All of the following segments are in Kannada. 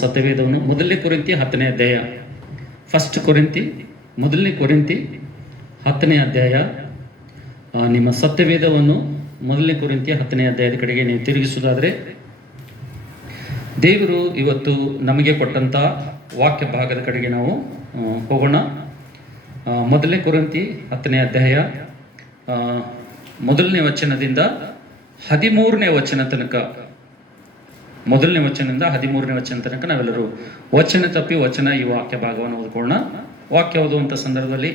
ಸತ್ಯವೇದವನ್ನು ಮೊದಲನೇ ಕೊರಿಂಥಿ 10ನೇ ಅಧ್ಯಾಯ, ಫಸ್ಟ್ ಕೊರಿಂಥಿ ಮೊದಲನೇ ಕೊರಿಂಥಿ 10ನೇ ಅಧ್ಯಾಯ. ನಿಮ್ಮ ಸತ್ಯವೇದವನ್ನು ಮೊದಲನೇ ಕೊರಿಂಥಿ 10ನೇ ಅಧ್ಯಾಯದ ಕಡೆಗೆ ನೀವು ತಿರುಗಿಸುವುದಾದರೆ, ದೇವರು ಇವತ್ತು ನಮಗೆ ಕೊಟ್ಟಂಥ ವಾಕ್ಯ ಭಾಗದ ಕಡೆಗೆ ನಾವು ಹೋಗೋಣ. ಮೊದಲನೇ ಕೊರಿಂಥಿ 10ನೇ ಅಧ್ಯಾಯ ಮೊದಲನೇ ವಚನದಿಂದ 13ನೇ ವಚನ ತನಕ, ಮೊದಲನೇ ವಚನದಿಂದ 13ನೇ ವಚನ ತನಕ ನಾವೆಲ್ಲರೂ ವಚನ ತಪ್ಪಿ ವಚನ ಈ ವಾಕ್ಯ ಭಾಗವನ್ನು ಓದ್ಕೊಳ್ಳೋಣ. ವಾಕ್ಯ ಓದುವಂಥ ಸಂದರ್ಭದಲ್ಲಿ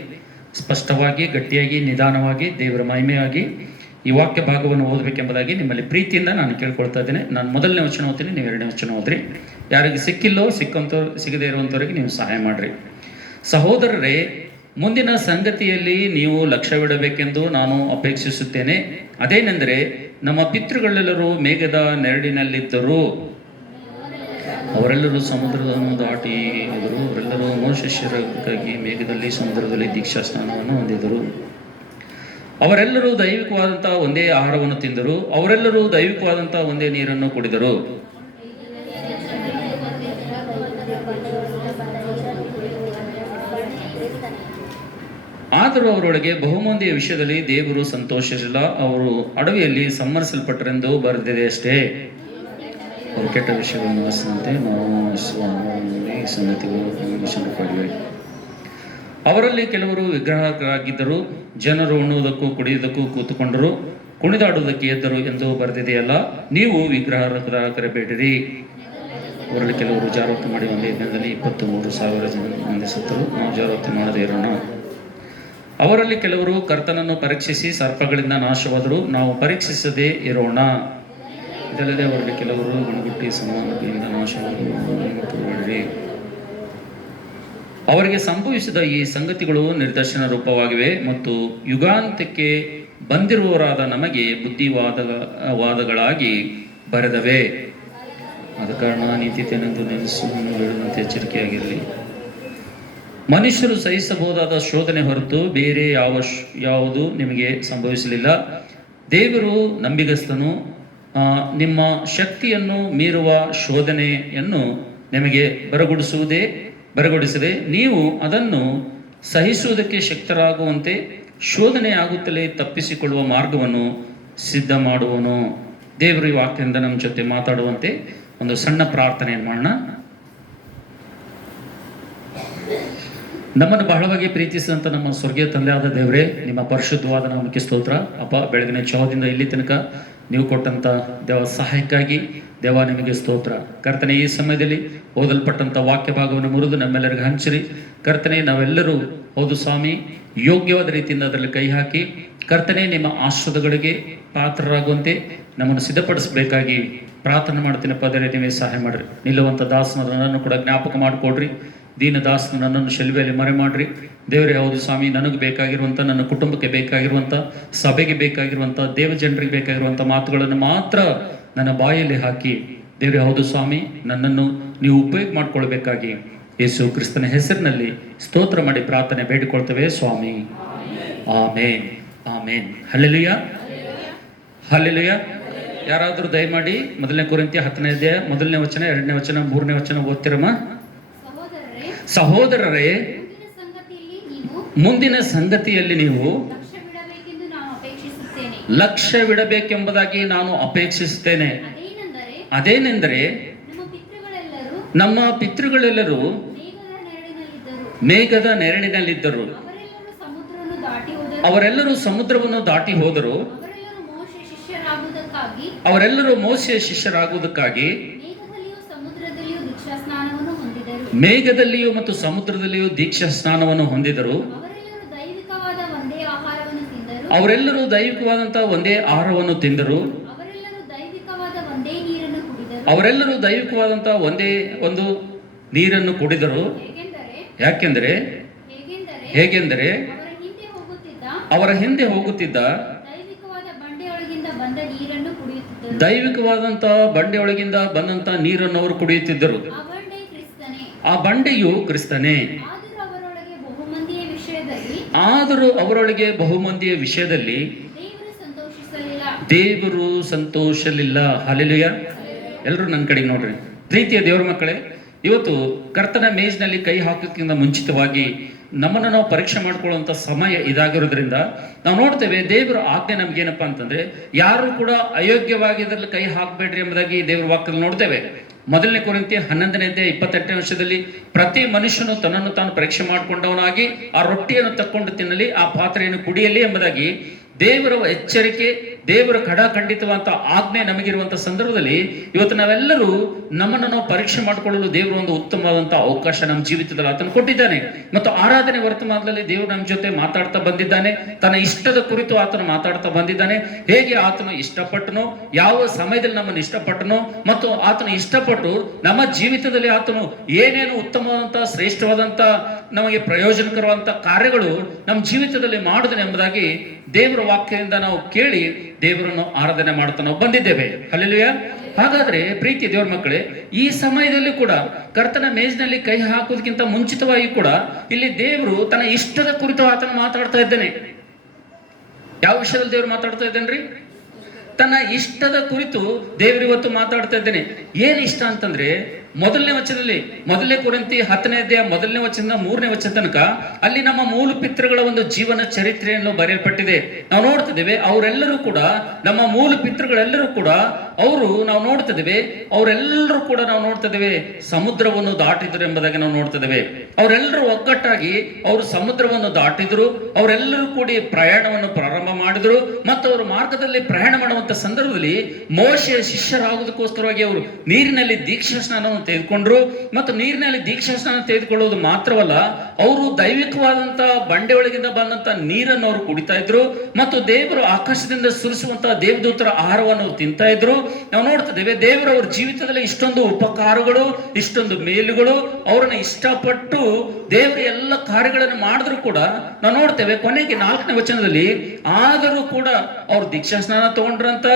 ಸ್ಪಷ್ಟವಾಗಿ, ಗಟ್ಟಿಯಾಗಿ, ನಿಧಾನವಾಗಿ, ದೇವರ ಮಹಿಮೆಯಾಗಿ ಈ ವಾಕ್ಯ ಭಾಗವನ್ನು ಓದಬೇಕೆಂಬುದಾಗಿ ನಿಮ್ಮಲ್ಲಿ ಪ್ರೀತಿಯಿಂದ ನಾನು ಕೇಳ್ಕೊಳ್ತಾ ಇದ್ದೇನೆ. ನಾನು ಮೊದಲನೇ ವಚನ ಓದ್ತೀನಿ, ನೀವು 2ನೇ ವಚನ ಓದ್ರಿ. ಯಾರಿಗೆ ಸಿಕ್ಕಿಲ್ಲೋ ಸಿಗದೇ ಇರುವಂಥವ್ರಿಗೆ ನೀವು ಸಹಾಯ ಮಾಡಿರಿ. ಸಹೋದರರೇ, ಮುಂದಿನ ಸಂಗತಿಯಲ್ಲಿ ನೀವು ಲಕ್ಷ್ಯವಿಡಬೇಕೆಂದು ನಾನು ಅಪೇಕ್ಷಿಸುತ್ತೇನೆ. ಅದೇನೆಂದರೆ, ನಮ್ಮ ಪಿತೃಗಳೆಲ್ಲರೂ ಮೇಘದ ನೆರಳಿನಲ್ಲಿದ್ದರು, ಅವರೆಲ್ಲರೂ ಸಮುದ್ರವನ್ನು ದಾಟಿ ಹೋದರು. ಅವರೆಲ್ಲರೂ ಮೋಶೆ ಶಿಷ್ಯರಿಗಾಗಿ ಮೇಘದಲ್ಲಿ ಸಮುದ್ರದಲ್ಲಿ ದೀಕ್ಷಾ ಸ್ನಾನವನ್ನು ಹೊಂದಿದರು. ಅವರೆಲ್ಲರೂ ದೈವಿಕವಾದಂಥ ಒಂದೇ ಆಹಾರವನ್ನು ತಿಂದರು. ಅವರೆಲ್ಲರೂ ದೈವಿಕವಾದಂಥ ಒಂದೇ ನೀರನ್ನು ಕುಡಿದರು. ಆದರೂ ಅವರೊಳಗೆ ಬಹುಮಂದಿಯ ವಿಷಯದಲ್ಲಿ ದೇವರು ಸಂತೋಷಿಸಿಲ್ಲ. ಅವರು ಅಡವಿಯಲ್ಲಿ ಸಂಹರಿಸಲ್ಪಟ್ಟರೆಂದು ಬರೆದಿದೆ ಅಷ್ಟೇ. ಅವರು ಕೆಟ್ಟ ವಿಷಯಗಳನ್ನು ವಹಿಸಿದಂತೆ ನಾವು ಸಂಗತಿಗಳು. ಅವರಲ್ಲಿ ಕೆಲವರು ವಿಗ್ರಹರಾಗಿದ್ದರು. ಜನರು ಉಣ್ಣುವುದಕ್ಕೂ ಕುಡಿಯುವುದಕ್ಕೂ ಕೂತುಕೊಂಡರು, ಕುಣಿದಾಡುವುದಕ್ಕೆ ಎದ್ದರು ಎಂದು ಬರೆದಿದೆಯಲ್ಲ. ನೀವು ವಿಗ್ರಹರಾಗಬೇಡಿರಿ. ಅವರಲ್ಲಿ ಕೆಲವರು ಜಾರವತ್ತು ಮಾಡಿ ಒಂದೇ ದಿನದಲ್ಲಿ 23,000 ಜನ ಮಂದಿ ಸತ್ತರು. ನಾವು ಜಾರವತ್ತು ಮಾಡದೇ ಇರೋಣ. ಅವರಲ್ಲಿ ಕೆಲವರು ಕರ್ತನನ್ನು ಪರೀಕ್ಷಿಸಿ ಸರ್ಪಗಳಿಂದ ನಾಶವಾದರು. ನಾವು ಪರೀಕ್ಷಿಸದೇ ಇರೋಣ. ಇದಲ್ಲದೆ ಅವರಲ್ಲಿ ಕೆಲವರು ಗುಣಗುಟ್ಟಿ ಸಮಾನತೆಯಿಂದ ನಾಶವಾದರು. ಅವರಿಗೆ ಸಂಭವಿಸಿದ ಈ ಸಂಗತಿಗಳು ನಿದರ್ಶನ ರೂಪವಾಗಿವೆ ಮತ್ತು ಯುಗಾಂತಕ್ಕೆ ಬಂದಿರುವವರಾದ ನಮಗೆ ಬುದ್ಧಿವಾದಗಳಾಗಿ ಬರೆದವೆ. ಆದ ಕಾರಣ ನೀತಿತೆನೆಂದು ನೆನೆಸುವನ್ನು ಹೇಳುವಂತೆ ಎಚ್ಚರಿಕೆಯಾಗಿರಲಿ. ಮನುಷ್ಯರು ಸಹಿಸಬಹುದಾದ ಶೋಧನೆ ಹೊರತು ಬೇರೆ ಯಾವುದು ನಿಮಗೆ ಸಂಭವಿಸಲಿಲ್ಲ. ದೇವರು ನಂಬಿಗಸ್ತನು. ನಿಮ್ಮ ಶಕ್ತಿಯನ್ನು ಮೀರುವ ಶೋಧನೆಯನ್ನು ನಿಮಗೆ ಬರಗೊಡಿಸದೆ ನೀವು ಅದನ್ನು ಸಹಿಸುವುದಕ್ಕೆ ಶಕ್ತರಾಗುವಂತೆ ಶೋಧನೆ ಆಗುತ್ತಲೇ ತಪ್ಪಿಸಿಕೊಳ್ಳುವ ಮಾರ್ಗವನ್ನು ಸಿದ್ಧ ಮಾಡುವನು. ದೇವರು ಈ ವಾಕ್ಯದಿಂದ ನಮ್ಮ ಜೊತೆ ಮಾತಾಡುವಂತೆ ಒಂದು ಸಣ್ಣ ಪ್ರಾರ್ಥನೆಯನ್ನು ಮಾಡೋಣ. ನಮ್ಮನ್ನು ಬಹಳವಾಗಿ ಪ್ರೀತಿಸಿದಂಥ ನಮ್ಮ ಸ್ವರ್ಗೀಯ ತಂದೆಯಾದ ದೇವರೇ, ನಿಮ್ಮ ಪರಿಶುದ್ಧವಾದ ನಾಮಕ್ಕೆ ಸ್ತೋತ್ರ. ಅಪ್ಪ, ಬೆಳಗಿನ ಛಾವದಿಂದ ಇಲ್ಲಿ ತನಕ ನೀವು ಕೊಟ್ಟಂಥ ದೇವ ಸಹಾಯಕ್ಕಾಗಿ ದೇವ ನಿಮಗೆ ಸ್ತೋತ್ರ. ಕರ್ತನೆ, ಈ ಸಮಯದಲ್ಲಿ ಓದಲ್ಪಟ್ಟಂಥ ವಾಕ್ಯ ಭಾಗವನ್ನು ಮುರಿದು ನಮ್ಮೆಲ್ಲರಿಗೂ ಹಂಚಿರಿ. ಕರ್ತನೆ, ನಾವೆಲ್ಲರೂ ಹೌದು ಸ್ವಾಮಿ, ಯೋಗ್ಯವಾದ ರೀತಿಯಿಂದ ಅದರಲ್ಲಿ ಕೈ ಹಾಕಿ ಕರ್ತನೆ ನಿಮ್ಮ ಆಶೀರ್ವಾದಗಳಿಗೆ ಪಾತ್ರರಾಗುವಂತೆ ನಮ್ಮನ್ನು ಸಿದ್ಧಪಡಿಸಬೇಕಾಗಿ ಪ್ರಾರ್ಥನೆ ಮಾಡ್ತೀನಿ. ಪದೇ ನೀವೇ ಸಹಾಯ ಮಾಡಿರಿ. ನಿಲ್ಲುವಂಥ ದಾಸನ ನನ್ನನ್ನು ಕೂಡ ಜ್ಞಾಪಕ ಮಾಡಿಕೊಡ್ರಿ. ದೀನ ದಾಸನ ನನ್ನನ್ನು ಶೆಲ್ವೆಯಲ್ಲಿ ಮರೆ ಮಾಡಿರಿ. ದೇವರೇ, ಹೌದು ಸ್ವಾಮಿ, ನನಗೆ ಬೇಕಾಗಿರುವಂಥ, ನನ್ನ ಕುಟುಂಬಕ್ಕೆ ಬೇಕಾಗಿರುವಂಥ, ಸಭೆಗೆ ಬೇಕಾಗಿರುವಂಥ, ದೇವ ಜನರಿಗೆ ಬೇಕಾಗಿರುವಂಥ ಮಾತುಗಳನ್ನು ಮಾತ್ರ ನನ್ನ ಬಾಯಲ್ಲಿ ಹಾಕಿ ದೇವರೇ, ಹೌದು ಸ್ವಾಮಿ, ನನ್ನನ್ನು ನೀವು ಉಪಯೋಗ ಮಾಡಿಕೊಳ್ಬೇಕಾಗಿ ಯೇಸು ಕ್ರಿಸ್ತನ ಹೆಸರಿನಲ್ಲಿ ಸ್ತೋತ್ರ ಮಾಡಿ ಪ್ರಾರ್ಥನೆ ಬೇಡಿಕೊಳ್ತೇವೆ ಸ್ವಾಮಿ. ಆಮೇನ್, ಆಮೇನ್. Hallelujah, hallelujah. ಯಾರಾದರೂ ದಯಮಾಡಿ ಮೊದಲನೇ ಕೊರಿಂಥಿ 10ನೇ ಅಧ್ಯಾಯ 1ನೇ ವಚನ, 2ನೇ ವಚನ, 3ನೇ ವಚನ ಓದ್ತಿರಮ್ಮ. ಸಹೋದರರೇ, ಮುಂದಿನ ಸಂಗತಿಯಲ್ಲಿ ನೀವು ಲಕ್ಷ್ಯವಿಡಬೇಕೆಂಬುದಾಗಿ ನಾನು ಅಪೇಕ್ಷಿಸುತ್ತೇನೆ. ಅದೇನೆಂದರೆ, ನಮ್ಮ ಪಿತೃಗಳೆಲ್ಲರೂ ಮೇಘದ ನೆರಳಿನಲ್ಲಿದ್ದರು. ಅವರೆಲ್ಲರೂ ಸಮುದ್ರವನ್ನು ದಾಟಿ ಹೋದರು. ಅವರೆಲ್ಲರೂ ಮೋಶೆಯ ಶಿಷ್ಯರಾಗುವುದಕ್ಕಾಗಿ ಮೇಘದಲ್ಲಿಯೂ ಮತ್ತು ಸಮುದ್ರದಲ್ಲಿಯೂ ದೀಕ್ಷಾ ಸ್ನಾನವನ್ನು ಹೊಂದಿದರು. ಅವರೆಲ್ಲರೂ ದೈವಿಕವಾದಂತಹ ಒಂದೇ ಆಹಾರವನ್ನು ತಿಂದರು. ಅವರೆಲ್ಲರೂ ದೈವಿಕವಾದಂತಹ ಒಂದೇ ಒಂದು ನೀರನ್ನು ಕುಡಿದರು. ಹೇಗೆಂದರೆ ಅವರ ಹಿಂದೆ ಹೋಗುತ್ತಿದ್ದ ದೈವಿಕವಾದಂತಹ ಬಂಡೆಯೊಳಗಿಂದ ಬಂದಂತಹ ನೀರನ್ನು ಅವರು ಕುಡಿಯುತ್ತಿದ್ದರು. ಆ ಬಂಡೆಯು ಕ್ರಿಸ್ತನೇ. ಆದರೂ ಅವರೊಳಗೆ ಬಹುಮಂದಿಯ ವಿಷಯದಲ್ಲಿ ದೇವರು ಸಂತೋಷಲಿಲ್ಲ. ಹಲ್ಲೆಲೂಯಾ. ಎಲ್ಲರೂ ನನ್ನ ಕಡೆಗೆ ನೋಡ್ರಿ. ಪ್ರೀತಿಯ ದೇವರ ಮಕ್ಕಳೇ, ಇವತ್ತು ಕರ್ತನ ಮೇಜ್ನಲ್ಲಿ ಕೈ ಹಾಕೋಕ್ಕಿಂತ ಮುಂಚಿತವಾಗಿ ನಮ್ಮನ್ನು ನಾವು ಪರೀಕ್ಷೆ ಮಾಡ್ಕೊಳ್ಳುವಂಥ ಸಮಯ ಇದಾಗಿರೋದ್ರಿಂದ ನಾವು ನೋಡ್ತೇವೆ ದೇವರ ಆಜ್ಞೆ ನಮ್ಗೇನಪ್ಪ ಅಂತಂದ್ರೆ ಯಾರು ಕೂಡ ಅಯೋಗ್ಯವಾಗಿ ಇದರಲ್ಲಿ ಕೈ ಹಾಕಬೇಡ್ರಿ ಎಂಬುದಾಗಿ ದೇವರ ವಾಕ್ಯದಲ್ಲಿ ನೋಡ್ತೇವೆ. ಮೊದಲನೇ ಕೊರಿಂಥಿ 11ನೇ ಅಧ್ಯಾಯ 28ನೇ ವರ್ಷದಲ್ಲಿ ಪ್ರತಿ ಮನುಷ್ಯನು ತನ್ನನ್ನು ತಾನು ಪರೀಕ್ಷೆ ಮಾಡಿಕೊಂಡವನಾಗಿ ಆ ರೊಟ್ಟಿಯನ್ನು ತಕ್ಕೊಂಡು ತಿನ್ನಲಿ, ಆ ಪಾತ್ರೆಯನ್ನು ಕುಡಿಯಲಿ ಎಂಬುದಾಗಿ ದೇವರ ಎಚ್ಚರಿಕೆ, ದೇವರ ಖಡಾಖಂಡಿತವಾದ ಆಜ್ಞೆ ನಮಗಿರುವಂತಹ ಸಂದರ್ಭದಲ್ಲಿ ಇವತ್ತು ನಾವೆಲ್ಲರೂ ನಮ್ಮನ್ನು ನಾವು ಪರೀಕ್ಷೆ ಮಾಡಿಕೊಳ್ಳಲು ದೇವರು ಒಂದು ಉತ್ತಮವಾದಂತಹ ಅವಕಾಶ ನಮ್ಮ ಜೀವಿತದಲ್ಲಿ ಆತನು ಕೊಟ್ಟಿದ್ದಾನೆ. ಮತ್ತು ಆರಾಧನೆ ವರ್ತಮಾನದಲ್ಲಿ ದೇವರು ನಮ್ಮ ಜೊತೆ ಮಾತಾಡ್ತಾ ಬಂದಿದ್ದಾನೆ. ತನ್ನ ಇಷ್ಟದ ಕುರಿತು ಆತನು ಮಾತಾಡ್ತಾ ಬಂದಿದ್ದಾನೆ. ಹೇಗೆ ಆತನು ಇಷ್ಟಪಟ್ಟನು, ಯಾವ ಸಮಯದಲ್ಲಿ ನಮ್ಮನ್ನು ಇಷ್ಟಪಟ್ಟನು, ಮತ್ತು ಆತನು ಇಷ್ಟಪಟ್ಟು ನಮ್ಮ ಜೀವಿತದಲ್ಲಿ ಆತನು ಏನೇನು ಉತ್ತಮವಾದಂತಹ ಶ್ರೇಷ್ಠವಾದಂತಹ ನಮಗೆ ಪ್ರಯೋಜನಕರವಾದಂತಹ ಕಾರ್ಯಗಳು ನಮ್ಮ ಜೀವಿತದಲ್ಲಿ ಮಾಡಿದನು ಎಂಬುದಾಗಿ ದೇವರ ವಾಕ್ಯದಿಂದ ನಾವು ಕೇಳಿ ದೇವರನ್ನು ಆರಾಧನೆ ಮಾಡ್ತಾ ನಾವು ಬಂದಿದ್ದೇವೆ. ಹಲ್ಲೆಲೂಯಾ. ಹಾಗಾದ್ರೆ ಪ್ರೀತಿ ದೇವರ ಮಕ್ಕಳೇ, ಈ ಸಮಯದಲ್ಲಿ ಕೂಡ ಕರ್ತನ ಮೇಜಿನಲ್ಲಿ ಕೈ ಹಾಕೋದಕ್ಕಿಂತ ಮುಂಚಿತವಾಗಿ ಕೂಡ ಇಲ್ಲಿ ದೇವರು ತನ್ನ ಇಷ್ಟದ ಕುರಿತು ಆತನ ಮಾತಾಡ್ತಾ ಇದ್ದಾನೆ. ಯಾವ ವಿಷಯದಲ್ಲಿ ದೇವರು ಮಾತಾಡ್ತಾ ಇದ್ದಾನ್ರಿ? ತನ್ನ ಇಷ್ಟದ ಕುರಿತು ದೇವರು ಇವತ್ತು ಮಾತಾಡ್ತಾ ಇದ್ದೇನೆ. ಏನ್ ಇಷ್ಟ ಅಂತಂದ್ರೆ ಮೊದಲನೇ ವಚನದಲ್ಲಿ, ಮೊದಲನೇ ಕೊರಿಂಥಿ 10ನೇ ಅಧ್ಯಾಯ 1ನೇ ವಚನದಿಂದ 3ನೇ ವಚನ ತನಕ ಅಲ್ಲಿ ನಮ್ಮ ಮೂಲ ಪಿತೃಗಳ ಒಂದು ಜೀವನ ಚರಿತ್ರೆಯನ್ನು ಬರೆಯಲ್ಪಟ್ಟಿದೆ. ನಾವು ನೋಡ್ತಿದ್ದೇವೆ ಅವರೆಲ್ಲರೂ ಕೂಡ, ನಮ್ಮ ಮೂಲ ಪಿತೃಗಳೆಲ್ಲರೂ ಕೂಡ ನಾವು ನೋಡ್ತಿದ್ದೇವೆ, ಅವರೆಲ್ಲರೂ ಕೂಡ ನಾವು ನೋಡ್ತಿದ್ದೇವೆ ಸಮುದ್ರವನ್ನು ದಾಟಿದ್ರು ಎಂಬುದಾಗಿ ನಾವು ನೋಡ್ತಿದ್ದೇವೆ. ಅವರೆಲ್ಲರೂ ಒಗ್ಗಟ್ಟಾಗಿ ಅವರು ಸಮುದ್ರವನ್ನು ದಾಟಿದ್ರು, ಅವರೆಲ್ಲರೂ ಕೂಡಿ ಪ್ರಯಾಣವನ್ನು ಪ್ರಾರಂಭ ಮಾಡಿದ್ರು. ಮತ್ತು ಅವರು ಮಾರ್ಗದಲ್ಲಿ ಪ್ರಯಾಣ ಮಾಡುವಂತ ಸಂದರ್ಭದಲ್ಲಿ ಮೋಶೆಯ ಶಿಷ್ಯರಾಗುವುದಕ್ಕೋಸ್ಕರವಾಗಿ ಅವರು ನೀರಿನಲ್ಲಿ ದೀಕ್ಷಾ ಸ್ನಾನವನ್ನು ತೆಗೆದುಕೊಂಡ್ರು. ಮತ್ತು ನೀರಿನಲ್ಲಿ ದೀಕ್ಷಾ ಸ್ನಾನ ತೆಗೆದುಕೊಳ್ಳುವುದು ಮಾತ್ರವಲ್ಲ, ಅವರು ದೈವಿಕವಾದಂತಹ ಬಂಡೆ ಒಳಗಿಂದ ಬಂದಂತಹ ನೀರನ್ನು ಅವರು ಕುಡಿತಾ ಇದ್ರು. ಮತ್ತು ದೇವರು ಆಕಾಶದಿಂದ ಸುರಿಸುವಂತಹ ದೇವದೂತರ ಆಹಾರವನ್ನು ಅವರು ತಿಂತಾ ಇದ್ರು. ನಾವು ನೋಡ್ತಿದ್ದೇವೆ ದೇವರು ಅವ್ರ ಜೀವಿತದಲ್ಲಿ ಇಷ್ಟೊಂದು ಉಪಕಾರಗಳು, ಇಷ್ಟೊಂದು ಮೇಲುಗಳು, ಅವರನ್ನ ಇಷ್ಟಪಟ್ಟು ದೇವರು ಎಲ್ಲ ಕಾರ್ಯಗಳನ್ನು ಮಾಡಿದ್ರು ಕೂಡ ನಾವು ನೋಡ್ತೇವೆ ಕೊನೆಗೆ 4ನೇ ವಚನದಲ್ಲಿ ಆದರೂ ಕೂಡ ಅವ್ರು ದೀಕ್ಷಾ ಸ್ನಾನ ತಗೊಂಡ್ರಂತ,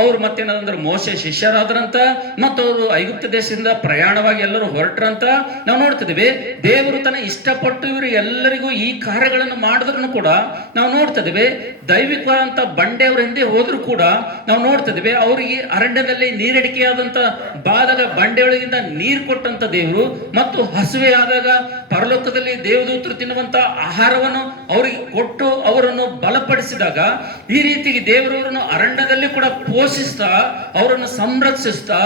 ಅವ್ರು ಮತ್ತೇನಂದ್ರೆ ಮೋಶೆ ಶಿಷ್ಯರಾದ್ರಂತ, ಮತ್ತು ಅವರು ಐಗುಪ್ತ ದೇಶದಿಂದ ಪ್ರಯಾಣವಾಗಿ ಎಲ್ಲರೂ ಹೊರಟ್ರಂತ ನಾವು ನೋಡ್ತಿದ್ದೇವೆ. ದೇವರು ತನ್ನ ಇಷ್ಟಪಟ್ಟು ಇವರು ಎಲ್ಲರಿಗೂ ಈ ಕಾರ್ಯಗಳನ್ನು ಮಾಡಿದ್ರು ಕೂಡ ನಾವು ನೋಡ್ತಿದ್ದೇವೆ. ದೈವಿಕವಾದಂತ ಬಂಡೆ ಅವರ ಹಿಂದೆ ಹೋದ್ರು ಕೂಡ ನಾವು ನೋಡ್ತಿದ್ದೇವೆ ಅವರಿಗೆ ಅರಣ್ಯದಲ್ಲಿ ನೀರಡಿಕೆಯಾದಂತ ಬಾದಾಗ ಬಂಡೆಯೊಳಗಿಂದ ನೀರು ಕೊಟ್ಟಂತ ದೇವರು, ಮತ್ತು ಹಸುವೆ ಆದಾಗ ಪರಲೋಕದಲ್ಲಿ ದೇವದೂತರು ತಿನ್ನುವಂತ ಆಹಾರವನ್ನು ಅವರಿಗೆ ಕೊಟ್ಟು ಅವರನ್ನು ಬಲಪಡಿಸಿದಾಗ ಈ ರೀತಿಗೆ ದೇವರವರನ್ನು ಅರಣ್ಯದಲ್ಲಿ ಕೂಡ ಪೋಷಿಸ್ತಾ ಅವರನ್ನು ಸಂರಕ್ಷಿಸ್ತಾ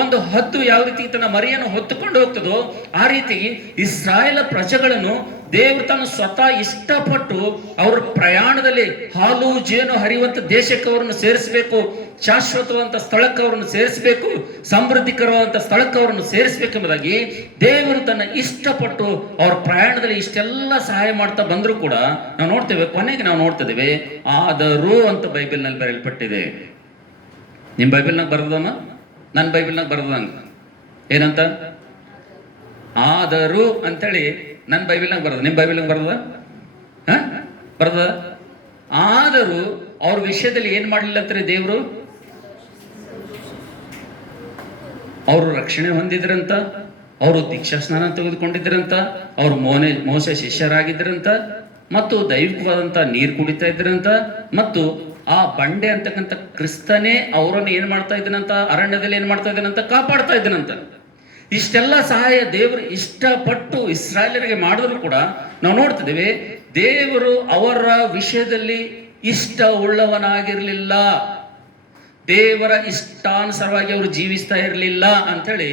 ಒಂದು ಹದ್ದು ಯಾವ ರೀತಿ ತನ್ನ ಮರಿಯನ್ನು ಹೊತ್ತುಕೊಂಡು ಹೋಗ್ತದೋ ಆ ರೀತಿ ಇಸ್ರಾಯೇಲ ಪ್ರಜೆಗಳನ್ನು ದೇವರು ತಾನು ಸ್ವತಃ ಇಷ್ಟಪಟ್ಟು ಅವರ ಪ್ರಯಾಣದಲ್ಲಿ ಹಾಲು ಜೇನು ಹರಿಯುವಂತ ದೇಶಕ್ಕೆ ಅವರನ್ನು ಸೇರಿಸಬೇಕು, ಶಾಶ್ವತವಾದಂತ ಸ್ಥಳಕ್ಕೆ ಅವರನ್ನು ಸೇರಿಸಬೇಕು, ಸಮೃದ್ಧಿಕರವಾದಂತ ಸ್ಥಳಕ್ಕೆ ಅವರನ್ನು ಸೇರಿಸಬೇಕೆಂಬುದಾಗಿ ದೇವರು ತನ್ನ ಇಷ್ಟಪಟ್ಟು ಅವ್ರ ಪ್ರಯಾಣದಲ್ಲಿ ಇಷ್ಟೆಲ್ಲ ಸಹಾಯ ಮಾಡ್ತಾ ಬಂದ್ರು ಕೂಡ ನಾವು ನೋಡ್ತೇವೆ. ಕೊನೆಗೆ ನಾವು ನೋಡ್ತಿದ್ದೇವೆ ಆದರೂ ಅಂತ ಬೈಬಲ್ನಲ್ಲಿ ಬರೆಯಲ್ಪಟ್ಟಿದೆ. ನಿಮ್ ಬೈಬಲ್ನಾಗ ಬರದಮ್ಮ, ನನ್ನ ಬೈಬಲ್ನಾಗ ಬರದಂಗ ಏನಂತ ಆದರೂ ಅಂತೇಳಿ ನನ್ನ ಬೈಬಲ್ನಾಗ ಬರದ, ನಿಮ್ ಬೈಬಲ್ನಾಗ ಬರದ ಬರದ. ಆದರೂ ಅವ್ರ ವಿಷಯದಲ್ಲಿ ಏನ್ ಮಾಡ್ಲಿಲ್ಲ ಅಂತಾರೆ ದೇವರು? ಅವರು ರಕ್ಷಣೆ ಹೊಂದಿದ್ರಂತ, ಅವರು ದೀಕ್ಷಾ ಸ್ನಾನ ತೆಗೆದುಕೊಂಡಿದ್ರಂತ, ಅವರು ಮೋಸೆ ಶಿಷ್ಯರಾಗಿದ್ರಂತ, ಮತ್ತು ದೈವಿಕವಾದಂತ ನೀರು ಕುಡಿತಾ ಇದ್ರಂತ, ಮತ್ತು ಆ ಬಂಡೆ ಅಂತಕ್ಕಂಥ ಕ್ರಿಸ್ತನೇ ಅವರನ್ನು ಏನ್ ಮಾಡ್ತಾ ಇದ್ದನಂತ, ಅರಣ್ಯದಲ್ಲಿ ಏನ್ ಮಾಡ್ತಾ ಇದ್ದನಂತ, ಕಾಪಾಡ್ತಾ ಇದ್ದನಂತ. ಇಷ್ಟೆಲ್ಲ ಸಹಾಯ ದೇವರು ಇಷ್ಟಪಟ್ಟು ಇಸ್ರಾಯೇಲರಿಗೆ ಮಾಡಿದ್ರು ಕೂಡ ನಾವು ನೋಡ್ತಿದ್ದೇವೆ ದೇವರು ಅವರ ವಿಷಯದಲ್ಲಿ ಇಷ್ಟ ಉಳ್ಳವನಾಗಿರ್ಲಿಲ್ಲ, ದೇವರ ಇಷ್ಟಾನುಸಾರವಾಗಿ ಅವರು ಜೀವಿಸ್ತಾ ಇರಲಿಲ್ಲ ಅಂತೇಳಿ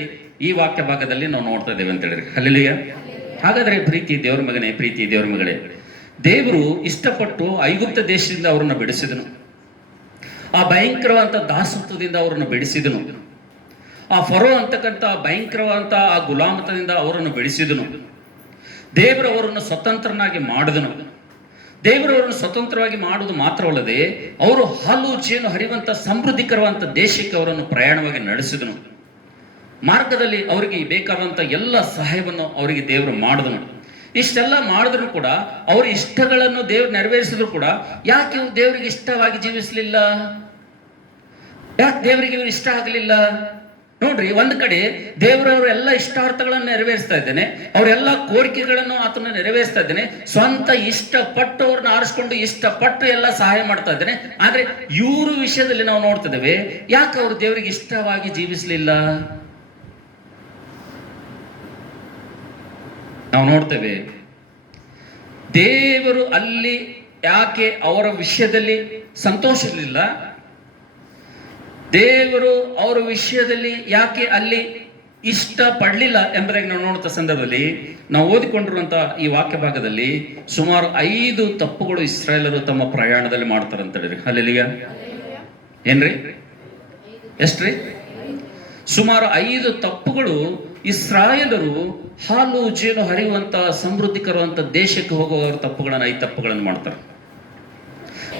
ಈ ವಾಕ್ಯ ಭಾಗದಲ್ಲಿ ನಾವು ನೋಡ್ತಾ ಇದ್ದೇವೆ ಅಂತ ಹೇಳಿದ್ರೆ. ಹಲ್ಲೆಲೂಯಾ. ಹಾಗಾದ್ರೆ ಪ್ರೀತಿ ದೇವರ ಮಗನೇ, ಪ್ರೀತಿ ದೇವರ ಮಗಳೇ, ದೇವರು ಇಷ್ಟಪಟ್ಟು ಐಗುಪ್ತ ದೇಶದಿಂದ ಅವರನ್ನು ಬಿಡಿಸಿದನು. ಆ ಭಯಂಕರವಾದಂತ ದಾಸತ್ವದಿಂದ ಅವರನ್ನು ಬಿಡಿಸಿದನು. ಆ ಫರೋ ಅಂತಕ್ಕಂಥ ಭಯಂಕರವಾದಂತ ಆ ಗುಲಾಮತದಿಂದ ಅವರನ್ನು ಬಿಡಿಸಿದನು. ದೇವರವರನ್ನು ಸ್ವತಂತ್ರನಾಗಿ ಮಾಡಿದನು. ದೇವರವರನ್ನು ಸ್ವತಂತ್ರವಾಗಿ ಮಾಡುವುದು ಮಾತ್ರವಲ್ಲದೆ ಅವರು ಹಾಲು ಜೇನು ಹರಿಯುವಂತ ಸಮೃದ್ಧಿಕರವಂತ ದೇಶಕ್ಕೆ ಅವರನ್ನು ಪ್ರಯಾಣವಾಗಿ ನಡೆಸಿದನು. ಮಾರ್ಗದಲ್ಲಿ ಅವರಿಗೆ ಬೇಕಾದಂತ ಎಲ್ಲ ಸಹಾಯವನ್ನು ಅವರಿಗೆ ದೇವರು ಮಾಡಿದನು. ಇಷ್ಟೆಲ್ಲ ಮಾಡಿದ್ರು ಕೂಡ ಅವರ ಇಷ್ಟಗಳನ್ನು ದೇವರು ನೆರವೇರಿಸಿದ್ರು ಕೂಡ ಯಾಕೆ ಇವರು ದೇವರಿಗೆ ಇಷ್ಟವಾಗಿ ಜೀವಿಸಲಿಲ್ಲ? ಯಾಕೆ ದೇವರಿಗೆ ಇವರು ಇಷ್ಟ ಆಗಲಿಲ್ಲ? ನೋಡ್ರಿ, ಒಂದ್ ಕಡೆ ದೇವರವರು ಎಲ್ಲ ಇಷ್ಟಾರ್ಥಗಳನ್ನು ನೆರವೇರಿಸ್ತಾ ಇದ್ದೇನೆ, ಅವರೆಲ್ಲ ಕೋರಿಕೆಗಳನ್ನು ಆತನ ನೆರವೇರಿಸ್ತಾ ಇದ್ದೇನೆ, ಸ್ವಂತ ಇಷ್ಟಪಟ್ಟು ಅವ್ರನ್ನ ಆರಿಸ್ಕೊಂಡು ಇಷ್ಟಪಟ್ಟು ಎಲ್ಲ ಸಹಾಯ ಮಾಡ್ತಾ ಇದ್ದೇನೆ. ಆದ್ರೆ ಇವ್ರ ವಿಷಯದಲ್ಲಿ ನಾವು ನೋಡ್ತಿದ್ದೇವೆ ಯಾಕೆ ಅವರು ದೇವರಿಗೆ ಇಷ್ಟವಾಗಿ ಜೀವಿಸಲಿಲ್ಲ? ನಾವು ನೋಡ್ತೇವೆ. ದೇವರು ಅಲ್ಲಿ ಯಾಕೆ ಅವರ ವಿಷಯದಲ್ಲಿ ಸಂತೋಷಲಿಲ್ಲ, ದೇವರು ಅವರ ವಿಷಯದಲ್ಲಿ ಯಾಕೆ ಅಲ್ಲಿ ಇಷ್ಟ ಪಡಲಿಲ್ಲ ಎಂಬುದಾಗಿ ನಾವು ನೋಡುತ್ತ ಸಂದರ್ಭದಲ್ಲಿ ನಾವು ಓದಿಕೊಂಡಿರುವಂತಹ ಈ ವಾಕ್ಯ ಭಾಗದಲ್ಲಿ ಸುಮಾರು 5 ತಪ್ಪುಗಳು ಇಸ್ರಾಯೇಲರು ತಮ್ಮ ಪ್ರಯಾಣದಲ್ಲಿ ಮಾಡ್ತಾರೆ ಅಂತ ಹೇಳಿರಿ. ಹಲ್ಲೆಲೂಯಾ. ಏನ್ರಿ? ಎಷ್ಟ್ರಿ? ಸುಮಾರು 5 ತಪ್ಪುಗಳು ಇಸ್ರಾಯೇಲರು ಹಾಲು ಜೇನು ಹರಿಯುವಂತ ಸಮೃದ್ಧಿಕರುವಂತ ದೇಶಕ್ಕೆ ಹೋಗುವ ತಪ್ಪುಗಳನ್ನು 5 ತಪ್ಪುಗಳನ್ನು ಮಾಡ್ತಾರೆ.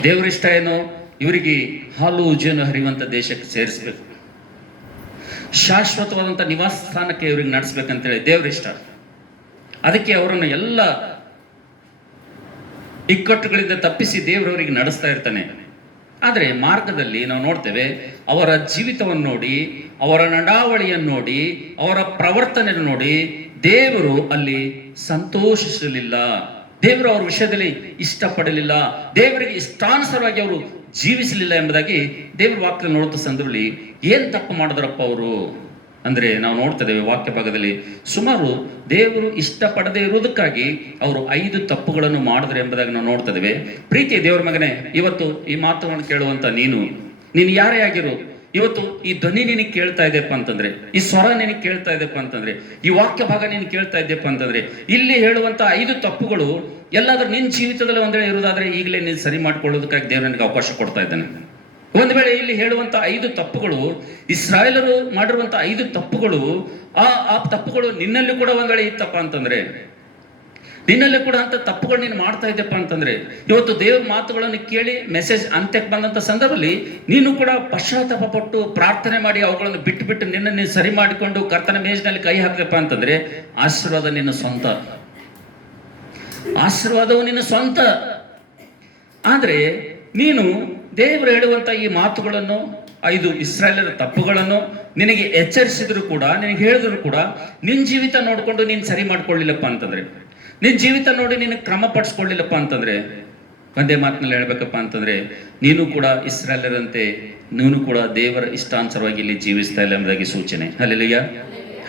ದೇವರಿಷ್ಟ ಏನು? ಇವರಿಗೆ ಹಾಲು ಜೇನು ಹರಿಯುವಂತ ದೇಶಕ್ಕೆ ಸೇರಿಸಬೇಕು, ಶಾಶ್ವತವಾದಂಥ ನಿವಾಸ ಸ್ಥಾನಕ್ಕೆ ಇವ್ರಿಗೆ ನಡೆಸ್ಬೇಕಂತೇಳಿ ದೇವರಿಷ್ಟ. ಅದಕ್ಕೆ ಅವರನ್ನು ಎಲ್ಲ ಇಕ್ಕಟ್ಟುಗಳಿಂದ ತಪ್ಪಿಸಿ ದೇವರವರಿಗೆ ನಡೆಸ್ತಾ ಇರ್ತಾನೆ. ಆದರೆ ಮಾರ್ಗದಲ್ಲಿ ನಾವು ನೋಡ್ತೇವೆ, ಅವರ ಜೀವಿತವನ್ನು ನೋಡಿ, ಅವರ ನಡಾವಳಿಯನ್ನು ನೋಡಿ, ಅವರ ಪ್ರವರ್ತನೆಯನ್ನು ನೋಡಿ ದೇವರು ಅಲ್ಲಿ ಸಂತೋಷಿಸಲಿಲ್ಲ, ದೇವರು ಅವರ ವಿಷಯದಲ್ಲಿ ಇಷ್ಟಪಡಲಿಲ್ಲ, ದೇವರಿಗೆ ಇಷ್ಟಾನುಸಾರವಾಗಿ ಅವರು ಜೀವಿಸಲಿಲ್ಲ ಎಂಬುದಾಗಿ ದೇವರ ವಾಕ್ಯದಲ್ಲಿ ನೋಡುತ್ತ ಸಂದರ್ಭದಲ್ಲಿ ಏನ್ ತಪ್ಪು ಮಾಡಿದ್ರಪ್ಪ ಅವರು ಅಂದ್ರೆ ನಾವು ನೋಡ್ತಿದ್ದೇವೆ ವಾಕ್ಯ ಭಾಗದಲ್ಲಿ ಸುಮಾರು ದೇವರು ಇಷ್ಟಪಡದೇ ಇರುವುದಕ್ಕಾಗಿ ಅವರು 5 ತಪ್ಪುಗಳನ್ನು ಮಾಡಿದ್ರು ಎಂಬುದಾಗಿ ನಾವು ನೋಡ್ತಿದ್ದೇವೆ. ಪ್ರೀತಿಯ ದೇವರ ಮಗನೇ, ಇವತ್ತು ಈ ಮಾತುಗಳನ್ನು ಕೇಳುವಂತ ನೀನು ಯಾರೇ ಆಗಿರು, ಇವತ್ತು ಈ ಧ್ವನಿ ನಿನಗೆ ಕೇಳ್ತಾ ಇದೆಯಪ್ಪ ಅಂತಂದ್ರೆ, ಈ ಸ್ವರ ನಿನಗೆ ಕೇಳ್ತಾ ಇದೆಯಪ್ಪ ಅಂತಂದ್ರೆ, ಈ ವಾಕ್ಯ ಭಾಗ ನೀನು ಕೇಳ್ತಾ ಇದ್ದೆಪ್ಪ ಅಂತಂದ್ರೆ, ಇಲ್ಲಿ ಹೇಳುವಂತ 5 ತಪ್ಪುಗಳು ಎಲ್ಲಾದ್ರೂ ನಿನ್ನ ಜೀವಿತದಲ್ಲಿ ಒಂದ್ ವೇಳೆ ಇರುವುದಾದ್ರೆ ಈಗಲೇ ನೀನು ಸರಿ ಮಾಡ್ಕೊಳ್ಳೋದಕ್ಕಾಗಿ ದೇವರು ನನಗೆ ಅವಕಾಶ ಕೊಡ್ತಾ ಇದ್ದಾನೆ. ಒಂದ್ ವೇಳೆ ಇಲ್ಲಿ ಹೇಳುವಂತ 5 ತಪ್ಪುಗಳು, ಇಸ್ರಾಯೇಲರು ಮಾಡಿರುವಂತ 5 ತಪ್ಪುಗಳು, ಆ ತಪ್ಪುಗಳು ನಿನ್ನಲ್ಲಿ ಕೂಡ ಒಂದ್ ವೇಳೆ ಇತ್ತಪ್ಪ ಅಂತಂದ್ರೆ, ನಿನ್ನಲ್ಲಿ ಕೂಡ ಅಂತ ತಪ್ಪುಗಳು ನೀನು ಮಾಡ್ತಾ ಇದ್ದಪ್ಪ ಅಂತಂದ್ರೆ, ಇವತ್ತು ದೇವ್ರ ಮಾತುಗಳನ್ನು ಕೇಳಿ ಮೆಸೇಜ್ ಅಂತ್ಯಕ್ಕೆ ಬಂದಂತ ಸಂದರ್ಭದಲ್ಲಿ ನೀನು ಕೂಡ ಪಶ್ಚಾತ್ತಾಪ ಪಟ್ಟು ಪ್ರಾರ್ಥನೆ ಮಾಡಿ ಅವುಗಳನ್ನು ಬಿಟ್ಟು ನಿನ್ನನ್ನು ಸರಿ ಮಾಡಿಕೊಂಡು ಕರ್ತನ ಮೇಜಿನಲ್ಲಿ ಕೈ ಹಾಕ್ದಪ್ಪ ಅಂತಂದ್ರೆ ಆಶೀರ್ವಾದ ನಿನ್ನ ಸ್ವಂತ, ಆಶೀರ್ವಾದವು ನಿನ್ನ ಸ್ವಂತ. ಆದ್ರೆ ನೀನು ದೇವರು ಹೇಳುವಂತ ಈ ಮಾತುಗಳನ್ನು 5 ಇಸ್ರಾಯೇಲರ ತಪ್ಪುಗಳನ್ನು ನಿನಗೆ ಎಚ್ಚರಿಸಿದ್ರು ಕೂಡ, ನಿನಗೆ ಹೇಳಿದ್ರು ಕೂಡ ನಿನ್ನ ಜೀವಿತ ನೋಡ್ಕೊಂಡು ನೀನು ಸರಿ ಮಾಡ್ಕೊಳ್ಳಿಲ್ಲಪ್ಪ ಅಂತಂದ್ರೆ, ನಿನ್ನ ಜೀವಿತ ನೋಡಿ ನೀನು ಕ್ರಮ ಪಡಿಸ್ಕೊಳ್ಳಿಲ್ಲಪ್ಪ ಅಂತಂದ್ರೆ, ಒಂದೇ ಮಾತಿನಲ್ಲಿ ಹೇಳ್ಬೇಕಪ್ಪ ಅಂತಂದ್ರೆ ನೀನು ಕೂಡ ಇಸ್ರಾಯೇಲರಂತೆ ನೀನು ಕೂಡ ದೇವರ ಇಷ್ಟಾನುಸಾರವಾಗಿ ಇಲ್ಲಿ ಜೀವಿಸ್ತಾ ಇಲ್ಲ ಎಂಬುದಾಗಿ ಸೂಚನೆ. ಹಲ್ಲೆಲೂಯಾ.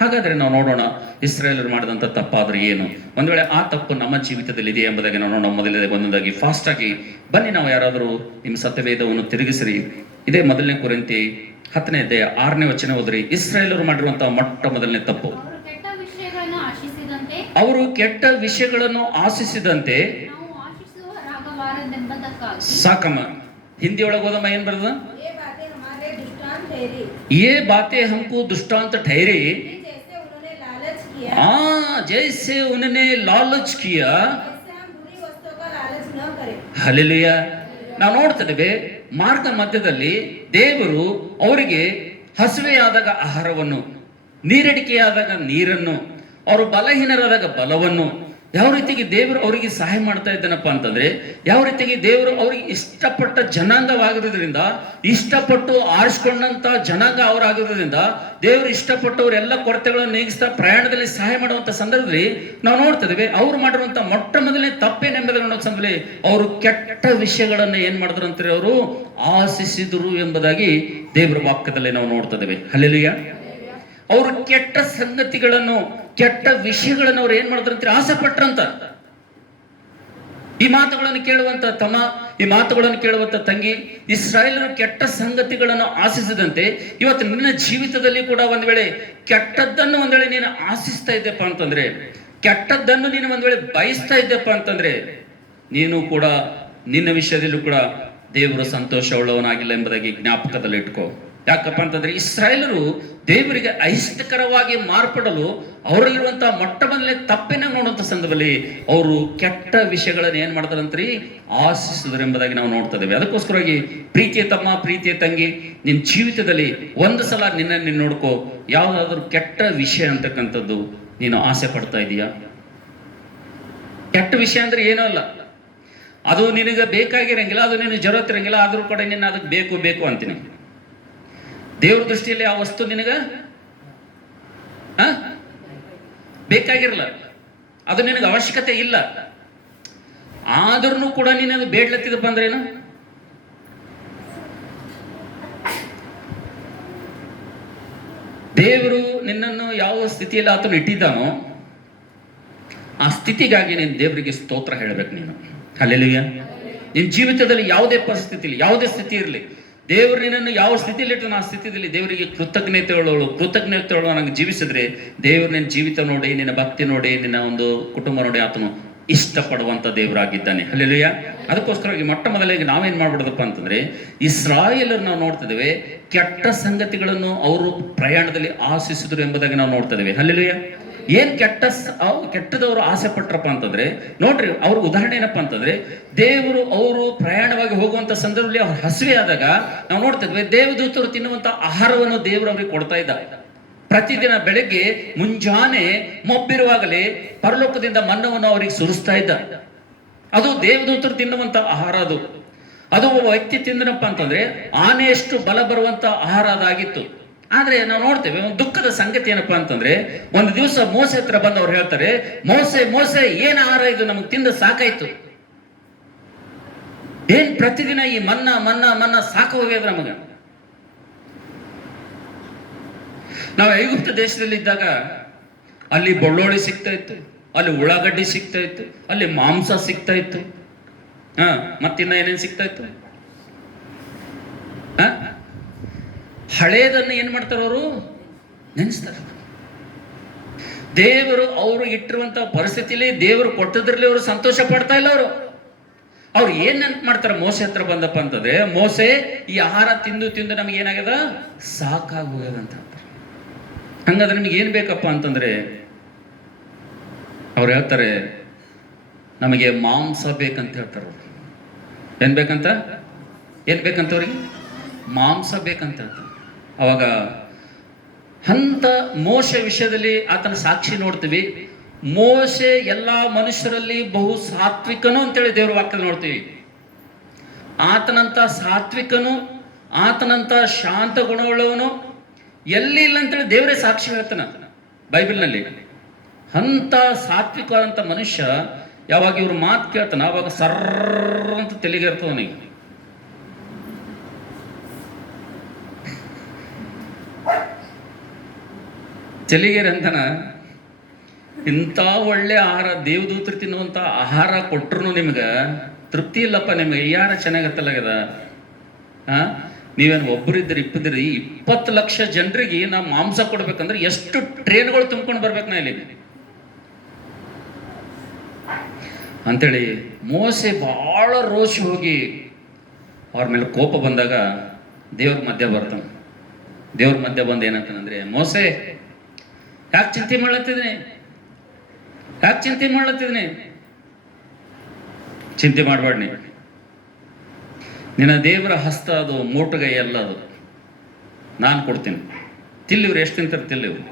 ಹಾಗಾದ್ರೆ ನಾವು ನೋಡೋಣ ಇಸ್ರಾಯೇಲರು ಮಾಡಿದಂಥ ತಪ್ಪಾದ್ರೆ ಏನು, ಒಂದ್ ವೇಳೆ ಆ ತಪ್ಪು ನಮ್ಮ ಜೀವಿತದಲ್ಲಿ ಇದೆ ಎಂಬುದಾಗಿ ನಾವು ನೋಡೋಣ. ಮೊದಲನೇ ಒಂದೊಂದಾಗಿ ಫಾಸ್ಟ್ ಆಗಿ ಬನ್ನಿ, ನಾವು ಯಾರಾದರೂ ನಿಮ್ಮ ಸತ್ಯವೇದವನ್ನು ತಿರುಗಿಸಿರಿ. ಇದೇ 1 ಕೊರಿಂಥಿ 10ನೇ ಅಧ್ಯಾಯ 6ನೇ ವಚನ ಓದ್ರಿ. ಇಸ್ರಾಯೇಲರು ಮಾಡಿರುವಂತಹ ಮೊದಲನೇ ತಪ್ಪು, ಅವರು ಕೆಟ್ಟ ವಿಷಯಗಳನ್ನು ಆಶಿಸಿದಂತೆ. ಸಾಕಮ್ಮ, ಹಿಂದಿ ಒಳಗೆ ಹೋದಮ್ಮ ಏನ್ ಬರ್ತದ? ये बातें हमको दुष्टांत ठहरे, जैसे उन्होंने लालच किया. ಹಲ್ಲೆಲೂಯಾ. ನಾವು ನೋಡ್ತಿದ್ದೇವೆ ಮಾರ್ಗ ಮಧ್ಯದಲ್ಲಿ ದೇವರು ಅವರಿಗೆ ಹಸಿವೆಯಾದಾಗ ಆಹಾರವನ್ನು, ನೀರಡಿಕೆಯಾದಾಗ ನೀರನ್ನು, ಅವರು ಬಲಹೀನರಾದಾಗ ಬಲವನ್ನು, ಯಾವ ರೀತಿಗೆ ದೇವರು ಅವರಿಗೆ ಸಹಾಯ ಮಾಡ್ತಾ ಇದ್ದಾನಪ್ಪ ಅಂತಂದ್ರೆ, ಯಾವ ರೀತಿಗೆ ದೇವರು ಅವರಿಗೆ ಇಷ್ಟಪಟ್ಟ ಜನಾಂಗವಾಗಿರೋದ್ರಿಂದ, ಇಷ್ಟಪಟ್ಟು ಆರಿಸ್ಕೊಂಡಂತ ಜನಾಂಗ ಅವರಾಗಿರೋದ್ರಿಂದ ದೇವರು ಇಷ್ಟಪಟ್ಟವರೆಲ್ಲ ಕೊರತೆಗಳನ್ನು ನೀಗಿಸ್ತಾ ಪ್ರಯಾಣದಲ್ಲಿ ಸಹಾಯ ಮಾಡುವಂತ ಸಂದರ್ಭದಲ್ಲಿ ನಾವು ನೋಡ್ತಿದ್ದೇವೆ ಅವ್ರು ಮಾಡಿರುವಂತ ಮೊದಲನೇ ತಪ್ಪೇನೆಂಬುದನ್ನು ನೋಡೋ ಸಂದರ್ಭದಲ್ಲಿ ಅವರು ಕೆಟ್ಟ ವಿಷಯಗಳನ್ನ ಏನ್ ಮಾಡಿದ್ರು ಅಂತಾರೆ, ಅವರು ಆಶಿಸಿದ್ರು ಎಂಬುದಾಗಿ ದೇವರ ವಾಕ್ಯದಲ್ಲಿ ನಾವು ನೋಡ್ತಿದ್ದೇವೆ. ಹಲ್ಲೆಲೂಯಾ. ಅವರು ಕೆಟ್ಟ ಸಂಗತಿಗಳನ್ನು, ಕೆಟ್ಟ ವಿಷಯಗಳನ್ನು ಅವ್ರು ಏನ್ ಮಾಡಿದ್ರಂತ ಆಸೆ ಪಟ್ರಂತ. ಈ ಮಾತುಗಳನ್ನು ಕೇಳುವಂತ ತಮ್ಮ, ಈ ಮಾತುಗಳನ್ನು ಕೇಳುವಂತ ತಂಗಿ, ಇಸ್ರಾಯೇಲರು ಕೆಟ್ಟ ಸಂಗತಿಗಳನ್ನು ಆಶಿಸಿದಂತೆ ಇವತ್ತು ನಿನ್ನ ಜೀವಿತದಲ್ಲಿ ಕೂಡ ಒಂದ್ ವೇಳೆ ಕೆಟ್ಟದ್ದನ್ನು ಒಂದ್ ವೇಳೆ ನೀನು ಆಶಿಸ್ತಾ ಇದ್ದೆಪ್ಪ ಅಂತಂದ್ರೆ, ಕೆಟ್ಟದ್ದನ್ನು ನೀನು ಒಂದ್ ವೇಳೆ ಬಯಸ್ತಾ ಇದ್ದೆಪ್ಪ ಅಂತಂದ್ರೆ, ನೀನು ಕೂಡ ನಿನ್ನ ವಿಷಯದಲ್ಲೂ ಕೂಡ ದೇವರು ಸಂತೋಷ ಉಳ್ಳವನಾಗಿಲ್ಲ ಎಂಬುದಾಗಿ ಜ್ಞಾಪಕದಲ್ಲಿ ಇಟ್ಕೋ. ಯಾಕಪ್ಪ ಅಂತಂದ್ರೆ ಇಸ್ರಾಯೇಲರು ದೇವರಿಗೆ ಅಹಿಷ್ಟಕರವಾಗಿ ಮಾರ್ಪಡಲು ಅವರಲ್ಲಿರುವಂತಹ ಮೊದಲನೇ ತಪ್ಪೇನ ನೋಡುವಂತ ಸಂದರ್ಭದಲ್ಲಿ ಅವರು ಕೆಟ್ಟ ವಿಷಯಗಳನ್ನ ಏನ್ ಮಾಡ್ತಾರಂತ್ರಿ, ಆಶಿಸಿದ್ರು ಎಂಬುದಾಗಿ ನಾವು ನೋಡ್ತಾ ಇದ್ದೇವೆ. ಅದಕ್ಕೋಸ್ಕರವಾಗಿ ಪ್ರೀತಿಯ ತಮ್ಮ, ಪ್ರೀತಿಯ ತಂಗಿ, ನಿನ್ನ ಜೀವಿತದಲ್ಲಿ ಒಂದು ಸಲ ನಿನ್ನ ನೋಡ್ಕೋ, ಯಾವ್ದಾದ್ರು ಕೆಟ್ಟ ವಿಷಯ ಅಂತಕ್ಕಂಥದ್ದು ನೀನು ಆಸೆ ಪಡ್ತಾ ಇದೀಯಾ? ಕೆಟ್ಟ ವಿಷಯ ಅಂದ್ರೆ ಏನೂ ಅಲ್ಲ, ಅದು ನಿನಗೆ ಬೇಕಾಗಿರಂಗಿಲ್ಲ, ಅದು ನಿನಗೆ ಜರುರತ್ ಇರಂಗಿಲ್ಲ, ಆದ್ರೂ ಕೂಡ ನಿನ್ನ ಅದಕ್ಕೆ ಬೇಕು ಅಂತೀನಿ. ದೇವ್ರ ದೃಷ್ಟಿಯಲ್ಲಿ ಆ ವಸ್ತು ನಿನಗ ಬೇಕಾಗಿರಲ್ಲ, ಅದು ನಿನಗೆ ಅವಶ್ಯಕತೆ ಇಲ್ಲ, ಆದ್ರೂ ಕೂಡ ನೀನು ಅದು ಬೇಡ್ಲತ್ತಿದಪ್ಪ ಅಂದ್ರೇನು? ದೇವರು ನಿನ್ನನ್ನು ಯಾವ ಸ್ಥಿತಿಯಲ್ಲಿ ಆತನು ಇಟ್ಟಿದ್ದಾನೋ ಆ ಸ್ಥಿತಿಗಾಗಿ ನೀನು ದೇವರಿಗೆ ಸ್ತೋತ್ರ ಹೇಳಬೇಕು ನೀನು. ಹಲ್ಲೆಲೂಯಾ. ನಿನ್ನ ಜೀವಿತದಲ್ಲಿ ಯಾವುದೇ ಪರಿಸ್ಥಿತಿಲಿ, ಯಾವುದೇ ಸ್ಥಿತಿ ಇರಲಿ, ದೇವರು ನಿನ್ನನ್ನು ಯಾವ ಸ್ಥಿತಿಯಲ್ಲಿ ಇಟ್ಟು ಆ ಸ್ಥಿತಿಯಲ್ಲಿ ದೇವರಿಗೆ ಕೃತಜ್ಞತೆಗಳು ನನಗೆ ಜೀವಿಸಿದ್ರೆ, ದೇವರು ನಿನ್ನ ಜೀವಿತ ನೋಡಿ, ನಿನ್ನ ಭಕ್ತಿ ನೋಡಿ, ನಿನ್ನ ಒಂದು ಕುಟುಂಬ ನೋಡಿ ಆತನು ಇಷ್ಟಪಡುವಂತ ದೇವರಾಗಿದ್ದಾನೆ. ಹಲ್ಲೆಲೂಯಾ. ಅದಕ್ಕೋಸ್ಕರವಾಗಿ ಮೊಟ್ಟ ಮೊದಲಾಗಿ ನಾವೇನ್ ಮಾಡ್ಬಿಡೋದಪ್ಪ ಅಂತಂದ್ರೆ, ಇಸ್ರಾಯೇಲರು ನಾವು ನೋಡ್ತಿದ್ದೇವೆ ಕೆಟ್ಟ ಸಂಗತಿಗಳನ್ನು ಅವರು ಪ್ರಯಾಣದಲ್ಲಿ ಆಶಿಸಿದ್ರು ಎಂಬುದಾಗಿ ನಾವು ನೋಡ್ತಿದ್ದೇವೆ. ಹಲ್ಲೆಲೂಯಾ. ಏನ್ ಕೆಟ್ಟದವರು ಆಸೆ ಪಟ್ರಪ್ಪ ಅಂತಂದ್ರೆ, ನೋಡ್ರಿ ಅವ್ರ ಉದಾಹರಣೆ ಏನಪ್ಪಾ ಅಂತಂದ್ರೆ, ದೇವರು ಅವರು ಪ್ರಯಾಣವಾಗಿ ಹೋಗುವಂತ ಸಂದರ್ಭದಲ್ಲಿ ಅವ್ರು ಹಸಿವೆ ಆದಾಗ ನಾವು ನೋಡ್ತಿದ್ವಿ, ದೇವದೂತರು ತಿನ್ನುವಂತ ಆಹಾರವನ್ನು ದೇವರು ಅವ್ರಿಗೆ ಕೊಡ್ತಾ ಇದ್ದ. ಪ್ರತಿದಿನ ಬೆಳಗ್ಗೆ ಮುಂಜಾನೆ ಮೊಬ್ಬಿರುವಾಗಲೇ ಪರಲೋಕದಿಂದ ಮನ್ನವನ್ನು ಅವರಿಗೆ ಸುರಿಸ್ತಾ ಇದ್ದ. ಅದು ದೇವದೂತರು ತಿನ್ನುವಂತ ಆಹಾರ. ಅದು ಒಬ್ಬ ವ್ಯಕ್ತಿ ತಿಂದನಪ್ಪ ಅಂತಂದ್ರೆ ಆನೆಯಷ್ಟು ಬಲ ಬರುವಂತ ಆಹಾರ ಅದಾಗಿತ್ತು. ಆದ್ರೆ ನಾವು ನೋಡ್ತೇವೆ ಒಂದು ದುಃಖದ ಸಂಗತಿ ಏನಪ್ಪಾ ಅಂತಂದ್ರೆ, ಒಂದು ದಿವಸ ಮೋಸೆ ಹತ್ರ ಬಂದು ಅವ್ರು ಹೇಳ್ತಾರೆ, ಮೋಸೆ ಏನ್ ಆಹಾರ ಇದು, ನಮಗೆ ತಿಂದ ಸಾಕಾಯ್ತು. ಏನ್ ಪ್ರತಿದಿನ ಈ ಮನ್ನಾ ಸಾಕು ಹೋಗ್ಯದ ನಮಗ. ನಾವು ಐಗುಪ್ತ ದೇಶದಲ್ಲಿ ಇದ್ದಾಗ ಅಲ್ಲಿ ಬೆಳ್ಳುಳ್ಳಿ ಸಿಗ್ತಾ ಇತ್ತು, ಅಲ್ಲಿ ಉಳ್ಳಾಗಡ್ಡಿ ಸಿಗ್ತಾ ಇತ್ತು, ಅಲ್ಲಿ ಮಾಂಸ ಸಿಗ್ತಾ ಇತ್ತು. ಮತ್ತಿನ್ನ ಏನೇನ್ ಸಿಗ್ತಾ ಇತ್ತು? ಹಳೇದನ್ನು ಏನ್ ಮಾಡ್ತಾರ ಅವರು? ನೆನೆಸ್ತಾರೆ. ದೇವರು ಅವರು ಇಟ್ಟಿರುವಂತ ಪರಿಸ್ಥಿತಿಲಿ, ದೇವರು ಕೊಟ್ಟದ್ರಲ್ಲಿ ಅವರು ಸಂತೋಷ ಪಡ್ತಾ ಇಲ್ಲ. ಅವ್ರು ಏನ್ ನೆನ್ಪು ಮಾಡ್ತಾರ? ಮೋಸೆ ಹತ್ರ ಬಂದಪ್ಪ ಅಂತಂದ್ರೆ, ಮೋಸೆ ಈ ಆಹಾರ ತಿಂದು ನಮ್ಗೆ ಏನಾಗ್ಯದ, ಸಾಕಾಗಿ ಹೋಗ್ಯದಂತ. ಹಂಗಾದ್ರೆ ನಿಮ್ಗೆ ಏನ್ ಬೇಕಪ್ಪ ಅಂತಂದ್ರೆ, ಅವ್ರು ಹೇಳ್ತಾರೆ ನಮಗೆ ಮಾಂಸ ಬೇಕಂತ ಹೇಳ್ತಾರ. ಏನ್ ಬೇಕಂತ ಅವ್ರಿಗೆ? ಮಾಂಸ ಬೇಕಂತ ಹೇಳ್ತಾರೆ. ಅವಾಗ ಅಂತ ಮೋಶೆ ವಿಷಯದಲ್ಲಿ ಆತನ ಸಾಕ್ಷಿ ನೋಡ್ತೀವಿ. ಮೋಶೆ ಎಲ್ಲಾ ಮನುಷ್ಯರಲ್ಲಿ ಬಹು ಸಾತ್ವಿಕನು ಅಂತೇಳಿ ದೇವ್ರ ವಾಕ್ಯದಲ್ಲಿ ನೋಡ್ತೀವಿ. ಆತನಂತ ಸಾತ್ವಿಕನು, ಆತನಂತ ಶಾಂತ ಗುಣವುಳ್ಳವನು ಎಲ್ಲಿ ಇಲ್ಲ ಅಂತೇಳಿ ದೇವರೇ ಸಾಕ್ಷಿ ಹೇಳ್ತಾನ ಬೈಬಲ್ನಲ್ಲಿ. ಅಂತ ಸಾತ್ವಿಕವಾದಂತ ಮನುಷ್ಯ ಯಾವಾಗ ಇವ್ರ ಮಾತು ಕೇಳ್ತಾನ, ಅವಾಗ ಸರ್ರ ಅಂತ ತೆಲಿಗಿರ್ತವನಿಗೆ. ತೆಲಿಗೇರಿ ಅಂತಾನ, ಇಂಥ ಒಳ್ಳೆ ಆಹಾರ, ದೇವದೂತರು ತಿನ್ನುವಂತ ಆಹಾರ ಕೊಟ್ರು ನಿಮ್ಗ ತೃಪ್ತಿ ಇಲ್ಲಪ್ಪ, ನಿಮ್ಗೆ ಯಾರ ಚೆನ್ನಾಗತ್ತಲಾಗದ. ನೀವೇನು ಒಬ್ಬರಿದ್ರಿ, ಇಬ್ಬರಿದ್ರಿ, 20 ಲಕ್ಷ ಜನರಿಗೆ ನಾವು ಮಾಂಸ ಕೊಡ್ಬೇಕಂದ್ರೆ ಎಷ್ಟು ಟ್ರೇನ್ಗಳು ತುಂಬ್ಕೊಂಡು ಬರ್ಬೇಕು ನಾ ಇಲ್ಲಿ ಅಂತೇಳಿ ಮೋಸೆ ಬಹಳ ರೋಷಿ ಹೋಗಿ ಅವ್ರ ಮೇಲೆ ಕೋಪ ಬಂದಾಗ ದೇವ್ರ ಮಧ್ಯ ಬರ್ತಾನೆ. ದೇವ್ರ ಮಧ್ಯ ಬಂದು ಏನಂತಾನಂದ್ರೆ, ಮೋಸೆ ಯಾಕೆ ಚಿಂತೆ ಮಾಡ್ಲತ್ತಿದ್ದೀನಿ? ಚಿಂತೆ ಮಾಡಬೇಡಿ, ನಿನ್ನ ದೇವರ ಹಸ್ತ ಅದು ಮೋಟುಗೈ ಎಲ್ಲ, ಅದು ನಾನು ಕೊಡ್ತೀನಿ. ತಿಲ್ಲಿವ್ರು ಎಷ್ಟು ತಿಂತಾರೆ? ತಿಲ್ಲಿವ್ರು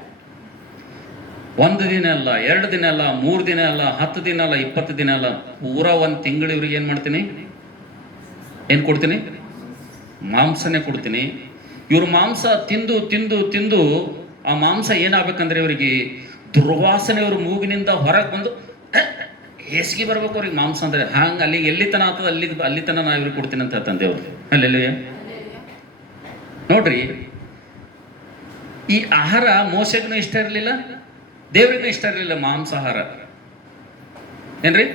1 ದಿನ ಅಲ್ಲ, 2 ದಿನ ಅಲ್ಲ, 3 ದಿನ ಅಲ್ಲ, 10 ದಿನ ಅಲ್ಲ, 20 ದಿನ ಅಲ್ಲ, ಪೂರಾ 1 ತಿಂಗಳು ಇವ್ರಿಗೆ ಏನ್ ಮಾಡ್ತೀನಿ? ಏನ್ ಕೊಡ್ತೀನಿ? ಮಾಂಸನೇ ಕೊಡ್ತೀನಿ. ಇವ್ರ ಮಾಂಸ ತಿಂದು ಆ ಮಾಂಸ ಏನಾಗಬೇಕಂದ್ರೆ ಇವರಿಗೆ ದುರ್ವಾಸನೆ, ಇವ್ರ ಮೂಗಿನಿಂದ ಹೊರಗೆ ಬಂದು ಹೇಸಿಗೆ ಬರ್ಬೇಕು ಅವ್ರಿಗೆ ಮಾಂಸ ಅಂದ್ರೆ. ಹಂಗ ಅಲ್ಲಿಗೆ ಎಲ್ಲಿ ತನ ಆಗ್ತದ ಅಲ್ಲಿ ತನ ನಾ ಇವ್ರಿಗೆ ಕೊಡ್ತೀನಿ ಅಂತ ಹೇಳ್ತಾನೆ ದೇವ್ರು. ಅಲ್ಲೆಲ್ಲ ನೋಡ್ರಿ, ಈ ಆಹಾರ ಮೋಸೆಗೂ ಇಷ್ಟ ಇರಲಿಲ್ಲ, ದೇವ್ರಿಗೂ ಇಷ್ಟ ಇರಲಿಲ್ಲ. ಮಾಂಸಾಹಾರ ಏನ್ರಿ?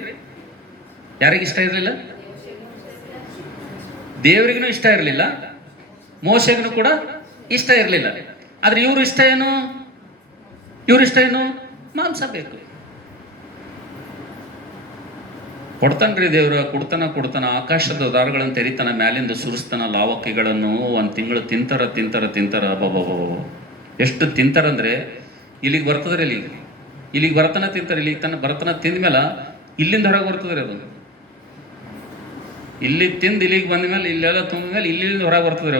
ಯಾರಿಗ ಇಷ್ಟ ಇರಲಿಲ್ಲ? ದೇವರಿಗೂ ಇಷ್ಟ ಇರಲಿಲ್ಲ, ಮೋಸೆಗೂ ಕೂಡ ಇಷ್ಟ ಇರಲಿಲ್ಲ. ಆದ್ರೆ ಇವ್ರ ಇಷ್ಟ ಏನು? ಮಾಂಸ ಬೇಕು. ಕೊಡ್ತಾನ್ರಿ ದೇವ್ರ, ಕೊಡ್ತಾನ. ಆಕಾಶದ ದಾರಗಳನ್ನು ತೆರಿತಾನ, ಮ್ಯಾಲಿಂದ ಸುರಿಸ್ತಾನ ಲಾವಕ್ಕಿಗಳನ್ನು. 1 ತಿಂಗಳು ತಿಂತಾರ. ಬಾಬಾ ಎಷ್ಟು ತಿಂತಾರಂದ್ರೆ, ಇಲ್ಲಿಗೆ ಬರ್ತದ್ರಿ, ಇಲ್ಲಿಗೆ ಬರ್ತನ ತಿಂತಾರೆ. ಇಲ್ಲಿಗೆ ತನ ಬರ್ತನ ತಿಂದ್ಮೇಲೆ ಇಲ್ಲಿಂದ ಹೊರಗೆ ಬರ್ತದ್ರಿ ಅದು. ಇಲ್ಲಿ ತಿಂದು ಇಲ್ಲಿಗೆ ಬಂದ ಮೇಲೆ, ಇಲ್ಲೆಲ್ಲ ತುಂಬ ಮೇಲೆ ಇಲ್ಲಿಂದ ಹೊರಗೆ ಬರ್ತದ್ರಿ.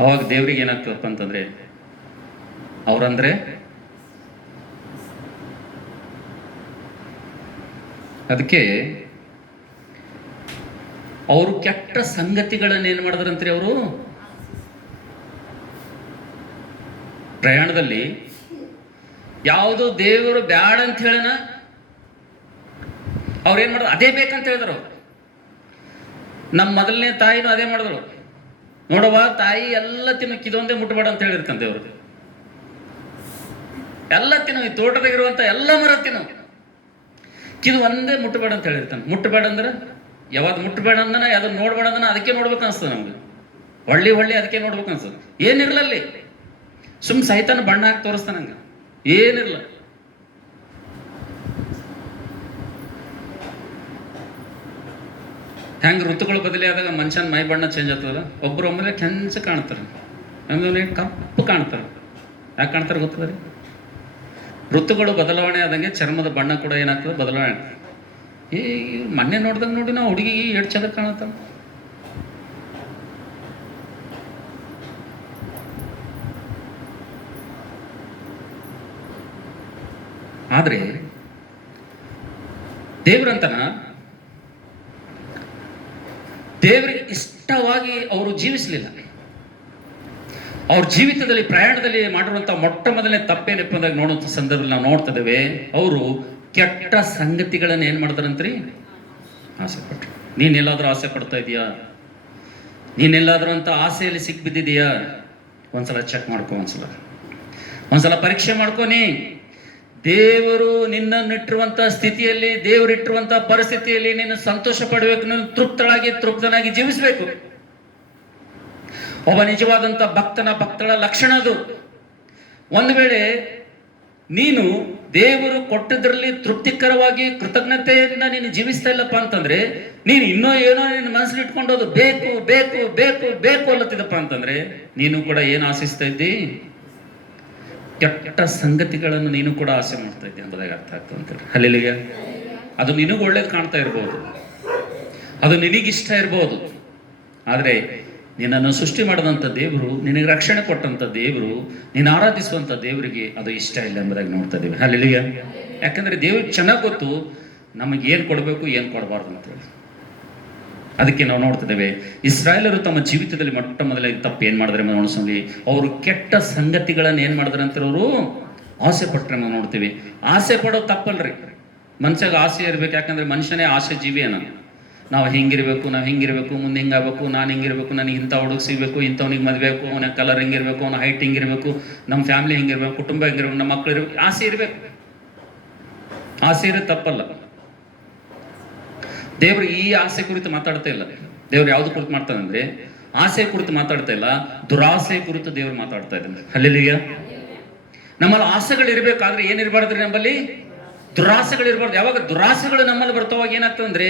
ಅವಾಗ ದೇವ್ರಿಗೆ ಏನಾಗ್ತದಪ್ಪ ಅಂತಂದ್ರೆ, ಅವ್ರಂದ್ರೆ ಅದಕ್ಕೆ ಅವರು ಕೆಟ್ಟ ಸಂಗತಿಗಳನ್ನ ಏನ್ ಮಾಡಿದ್ರಂತ್ರಿ, ಅವರು ಪ್ರಯಾಣದಲ್ಲಿ ಯಾವುದು ದೇವರು ಬ್ಯಾಡ ಅಂತ ಹೇಳನ ಅವ್ರು ಏನ್ ಮಾಡಿದ್ರು? ಅದೇ ಬೇಕಂತ ಹೇಳಿದ್ರು. ನಮ್ಮ ಮೊದಲನೇ ತಾಯಿನೂ ಅದೇ ಮಾಡಿದ್ರು. ನೋಡವ್ವ, ತಾಯಿ ಎಲ್ಲ ತಿನ್ನಕ್ಕೆ ಇದೊಂದೇ ಮುಟ್ಬೇಡ ಅಂತ ಹೇಳಿರ್ತಾನೆ ದೇವ್ರು. ಎಲ್ಲ ತಿನ್ನು, ಈ ತೋಟದಾಗಿರುವಂಥ ಎಲ್ಲ ಮರ ತಿನ್ನು, ಇದು ಒಂದೇ ಮುಟ್ಟಬೇಡ ಅಂತ ಹೇಳಿರ್ತಾನೆ. ಮುಟ್ಟಬೇಡ ಅಂದ್ರೆ ಯಾವ್ದು ಮುಟ್ಟಬೇಡ ಅಂದನ, ಯಾವ್ದು ನೋಡ್ಬೇಡ ಅಂದನ, ಅದಕ್ಕೆ ನೋಡ್ಬೇಕು ಅನ್ಸ್ತದೆ ನಮ್ಗೆ. ಹೊಳ್ಳಿ ಅದಕ್ಕೆ ನೋಡ್ಬೇಕು ಅನ್ಸ್ತದೆ. ಏನಿರಲಲ್ಲಿ, ಸುಮ್ ಸಹಿತನ ಬಣ್ಣ ಹಾಕಿ ತೋರಿಸ್ತಾನೆ, ಹಂಗೆ ಏನಿರಲ್ಲ. ಹೆಂಗೆ ಋತುಗಳು ಬದಲಿ ಆದಾಗ ಮನುಷ್ಯನ ಮೈ ಬಣ್ಣ ಚೇಂಜ್ ಆಗ್ತದ. ಒಬ್ಬರು ಒಮ್ಮೆಲೆ ಕೆಂಚ ಕಾಣ್ತಾರೆ, ಆಮೇಲೆ ಕಪ್ಪು ಕಾಣ್ತಾರೆ. ಯಾಕೆ ಕಾಣ್ತಾರೆ ಗೊತ್ತದ ರೀ? ಋತುಗಳು ಬದಲಾವಣೆ ಆದಂಗೆ ಚರ್ಮದ ಬಣ್ಣ ಕೂಡ ಏನಾಗ್ತದೆ, ಬದಲಾವಣೆ ಆಗ್ತದೆ. ಮೊನ್ನೆ ನೋಡ್ದಂಗೆ ನೋಡಿ ನಾವು ಹುಡುಗಿ ಎಷ್ಟು ಚಂದ ಕಾಣುತ್ತ. ಆದ್ರೆ ದೇವ್ರಂತನ ದೇವರಿಗೆ ಇಷ್ಟವಾಗಿ ಅವರು ಜೀವಿಸಲಿಲ್ಲ. ಅವ್ರ ಜೀವಿತದಲ್ಲಿ ಪ್ರಯಾಣದಲ್ಲಿ ಮಾಡಿರುವಂಥ ಮೊಟ್ಟ ಮೊದಲನೇ ತಪ್ಪೇನಪ್ಪ ಅಂದಾಗ ನೋಡುವಂಥ ಸಂದರ್ಭದಲ್ಲಿ ನಾವು ನೋಡ್ತಾ ಇದ್ದೇವೆ, ಅವರು ಕೆಟ್ಟ ಸಂಗತಿಗಳನ್ನ ಏನ್ ಮಾಡ್ತಾರಂತ್ರಿ, ಆಸೆ ಪಟ್ರು. ನೀನೆಲ್ಲಾದ್ರೂ ಆಸೆ ಪಡ್ತಾ ಇದೀಯಾ? ನೀನೆಲ್ಲಾದ್ರೂ ಅಂತ ಆಸೆಯಲ್ಲಿ ಸಿಕ್ಬಿದ್ದಿದೀಯಾ? ಒಂದ್ಸಲ ಚೆಕ್ ಮಾಡ್ಕೊ, ಒಂದ್ಸಲ ಪರೀಕ್ಷೆ ಮಾಡ್ಕೊನಿ. ದೇವರು ನಿನ್ನನ್ನಿಟ್ಟಿರುವಂತಹ ಸ್ಥಿತಿಯಲ್ಲಿ, ದೇವರಿಟ್ಟಿರುವಂತಹ ಪರಿಸ್ಥಿತಿಯಲ್ಲಿ ನೀನು ಸಂತೋಷ ಪಡಬೇಕು, ನೀನು ತೃಪ್ತನಾಗಿ ಜೀವಿಸಬೇಕು. ಒಬ್ಬ ನಿಜವಾದಂತ ಭಕ್ತಳ ಲಕ್ಷಣ ಅದು. ಒಂದು ವೇಳೆ ನೀನು ದೇವರು ಕೊಟ್ಟದ್ರಲ್ಲಿ ತೃಪ್ತಿಕರವಾಗಿ ಕೃತಜ್ಞತೆಯಿಂದ ನೀನು ಜೀವಿಸ್ತಾ ಇಲ್ಲಪ್ಪ ಅಂತಂದ್ರೆ, ನೀನು ಇನ್ನೂ ಏನೋ ನಿನ್ನ ಮನಸ್ಸಲ್ಲಿ ಇಟ್ಕೊಂಡೋದು ಬೇಕು ಬೇಕು ಬೇಕು ಬೇಕು ಅಲ್ಲತ್ತಿದಪ್ಪ ಅಂತಂದ್ರೆ, ನೀನು ಕೂಡ ಏನು ಆಶಿಸ್ತಾ ಇದ್ದಿ? ಕೆಟ್ಟ ಸಂಗತಿಗಳನ್ನು ನೀನು ಕೂಡ ಆಸೆ ಮಾಡ್ತಾ ಇದ್ದೆ ಎಂಬುದಾಗಿ ಅರ್ಥ ಆಗ್ತದೆ ಅಂತೇಳಿ. ಹಲ್ಲೆಲೂಯಾ. ಅದು ನಿನಗೆ ಒಳ್ಳೇದು ಕಾಣ್ತಾ ಇರ್ಬೋದು, ಅದು ನಿನಗಿಷ್ಟ ಇರ್ಬೋದು, ಆದರೆ ನಿನ್ನನ್ನು ಸೃಷ್ಟಿ ಮಾಡಿದಂಥ ದೇವರು, ನಿನಗೆ ರಕ್ಷಣೆ ಕೊಟ್ಟಂಥ ದೇವರು, ನೀನು ಆರಾಧಿಸುವಂಥ ದೇವರಿಗೆ ಅದು ಇಷ್ಟ ಇಲ್ಲ ಎಂಬುದಾಗಿ ನೋಡ್ತಾ ಇದ್ದೀವಿ. ಹಲ್ಲೆಲೂಯಾ. ಯಾಕಂದರೆ ದೇವ್ರಿಗೆ ಚೆನ್ನಾಗಿ ಗೊತ್ತು ನಮಗೆ ಏನು ಕೊಡಬೇಕು, ಏನು ಕೊಡಬಾರ್ದು ಅಂತೇಳಿ. ಅದಕ್ಕೆ ನಾವು ನೋಡ್ತಿದ್ದೇವೆ, ಇಸ್ರಾಯೇಲರು ತಮ್ಮ ಜೀವಿತದಲ್ಲಿ ಮೊಟ್ಟ ಮೊದಲಾಗಿ ತಪ್ಪು ಏನು ಮಾಡಿದ್ರೆ ನೋಡಿಸಲಿ, ಅವರು ಕೆಟ್ಟ ಸಂಗತಿಗಳನ್ನು ಏನು ಮಾಡಿದ್ರೆ ಅಂತ ಅವರು ಆಸೆ ಪಟ್ಟರೆ ನಾವು ನೋಡ್ತೀವಿ. ಆಸೆ ಪಡೋದು ತಪ್ಪಲ್ರಿ, ಮನುಷ್ಯಗೆ ಆಸೆ ಇರಬೇಕು. ಯಾಕಂದ್ರೆ ಮನುಷ್ಯನೇ ಆಸೆ ಜೀವಿಯೇನ. ನಾವು ಹಿಂಗಿರ್ಬೇಕು, ಮುಂದೆ ಹಿಂಗಾಗಬೇಕು, ನಾನು ಹಿಂಗಿರ್ಬೇಕು, ನನಗೆ ಇಂಥ ಹುಡುಗ ಸಿಗಬೇಕು, ಇಂಥವ್ನಿಗೆ ಮದುವೆಬೇಕು, ಅವನ ಕಲರ್ ಹಿಂಗಿರ್ಬೇಕು, ಅವನ ಹೈಟ್ ಹಿಂಗಿರ್ಬೇಕು, ನಮ್ಮ ಫ್ಯಾಮಿಲಿ ಹಿಂಗಿರ್ಬೇಕು, ಕುಟುಂಬ ಹಿಂಗಿರ್ಬೇಕು, ನಮ್ಮ ಮಕ್ಕಳು ಇರ್ಬೇಕು, ಆಸೆ ಇರಬೇಕು. ಆಸೆ ಇರೋದು ತಪ್ಪಲ್ಲ. ದೇವರು ಈ ಆಸೆ ಕುರಿತು ಮಾತಾಡ್ತಾ ಇಲ್ಲ. ದೇವ್ರು ಯಾವ್ದು ಕುರಿತು ಮಾಡ್ತಾನೆ ಅಂದ್ರೆ, ಆಸೆ ಕುರಿತು ಮಾತಾಡ್ತಾ ಇಲ್ಲ, ದುರಾಸೆ ಕುರಿತು ದೇವ್ರು ಮಾತಾಡ್ತಾ ಇದ್ದಾನೆ. ಹಲ್ಲೆಲೂಯಾ. ನಮ್ಮಲ್ಲಿ ಆಸೆಗಳು ಇರಬೇಕಾದ್ರೆ ಏನಿರಬಾರ್ದ್ರಿ, ನಮ್ಮಲ್ಲಿ ದುರಾಸೆಗಳಿರ್ಬಾರ್ದು. ಯಾವಾಗ ದುರಾಸೆಗಳು ನಮ್ಮಲ್ಲಿ ಬರ್ತಾವಾಗ ಏನಾಗ್ತದೆ ಅಂದ್ರೆ,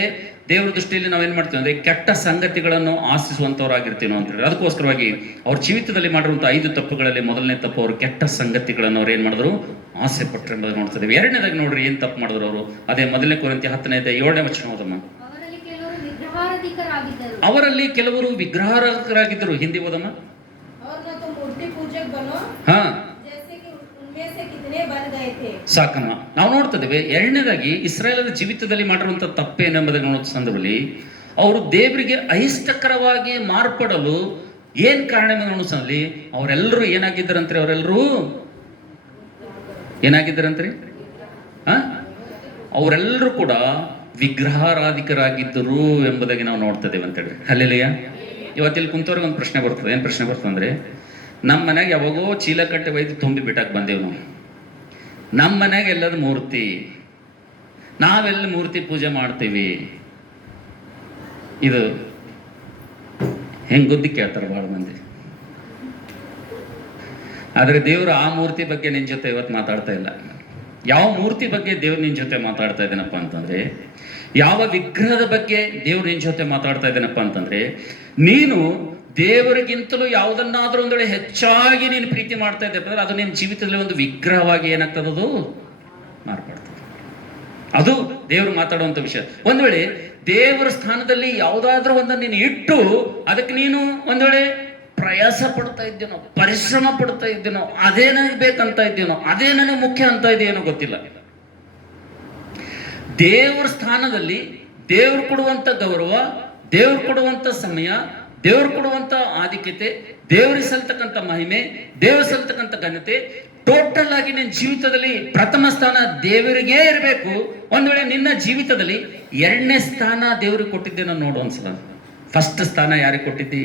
ದೇವ್ರ ದೃಷ್ಟಿಯಲ್ಲಿ ನಾವೇನ್ ಮಾಡ್ತೀವಿ ಅಂದ್ರೆ ಕೆಟ್ಟ ಸಂಗತಿಗಳನ್ನು ಆಶಿಸುವಂತವರಾಗಿರ್ತೀವಿ ಅಂತ ಹೇಳಿ. ಅದಕ್ಕೋಸ್ಕರವಾಗಿ ಅವ್ರ ಜೀವಿತದಲ್ಲಿ ಮಾಡಿರುವಂತ 5 ತಪ್ಪುಗಳಲ್ಲಿ ಮೊದಲನೇ ತಪ್ಪು, ಅವರು ಕೆಟ್ಟ ಸಂಗತಿಗಳನ್ನು ಅವ್ರು ಏನ್ ಮಾಡಿದ್ರು, ಆಸೆ ಪಟ್ಟರು ಎಂಬುದು ನೋಡ್ತಿದ್ದೇವೆ. ಎರಡನೇದಾಗಿ ನೋಡ್ರಿ ಏನ್ ತಪ್ಪು ಮಾಡಿದ್ರು ಅವರು. ಅದೇ ಮೊದಲನೇ ಕೊರಿಂಥಿ 10:7 ವಚನ ಓದಮ್ಮ. ಅವರಲ್ಲಿ ಕೆಲವರು ವಿಗ್ರಹಾರಾಧಕರಾಗಿದ್ದರು. ಹಿಂದಿ ಓದಮ್ಮ. ಹಾ, ಸಾಕಮ್ಮ. ನಾವು ನೋಡ್ತಿದ್ದೇವೆ ಎರಡನೇದಾಗಿ ಇಸ್ರಾಯೇಲರ ಜೀವಿತದಲ್ಲಿ ಮಾಡಿರುವಂತ ತಪ್ಪೇನೆಂಬುದನ್ನು ನೋಡೋ ಸಂದರ್ಭದಲ್ಲಿ, ಅವರು ದೇವರಿಗೆ ಅಹಿಷ್ಟಕರವಾಗಿ ಮಾರ್ಪಡಲು ಏನ್ ಕಾರಣ ಅನ್ನೋಸಲ್ಲಿ ಅವರೆಲ್ಲರೂ ಏನಾಗಿದ್ದರಂತ್ರಿ, ಏನಾಗಿದ್ದರಂತ್ರಿ, ಅವರೆಲ್ಲರೂ ಕೂಡ ವಿಗ್ರಹಾರಾಧಿಕರಾಗಿದ್ದರು ಎಂಬುದಾಗಿ ನಾವು ನೋಡ್ತಿದ್ದೇವೆ ಅಂತೇಳಿ. ಹಲ್ಲೆಲೂಯಾ. ಇವತ್ತಿಲ್ಲಿ ಕುಂತವ್ರಿಗೆ ಒಂದು ಪ್ರಶ್ನೆ ಬರ್ತದೆ. ಏನು ಪ್ರಶ್ನೆ ಬರ್ತದೆ ಅಂದ್ರೆ, ನಮ್ಮ ಮನೆಗೆ ಯಾವಾಗೋ ಚೀಲ ಕಟ್ಟೆ ಒಯ್ದು ತುಂಬಿ ಬಿಟ್ಟಾಕ್ ಬಂದೇವು ನಾವು. ನಮ್ಮ ಮನೆಗೆ ಎಲ್ಲದ ಮೂರ್ತಿ, ನಾವೆಲ್ಲ ಮೂರ್ತಿ ಪೂಜೆ ಮಾಡ್ತೀವಿ. ಇದು ಹೆಂಗ್ ಗುದ್ದಿ ಕೇಳ್ತಾರೆ ಬಹಳ ಮಂದಿ. ಆದ್ರೆ ದೇವರು ಆ ಮೂರ್ತಿ ಬಗ್ಗೆ ನಿನ್ ಜೊತೆ ಇವತ್ತು ಮಾತಾಡ್ತಾ ಇಲ್ಲ. ಯಾವ ಮೂರ್ತಿ ಬಗ್ಗೆ ದೇವ್ರು ನಿನ್ ಜೊತೆ ಮಾತಾಡ್ತಾ ಇದ್ದೇನಪ್ಪ ಅಂತಂದ್ರೆ, ಯಾವ ವಿಗ್ರಹದ ಬಗ್ಗೆ ದೇವ್ರು ನಿನ್ ಜೊತೆ ಮಾತಾಡ್ತಾ ಇದ್ದೇನಪ್ಪ ಅಂತಂದ್ರೆ, ನೀನು ದೇವರಿಗಿಂತಲೂ ಯಾವುದನ್ನಾದ್ರೂ ಒಂದೊಳ್ಳೆ ಹೆಚ್ಚಾಗಿ ನೀನು ಪ್ರೀತಿ ಮಾಡ್ತಾ ಇದ್ದೆ ಅಂದ್ರೆ, ಅದು ನಿನ್ನ ಜೀವಿತದಲ್ಲಿ ಒಂದು ವಿಗ್ರಹವಾಗಿ ಏನಾಗ್ತದೆ, ಅದು ಮಾರ್ಪಡ್ತದೆ. ಅದು ದೇವರು ಮಾತಾಡುವಂತ ವಿಷಯ. ಒಂದ್ ವೇಳೆ ದೇವರ ಸ್ಥಾನದಲ್ಲಿ ಯಾವುದಾದ್ರೂ ಒಂದನ್ನು ನೀನು ಇಟ್ಟು ಅದಕ್ಕೆ ನೀನು ಒಂದ್ ವೇಳೆ ಪ್ರಯಾಸ ಪಡ್ತಾ ಇದ್ದೇನೋ, ಪರಿಶ್ರಮ ಪಡ್ತಾ ಇದ್ದೇನೋ, ಅದೇ ನನಗೆ ಬೇಕಂತ ಇದ್ದೇನೋ, ಅದೇ ನನಗೆ ಮುಖ್ಯ ಅಂತ ಇದೆಯೇನೋ ಗೊತ್ತಿಲ್ಲ. ದೇವರ ಸ್ಥಾನದಲ್ಲಿ ದೇವರು ಕೊಡುವಂತ ಗೌರವ, ದೇವರು ಕೊಡುವಂತ ಸಮಯ, ದೇವರು ಕೊಡುವಂತ ಆಧಿಕ್ಯತೆ, ದೇವರಿಗೆ ಸಲ್ತಕ್ಕಂಥ ಮಹಿಮೆ, ದೇವರು ಸಲ್ತಕ್ಕಂಥ ಘನತೆ, ಟೋಟಲ್ ಆಗಿ ನಿನ್ನ ಜೀವಿತದಲ್ಲಿ ಪ್ರಥಮ ಸ್ಥಾನ ದೇವರಿಗೇ ಇರಬೇಕು. ಒಂದ್ ವೇಳೆ ನಿನ್ನ ಜೀವಿತದಲ್ಲಿ 2ನೇ ಸ್ಥಾನ ದೇವರಿಗೆ ಕೊಟ್ಟಿದ್ದೇನೋ ನೋಡು ಒಂದ್ಸಲ. ಫಸ್ಟ್ ಸ್ಥಾನ ಯಾರಿಗೆ ಕೊಟ್ಟಿದ್ದಿ?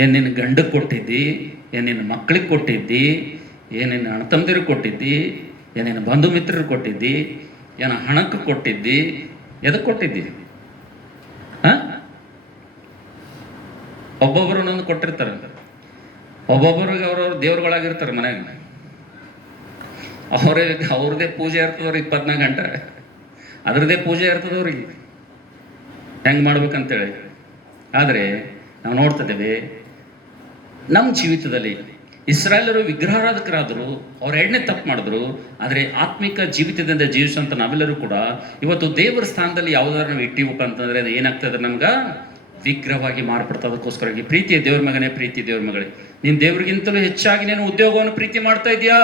ಏನ್ ನಿನ್ನ ಗಂಡಕ್ಕೆ ಕೊಟ್ಟಿದ್ದಿ? ಏನ್ ನಿನ್ನ ಮಕ್ಕಳಿಗೆ ಕೊಟ್ಟಿದ್ದಿ? ಏನೇನು ಅಣ್ಣ ತಮ್ಮದಿರಿಗೆ ಕೊಟ್ಟಿದ್ದಿ, ಏನೇನು ಬಂಧು ಮಿತ್ರರಿಗೆ ಕೊಟ್ಟಿದ್ದಿ, ಏನೋ ಹಣಕ್ಕೆ ಕೊಟ್ಟಿದ್ದಿ, ಎದಕ್ಕೆ ಕೊಟ್ಟಿದ್ದಿ? ಹಾಂ, ಒಬ್ಬೊಬ್ಬರು ಒಂದೊಂದು ಕೊಟ್ಟಿರ್ತಾರೆ. ಒಬ್ಬೊಬ್ಬರಿಗೆ ಅವ್ರವ್ರು ದೇವ್ರುಗಳಾಗಿರ್ತಾರೆ ಮನ್ಯಾಗ. ಅವ್ರದ್ದೇ ಪೂಜೆ ಇರ್ತದವ್ರಿಗೆ 24 ಗಂಟೆ, ಅದ್ರದ್ದೇ ಪೂಜೆ ಇರ್ತದವ್ರಿಗೆ ಹೆಂಗೆ ಮಾಡ್ಬೇಕಂತೇಳಿ. ಆದರೆ ನಾವು ನೋಡ್ತಿದ್ದೇವೆ ನಮ್ಮ ಜೀವಿತದಲ್ಲಿ ಇಸ್ರಾಯೇಲರು ವಿಗ್ರಹಾರಾಧಕರಾದರು, ಅವ್ರು ಎರಡನೇ ತಪ್ಪು ಮಾಡಿದ್ರು. ಆದರೆ ಆತ್ಮಿಕ ಜೀವಿತದಿಂದ ಜೀವಿಸುವಂಥ ನಾವೆಲ್ಲರೂ ಕೂಡ ಇವತ್ತು ದೇವರ ಸ್ಥಾನದಲ್ಲಿ ಯಾವುದಾದ್ರು ನಾವು ಇಟ್ಟಿವಪ್ಪ ಅಂತಂದರೆ ಅದು ಏನಾಗ್ತದೆ, ನಮ್ಗೆ ವಿಗ್ರಹವಾಗಿ ಮಾರ್ಪಡ್ತಾ. ಅದಕ್ಕೋಸ್ಕರವಾಗಿ ಪ್ರೀತಿಯ ದೇವ್ರ ಮಗನೇ, ಪ್ರೀತಿ ದೇವ್ರ ಮಗಳೇ, ನೀನು ದೇವ್ರಿಗಿಂತಲೂ ಹೆಚ್ಚಾಗಿ ನೀನು ಉದ್ಯೋಗವನ್ನು ಪ್ರೀತಿ ಮಾಡ್ತಾ ಇದೆಯಾ?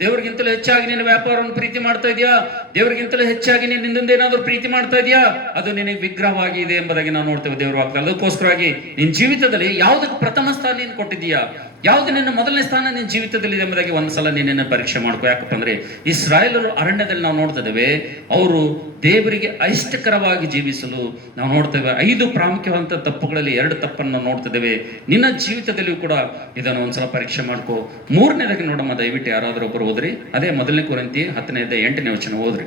ದೇವ್ರಿಗಿಂತಲೂ ಹೆಚ್ಚಾಗಿ ನೀನು ವ್ಯಾಪಾರವನ್ನು ಪ್ರೀತಿ ಮಾಡ್ತಾ ಇದೆಯಾ? ದೇವ್ರಿಗಿಂತಲೂ ಹೆಚ್ಚಾಗಿ ನೀನು ನಿನ್ನಿಂದ ಏನಾದರೂ ಪ್ರೀತಿ ಮಾಡ್ತಾ ಇದೆಯಾ? ಅದು ನಿನಗೆ ವಿಗ್ರಹವಾಗಿ ಇದೆ ಎಂಬುದಾಗಿ ನಾವು ನೋಡ್ತೇವೆ ದೇವರು ವಾಕ್ಯ. ಅದಕ್ಕೋಸ್ಕರವಾಗಿ ನಿನ್ನ ಜೀವಿತದಲ್ಲಿ ಯಾವುದಕ್ಕೆ ಪ್ರಥಮ ಸ್ಥಾನ ನೀನು ಕೊಟ್ಟಿದ್ದೀಯಾ, ಯಾವುದು ನಿನ್ನ ಮೊದಲನೇ ಸ್ಥಾನ ನಿನ್ನ ಜೀವಿತದಲ್ಲಿ ಇದೆ ಎಂಬುದಾಗಿ ಒಂದ್ಸಲ ನೀನನ್ನು ಪರೀಕ್ಷೆ ಮಾಡ್ಕೋ. ಯಾಕಪ್ಪ ಅಂದ್ರೆ ಇಸ್ರಾಯೇಲರು ಅರಣ್ಯದಲ್ಲಿ ನಾವು ನೋಡ್ತಿದ್ದೇವೆ, ಅವರು ದೇವರಿಗೆ ಅಹಿಷ್ಟಕರವಾಗಿ ಜೀವಿಸಲು ನಾವು ನೋಡ್ತೇವೆ. 5 ಪ್ರಾಮುಖ್ಯವಂತ ತಪ್ಪುಗಳಲ್ಲಿ 2 ತಪ್ಪನ್ನು ನಾವು ನೋಡ್ತಿದ್ದೇವೆ. ನಿನ್ನ ಜೀವಿತದಲ್ಲಿಯೂ ಕೂಡ ಇದನ್ನು ಒಂದ್ಸಲ ಪರೀಕ್ಷೆ ಮಾಡ್ಕೋ. 3ನೇದಾಗಿ ನೋಡಮ್ಮ, ದಯವಿಟ್ಟು ಯಾರಾದರೂ ಒಬ್ಬರು ಓದ್ರಿ. ಅದೇ 1 ಕೊರಿಂಥಿ 10:8 ವಚನ ಓದ್ರಿ.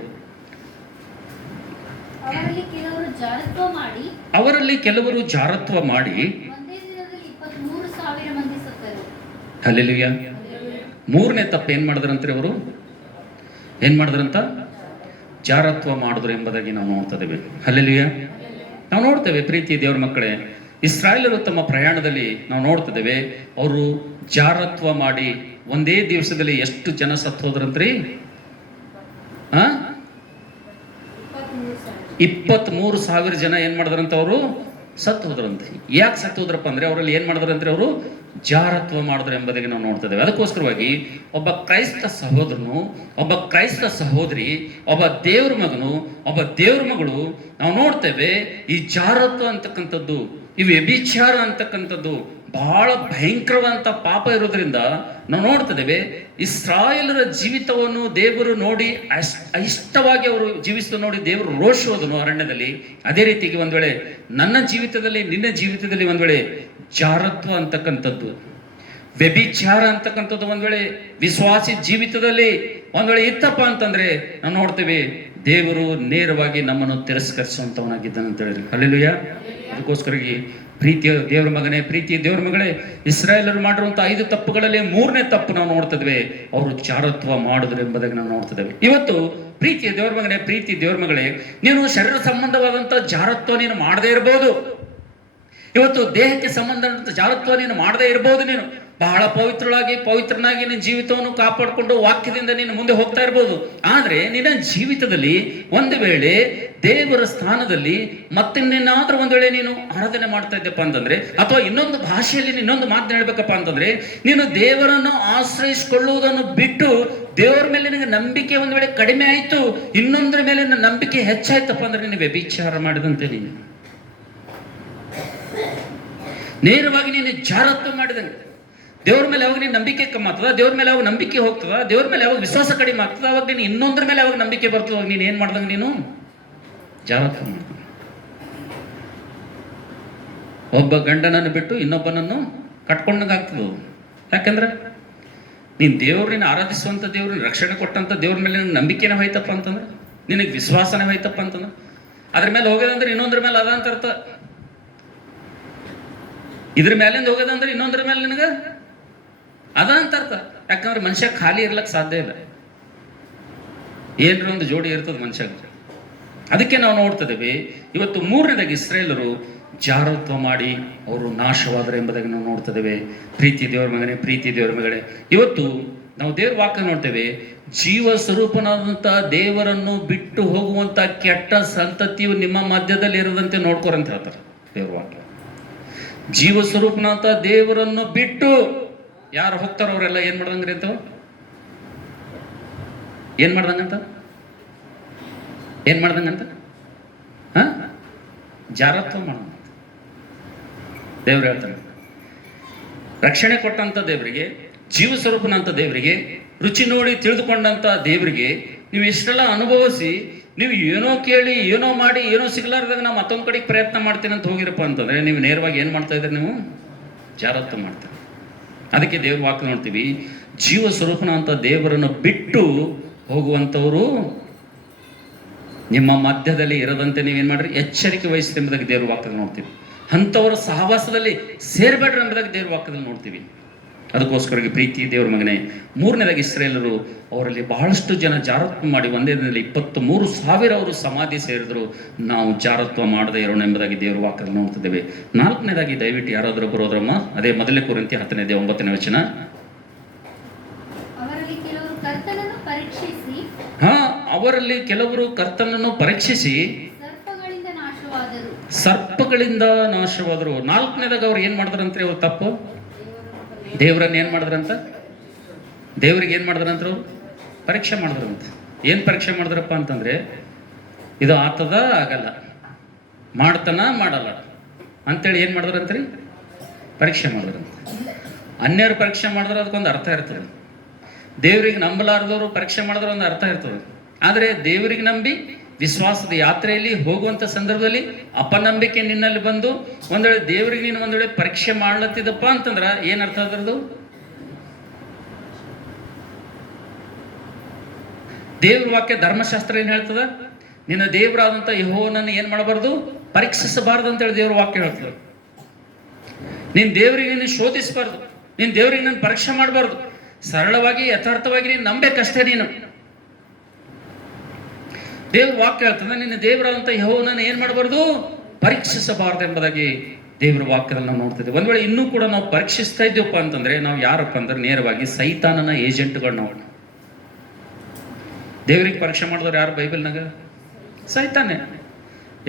ಅವರಲ್ಲಿ ಕೆಲವರು ಜಾರತ್ವ ಮಾಡಿ ಹಲ್ಲೆಲೂಯಾ. 3ನೇ ತಪ್ಪು ಏನ್ ಮಾಡಿದ್ರಂತ್ರಿ ಅವರು? ಏನ್ ಮಾಡಿದ್ರಂತ? ಜಾರತ್ವ ಮಾಡಿದ್ರು ಎಂಬುದಾಗಿ ನಾವು ನೋಡ್ತಿದ್ದೇವೆ. ಹಲ್ಲೆಲೂಯಾ. ನಾವು ನೋಡ್ತೇವೆ ಪ್ರೀತಿ ದೇವರ ಮಕ್ಕಳೇ, ಇಸ್ರಾಯೇಲರು ತಮ್ಮ ಪ್ರಯಾಣದಲ್ಲಿ ನಾವು ನೋಡ್ತಿದ್ದೇವೆ, ಅವರು ಜಾರತ್ವ ಮಾಡಿ ಒಂದೇ ದಿವಸದಲ್ಲಿ ಎಷ್ಟು ಜನ ಸತ್ತು ಹೋದ್ರಂತ್ರಿ? 23,000 ಜನ ಏನ್ ಮಾಡಿದ್ರಂತ? ಅವರು ಸತ್ತು ಹೋದ್ರಂತೆ. ಯಾಕೆ ಸತ್ತು ಹೋದ್ರಪ್ಪ ಅಂದ್ರೆ ಅವರಲ್ಲಿ ಏನ್ ಮಾಡಿದ್ರಂದ್ರೆ ಅವರು ಜಾರತ್ವ ಮಾಡಿದ್ರು ಎಂಬುದಾಗಿ ನಾವು ನೋಡ್ತಿದ್ದೇವೆ. ಅದಕ್ಕೋಸ್ಕರವಾಗಿ ಒಬ್ಬ ಕ್ರೈಸ್ತ ಸಹೋದರನು, ಒಬ್ಬ ಕ್ರೈಸ್ತ ಸಹೋದರಿ, ಒಬ್ಬ ದೇವ್ರ ಮಗನು, ಒಬ್ಬ ದೇವ್ರ ಮಗಳು ನಾವು ನೋಡ್ತೇವೆ ಈ ಜಾರತ್ವ ಅಂತಕ್ಕಂಥದ್ದು, ಇವು ವ್ಯಭಿಚಾರ ಅಂತಕ್ಕಂಥದ್ದು ಬಹಳ ಭಯಂಕರವಾದಂಥ ಪಾಪ ಇರೋದ್ರಿಂದ ನಾವು ನೋಡ್ತಿದ್ದೇವೆ ಇಸ್ರಾಯೇಲರ ಜೀವಿತವನ್ನು ದೇವರು ನೋಡಿ ಇಷ್ಟವಾಗಿ ಅವರು ಜೀವಿಸ್ತಾ ನೋಡಿ ದೇವರು ರೋಷೋದನು ಅರಣ್ಯದಲ್ಲಿ. ಅದೇ ರೀತಿಗೆ ಒಂದ್ ವೇಳೆ ನನ್ನ ಜೀವಿತದಲ್ಲಿ, ನಿನ್ನ ಜೀವಿತದಲ್ಲಿ ಒಂದ್ ವೇಳೆ ಜಾರತ್ವ ಅಂತಕ್ಕಂಥದ್ದು, ವ್ಯಭಿಚಾರ ಅಂತಕ್ಕಂಥದ್ದು ಒಂದ್ ವೇಳೆ ವಿಶ್ವಾಸಿ ಜೀವಿತದಲ್ಲಿ ಒಂದ್ ವೇಳೆ ಇತ್ತಪ್ಪ ಅಂತಂದ್ರೆ ನಾವು ನೋಡ್ತೇವೆ ದೇವರು ನೇರವಾಗಿ ನಮ್ಮನ್ನು ತಿರಸ್ಕರಿಸುವಂತವನಾಗಿದ್ದಾನೆ ಅಂತ ಹೇಳಿದ್ರು. ಹಲ್ಲೆಲೂಯಾ. ಅದಕ್ಕೋಸ್ಕರ ಪ್ರೀತಿಯ ದೇವರ ಮಗನೇ, ಪ್ರೀತಿಯ ದೇವರ ಮಗಳೇ, ಇಸ್ರಾಯೇಲರು ಮಾಡಿರುವಂತಹ 5 ತಪ್ಪುಗಳಲ್ಲಿ 3ನೇ ತಪ್ಪು ನಾವು ನೋಡ್ತಿದ್ವಿ, ಅವರು ಜಾರತ್ವ ಮಾಡಿದ್ರು ಎಂಬುದಾಗಿ ನಾವು ನೋಡ್ತಿದ್ದೇವೆ. ಇವತ್ತು ಪ್ರೀತಿಯ ದೇವರ ಮಗನೇ, ಪ್ರೀತಿ ದೇವರ ಮಗಳೇ, ನೀನು ಶರೀರ ಸಂಬಂಧವಾದಂಥ ಜಾರತ್ವ ನೀನು ಮಾಡದೇ ಇರಬಹುದು. ಇವತ್ತು ದೇಹಕ್ಕೆ ಸಂಬಂಧಪಟ್ಟ ಜಾರತ್ವ ನೀನು ಮಾಡದೇ ಇರಬಹುದು. ನೀನು ಬಹಳ ಪವಿತ್ರನಾಗಿ ನಿನ್ನ ಜೀವಿತವನ್ನು ಕಾಪಾಡಿಕೊಂಡು ವಾಕ್ಯದಿಂದ ನೀನು ಮುಂದೆ ಹೋಗ್ತಾ ಇರ್ಬೋದು. ಆದ್ರೆ ನಿನ್ನ ಜೀವಿತದಲ್ಲಿ ಒಂದು ವೇಳೆ ದೇವರ ಸ್ಥಾನದಲ್ಲಿ ಮತ್ತೆ ನಿನ್ನಾದ್ರೂ ಒಂದ್ ವೇಳೆ ನೀನು ಆರಾಧನೆ ಮಾಡ್ತಾ ಇದ್ದಪ್ಪ ಅಂತಂದ್ರೆ, ಅಥವಾ ಇನ್ನೊಂದು ಭಾಷೆಯಲ್ಲಿ ಇನ್ನೊಂದು ಮಾತನಾಡ್ಬೇಕಪ್ಪ ಅಂತಂದ್ರೆ, ನೀನು ದೇವರನ್ನು ಆಶ್ರಯಿಸಿಕೊಳ್ಳುವುದನ್ನು ಬಿಟ್ಟು ದೇವರ ಮೇಲೆ ನಿನಗೆ ನಂಬಿಕೆ ಒಂದ್ ವೇಳೆ ಕಡಿಮೆ ಆಯ್ತು, ಇನ್ನೊಂದರ ಮೇಲೆ ನಂಬಿಕೆ ಹೆಚ್ಚಾಯ್ತಪ್ಪ ಅಂದ್ರೆ ನೀನು ವ್ಯಭಿಚಾರ ಮಾಡಿದಂತೆ, ನೀನು ನೇರವಾಗಿ ನೀನು ಜಾರತ್ವ ಮಾಡಿದಂಗೆ. ದೇವ್ರ ಮೇಲೆ ಯಾವಾಗ ನೀನು ನಂಬಿಕೆ ಕಮ್ಮಿ ಆಗ್ತದ, ದೇವ್ರ ಮೇಲೆ ಯಾವಾಗ ನಂಬಿಕೆ ಹೋಗ್ತದ, ದೇವ್ರ ಮೇಲೆ ಯಾವಾಗ ವಿಶ್ವಾಸ ಕಡಿಮೆ ಆಗ್ತದ, ಅವಾಗ ನೀನು ಇನ್ನೊಂದ್ರ ಮೇಲೆ ಯಾವಾಗ ನಂಬಿಕೆ ಬರ್ತದ, ನೀನು ಏನ್ ಮಾಡ್ದಂಗೆ ನೀನು ಜಾರತ್ವ ಮಾಡ್ದ. ಒಬ್ಬ ಗಂಡನನ್ನು ಬಿಟ್ಟು ಇನ್ನೊಬ್ಬನನ್ನು ಕಟ್ಕೊಂಡಂಗೆ ಆಗ್ತದ. ಯಾಕಂದ್ರೆ ನೀನು ದೇವ್ರನ್ನ ಆರಾಧಿಸುವಂಥ ದೇವ್ರನ್ನ ರಕ್ಷಣೆ ಕೊಟ್ಟಂತ ದೇವ್ರ ಮೇಲೆ ನಿನಗೆ ನಂಬಿಕೆನೇ ಹೋಯ್ತಪ್ಪ ಅಂತಂದ್ರೆ, ನಿನಗೆ ವಿಶ್ವಾಸನೇ ಹೋಯ್ತಪ್ಪ ಅಂತಂದ್ರೆ, ಅದ್ರ ಮೇಲೆ ಹೋಗೋದಂದ್ರೆ ಇನ್ನೊಂದ್ರ ಮೇಲೆ ಅದ ಅಂತ ಅರ್ಥ. ಇದ್ರ ಮೇಲಿಂದ ಹೋಗೋದಂದ್ರೆ ಇನ್ನೊಂದ್ರ ಮೇಲೆ ನಿನಗೆ ಅದ ಅಂತ ಅರ್ಥ. ಯಾಕಂದ್ರೆ ಮನುಷ್ಯ ಖಾಲಿ ಇರ್ಲಕ್ಕೆ ಸಾಧ್ಯ ಇಲ್ಲ, ಏನ್ರ ಒಂದು ಜೋಡಿ ಇರ್ತದೆ ಮನುಷ್ಯ. ಅದಕ್ಕೆ ನಾವು ನೋಡ್ತಿದ್ದೇವೆ ಇವತ್ತು 3ನೇದಾಗಿ ಇಸ್ರಾಯೇಲರು ಜಾರತ್ವ ಮಾಡಿ ಅವರು ನಾಶವಾದರು ಎಂಬುದಾಗಿ ನಾವು ನೋಡ್ತಿದ್ದೇವೆ. ಪ್ರೀತಿ ದೇವರ ಮಗನೇ, ಪ್ರೀತಿ ದೇವರ ಮಗಳೇ, ಇವತ್ತು ನಾವು ದೇವ್ರ ವಾಕ್ಯ ನೋಡ್ತೇವೆ, ಜೀವ ಸ್ವರೂಪನಾದಂಥ ದೇವರನ್ನು ಬಿಟ್ಟು ಹೋಗುವಂತ ಕೆಟ್ಟ ಸಂತತಿಯು ನಿಮ್ಮ ಮಧ್ಯದಲ್ಲಿ ಇರದಂತೆ ನೋಡ್ಕೋರಂತ ಹೇಳ್ತಾರೆ ದೇವ್ರ ವಾಕ್ಯ. ಜೀವ ಸ್ವರೂಪನಾದಂಥ ದೇವರನ್ನು ಬಿಟ್ಟು ಯಾರು ಹೋಗ್ತಾರೋ ಅವರೆಲ್ಲ ಏನ್ ಮಾಡ್ದಂಗ್ರಿ ಅಂತ, ಏನ್ ಮಾಡ್ದಂಗಂತ ಜಾರತ್ವ ಮಾಡ ದೇವ್ರು ಹೇಳ್ತಾನೆ. ರಕ್ಷಣೆ ಕೊಟ್ಟಂತ ದೇವರಿಗೆ, ಜೀವ ಸ್ವರೂಪನಂತ ದೇವರಿಗೆ, ರುಚಿ ನೋಡಿ ತಿಳಿದುಕೊಂಡಂತ ದೇವರಿಗೆ ನೀವು ಇಷ್ಟೆಲ್ಲ ಅನುಭವಿಸಿ ನೀವು ಏನೋ ಕೇಳಿ ಏನೋ ಮಾಡಿ ಏನೋ ಸಿಗ್ಲಾರ್ದಾಗ ನಾವು ಮತ್ತೊಂದು ಕಡೆಗೆ ಪ್ರಯತ್ನ ಮಾಡ್ತೀನಿ ಅಂತ ಹೋಗಿರಪ್ಪ ಅಂತಂದ್ರೆ ನೀವು ನೇರವಾಗಿ ಏನು ಮಾಡ್ತಾ ಇದ್ದೀರಿ, ನೀವು ಜಾರತ್ವ ಮಾಡ್ತೀರಿ. ಅದಕ್ಕೆ ದೇವ್ರ ವಾಕ್ಯ ನೋಡ್ತೀವಿ, ಜೀವ ಸ್ವರೂಪನ ಅಂತ ದೇವರನ್ನು ಬಿಟ್ಟು ಹೋಗುವಂಥವರು ನಿಮ್ಮ ಮಧ್ಯದಲ್ಲಿ ಇರದಂತೆ ನೀವೇನು ಮಾಡ್ರಿ, ಎಚ್ಚರಿಕೆ ವಹಿಸ್ತೀರಿ ಎಂಬುದಾಗಿ ದೇವ್ರ ವಾಕ್ಯದಲ್ಲಿ ನೋಡ್ತೀವಿ. ಅಂಥವರ ಸಹವಾಸದಲ್ಲಿ ಸೇರ್ಬೇಡ್ರಿ ಎಂಬುದಾಗಿ ದೇವ್ರ ವಾಕ್ಯದಲ್ಲಿ ನೋಡ್ತೀವಿ. ಅದಕ್ಕೋಸ್ಕರ ಪ್ರೀತಿ ದೇವ್ರ ಮಗನೇ, ಮೂರನೇದಾಗಿ ಇಸ್ರೇಲರು ಅವರಲ್ಲಿ ಬಹಳಷ್ಟು ಜನ ಜಾರತ್ವ ಮಾಡಿ ಒಂದೇ ದಿನದಲ್ಲಿ 23,000 ಅವರು ಸಮಾಧಿ ಸೇರಿದ್ರು. ನಾವು ಜಾರತ್ವ ಮಾಡದೇ ಇರೋಣ ಎಂಬುದಾಗಿ ದೇವ್ರ ವಾಕ್ಯದಲ್ಲಿ ನೋಡ್ತಿದ್ದೇವೆ. ನಾಲ್ಕನೇದಾಗಿ ದಯವಿಟ್ಟು ಯಾರಾದರೂ ಬರೋದ್ರಮ್ಮ, ಅದೇ ಮೊದಲನೇ ಕೊರಿಂಥಿ 10:9 ವಚನ. ಅವರಲ್ಲಿ ಕೆಲವರು ಕರ್ತನನ್ನು ಪರೀಕ್ಷಿಸಿ ಸರ್ಪಗಳಿಂದ ನಾಶವಾದರು. ನಾಲ್ಕನೇದಾಗ ಅವ್ರು ಏನ್ ಮಾಡಿದ್ರಂತ್ರಿ? ಅವ್ರು ತಪ್ಪು ದೇವ್ರನ್ನ ಏನ್ ಮಾಡಿದ್ರಂತ, ದೇವ್ರಿಗೆ ಏನ್ ಮಾಡಿದ್ರಂತ ಅವ್ರು ಪರೀಕ್ಷೆ ಮಾಡಿದ್ರಂತ. ಏನ್ ಪರೀಕ್ಷೆ ಮಾಡಿದ್ರಪ್ಪ ಅಂತಂದ್ರೆ, ಇದು ಆತದ ಆಗಲ್ಲ, ಮಾಡ್ತಾನ ಮಾಡಲ್ಲ ಅಂತೇಳಿ ಏನ್ ಮಾಡಿದ್ರಂತ್ರಿ? ಪರೀಕ್ಷೆ ಮಾಡಿದ್ರಂತ. ಅನ್ಯರು ಪರೀಕ್ಷೆ ಮಾಡಿದ್ರೆ ಅದಕ್ಕೊಂದು ಅರ್ಥ ಇರ್ತದೆ. ದೇವ್ರಿಗೆ ನಂಬಲಾರದವರು ಪರೀಕ್ಷೆ ಮಾಡಿದ್ರೆ ಒಂದು ಅರ್ಥ ಇರ್ತದೆ. ಆದರೆ ದೇವರಿಗೆ ನಂಬಿ ವಿಶ್ವಾಸದ ಯಾತ್ರೆಯಲ್ಲಿ ಹೋಗುವಂಥ ಸಂದರ್ಭದಲ್ಲಿ ಅಪನಂಬಿಕೆ ನಿನ್ನಲ್ಲಿ ಬಂದು ಒಂದ್ ವೇಳೆ ದೇವರಿಗೆ ನೀನು ಒಂದ್ ವೇಳೆ ಪರೀಕ್ಷೆ ಮಾಡ್ಲತ್ತಿದಪ್ಪ ಅಂತಂದ್ರೆ ಏನ್ ಅರ್ಥ ಅದರದು? ದೇವ್ರ ವಾಕ್ಯ ಧರ್ಮಶಾಸ್ತ್ರ ಏನ್ ಹೇಳ್ತದ? ನಿನ್ನ ದೇವರಾದಂಥ ಯೆಹೋವನನ್ನು ಏನ್ ಮಾಡಬಾರ್ದು? ಪರೀಕ್ಷಿಸಬಾರ್ದು ಅಂತೇಳಿ ದೇವ್ರ ವಾಕ್ಯ ಹೇಳ್ತದೆ. ನೀನ್ ದೇವರಿಗೆ ನೀನು ಶೋಧಿಸಬಾರ್ದು, ನೀನ್ ದೇವರಿಗೆ ನೀನು ಪರೀಕ್ಷೆ ಮಾಡಬಾರ್ದು. ಸರಳವಾಗಿ ಯಥಾರ್ಥವಾಗಿ ನೀನು ನಂಬೇಕಷ್ಟೇ. ನೀನು ದೇವ್ರ ವಾಕ್ಯ ಹೇಳ್ತದೆ, ನಿನ್ನ ದೇವರಾದಂಥ ಯೆಹೋವನನ್ನು ಏನ್ ಮಾಡಬಾರ್ದು? ಪರೀಕ್ಷಿಸಬಾರ್ದು ಎಂಬುದಾಗಿ ದೇವ್ರ ವಾಕ್ಯದಲ್ಲಿ ನಾವು ನೋಡ್ತಿದ್ದೇವೆ. ಒಂದ್ ವೇಳೆ ಇನ್ನೂ ಕೂಡ ನಾವು ಪರೀಕ್ಷಿಸ್ತಾ ಇದ್ದೀವಪ್ಪ ಅಂತಂದ್ರೆ ನಾವು ಯಾರಪ್ಪ ಅಂದ್ರೆ ನೇರವಾಗಿ ಸೈತಾನನ ಏಜೆಂಟ್ಗಳು. ನಾವು ದೇವ್ರಿಗೆ ಪರೀಕ್ಷೆ ಮಾಡಿದವ್ರು ಯಾರು ಬೈಬಲ್ನಾಗ? ಸೈತಾನೆ.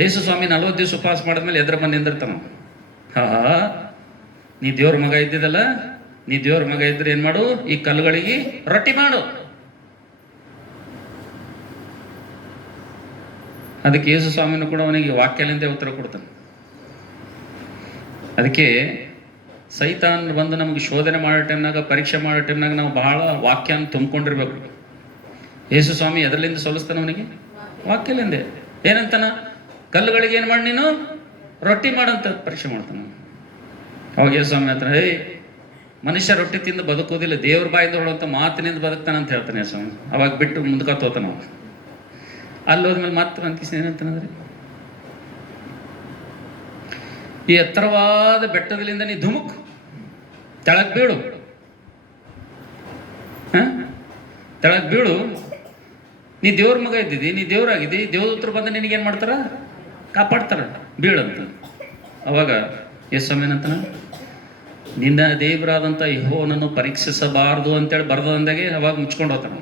ಯೇಸು ಸ್ವಾಮಿ 40 ದಿವಸ ಉಪವಾಸ ಮಾಡಿದ್ಮೇಲೆ ಎದ್ರ ಬಂದು ನಿಂದಿರ್ತಾನ. ನೀ ದೇವ್ರ ಮಗ ಇದ್ದಿದ್ದಲ್ಲ, ನೀ ದೇವ್ರ ಮಗ ಇದ್ರೆ ಏನ್ ಮಾಡು, ಈ ಕಲ್ಲುಗಳಿಗೆ ರೊಟ್ಟಿ ಮಾಡು. ಅದಕ್ಕೆ ಯೇಸು ಸ್ವಾಮಿನೂ ಕೂಡ ಅವನಿಗೆ ವಾಕ್ಯಲಿಂದ ಉತ್ತರ ಕೊಡ್ತಾನೆ. ಅದಕ್ಕೆ ಸೈತಾನ್ ಬಂದು ನಮಗೆ ಶೋಧನೆ ಮಾಡೋ ಟೈಮ್ನಾಗ, ಪರೀಕ್ಷೆ ಮಾಡೋ ಟೈಮ್ನಾಗ ನಾವು ಬಹಳ ವಾಕ್ಯನ ತುಂಬಿಕೊಂಡಿರ್ಬೇಕು. ಯೇಸು ಸ್ವಾಮಿ ಎದರಲ್ಲಿಂದ ಸೋಲಿಸ್ತಾನ ಅವನಿಗೆ? ವಾಕ್ಯಲಿಂದೆ. ಏನಂತಾನ? ಕಲ್ಲುಗಳಿಗೆ ಏನು ಮಾಡಿ ನೀನು ರೊಟ್ಟಿ ಮಾಡಂತ ಪರೀಕ್ಷೆ ಮಾಡ್ತಾನ. ಅವಾಗ ಯೇಸು ಸ್ವಾಮಿ ಹತ್ರ, ಮನುಷ್ಯ ರೊಟ್ಟಿ ತಿಂದು ಬದುಕೋದಿಲ್ಲ, ದೇವ್ರ ಬಾಯಿಂದ ಹೊಡುವಂಥ ಮಾತಿನಿಂದ ಬದುಕ್ತಾನಂತ ಹೇಳ್ತಾನೆ ಯೇಸು ಸ್ವಾಮಿ. ಅವಾಗ ಬಿಟ್ಟು ಮುಂದ್ಕ ತೋತಾನ. ನಾವು ಅಲ್ಲಿ ಹೋದ್ಮೇಲೆ ಮಾತ್ರ ಅನ್ಕಿಸ್ ಏನಂತಂದ್ರೆ, ಈ ಎತ್ತರವಾದ ಬೆಟ್ಟದಲ್ಲಿಂದ ನೀ ಧುಮುಕ್ ತೆಳಗ್ ಬೀಳು, ತೆಳಗ್ ಬೀಳು. ನೀ ದೇವ್ರ ಮಗ ಇದ್ದಿದ್ದಿ, ನೀ ದೇವ್ರಾಗಿದ್ದಿ, ದೇವದೂತರು ಬಂದು ನಿನಗೇನು ಮಾಡ್ತಾರ? ಕಾಪಾಡ್ತಾರ, ಬೀಳಂತ. ಅವಾಗ ಯೇಸು ಸ್ವಾಮಿ ಏನಂತಾನ? ನಿನ್ನ ದೇವರಾದಂಥ ಯೆಹೋವನನ್ನು ಪರೀಕ್ಷಿಸಬಾರ್ದು ಅಂತೇಳಿ ಬರ್ದಂದಾಗೆ ಅವಾಗ ಮುಚ್ಕೊಂಡು ಹೋಗ್ತಾನ.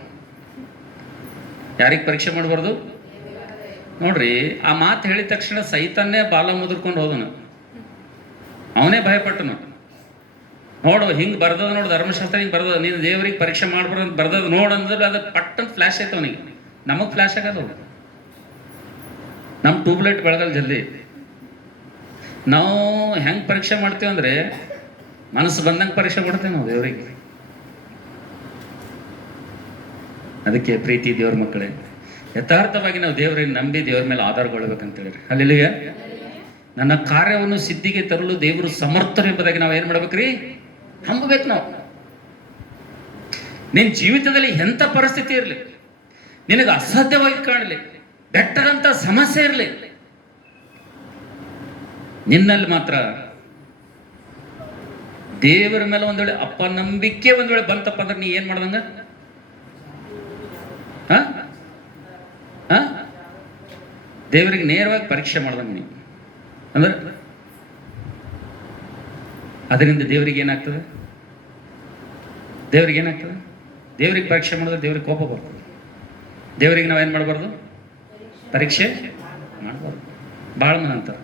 ಯಾರಿಗೆ ಪರೀಕ್ಷೆ ಮಾಡಬಾರ್ದು? ನೋಡ್ರಿ, ಆ ಮಾತು ಹೇಳಿದ ತಕ್ಷಣ ಸೈತಾನ್ನೇ ಬಾಲ ಮುದುರ್ಕೊಂಡು ಹೋದನು. ಅವನೇ ಭಯಪಟ್ಟನು. ನೋಡು ಹಿಂಗೆ ಬರ್ದದ, ನೋಡು ಧರ್ಮಶಾಸ್ತ್ರ ಹಿಂಗೆ ಬರ್ದದ, ನೀನು ದೇವರಿಗೆ ಪರೀಕ್ಷೆ ಮಾಡ್ಬಾರ್ದು ಅಂತ ಬರ್ದದ ನೋಡು ಅಂದ್ರೆ ಅದು ಪಟ್ಟಂತ ಫ್ಲ್ಯಾಶ್ ಆಯ್ತು ಅವನಿಗೆ. ನಮಗೆ ಫ್ಲ್ಯಾಶ್ ಆಗಲ್ಲ. ನಮ್ಮ ಟ್ಯೂಬ್ಲೈಟ್ ಬೆಳಗಲ್ಲ ಜಲ್ದಿ. ನಾವು ಹೆಂಗೆ ಪರೀಕ್ಷೆ ಮಾಡ್ತೀವಿ ಅಂದರೆ ಮನಸ್ಸು ಬಂದಂಗೆ ಪರೀಕ್ಷೆ ಮಾಡ್ತೇವೆ ನಾವು ದೇವರಿಗೆ. ಅದಕ್ಕೆ ಪ್ರೀತಿ ದೇವ್ರ ಮಕ್ಕಳೇ, ಯಥಾರ್ಥವಾಗಿ ನಾವು ದೇವರನ್ನು ನಂಬಿ ದೇವರ ಮೇಲೆ ಆಧಾರಗೊಳ್ಬೇಕಂತೇಳಿ. ಅಲ್ಲಿಗೆ ನನ್ನ ಕಾರ್ಯವನ್ನು ಸಿದ್ಧಿಗೆ ತರಲು ದೇವರು ಸಮರ್ಥರು ಎಂಬುದಾಗಿ ನಾವು ಏನು ಮಾಡ್ಬೇಕ್ರಿ? ನಂಬಬೇಕು. ನಾವು ನಿನ್ನ ಜೀವಿತದಲ್ಲಿ ಎಂಥ ಪರಿಸ್ಥಿತಿ ಇರಲಿ, ನಿನಗೆ ಅಸಾಧ್ಯವಾಗಿ ಕಾಣಲಿ, ಬೆಟ್ಟದಂಥ ಸಮಸ್ಯೆ ಇರಲಿ, ನಿನ್ನಲ್ಲಿ ಮಾತ್ರ ದೇವರ ಮೇಲೆ ಒಂದ್ ವೇಳೆ ಅಪನಂಬಿಕೆ ಒಂದ್ ವೇಳೆ ಬಂತಪ್ಪ ಅಂದ್ರೆ ನೀ ಏನ್ ಮಾಡ್ದಂಗ? ದೇವರಿಗೆ ನೇರವಾಗಿ ಪರೀಕ್ಷೆ ಮಾಡ್ದಂಗ ನೀವು ಅಂದ್ರೆ ಅದರಿಂದ ದೇವರಿಗೆ ಏನಾಗ್ತದೆ? ದೇವರಿಗೆ ಏನಾಗ್ತದೆ? ದೇವರಿಗೆ ಪರೀಕ್ಷೆ ಮಾಡಿದ್ರೆ ದೇವ್ರಿಗೆ ಕೋಪ ಬರ್ತದೆ. ದೇವರಿಗೆ ನಾವೇನು ಮಾಡಬಾರ್ದು? ಪರೀಕ್ಷೆ ಮಾಡಬಾರ್ದು. ಭಾಳ ಮಂದಿ ಅಂತಾರೆ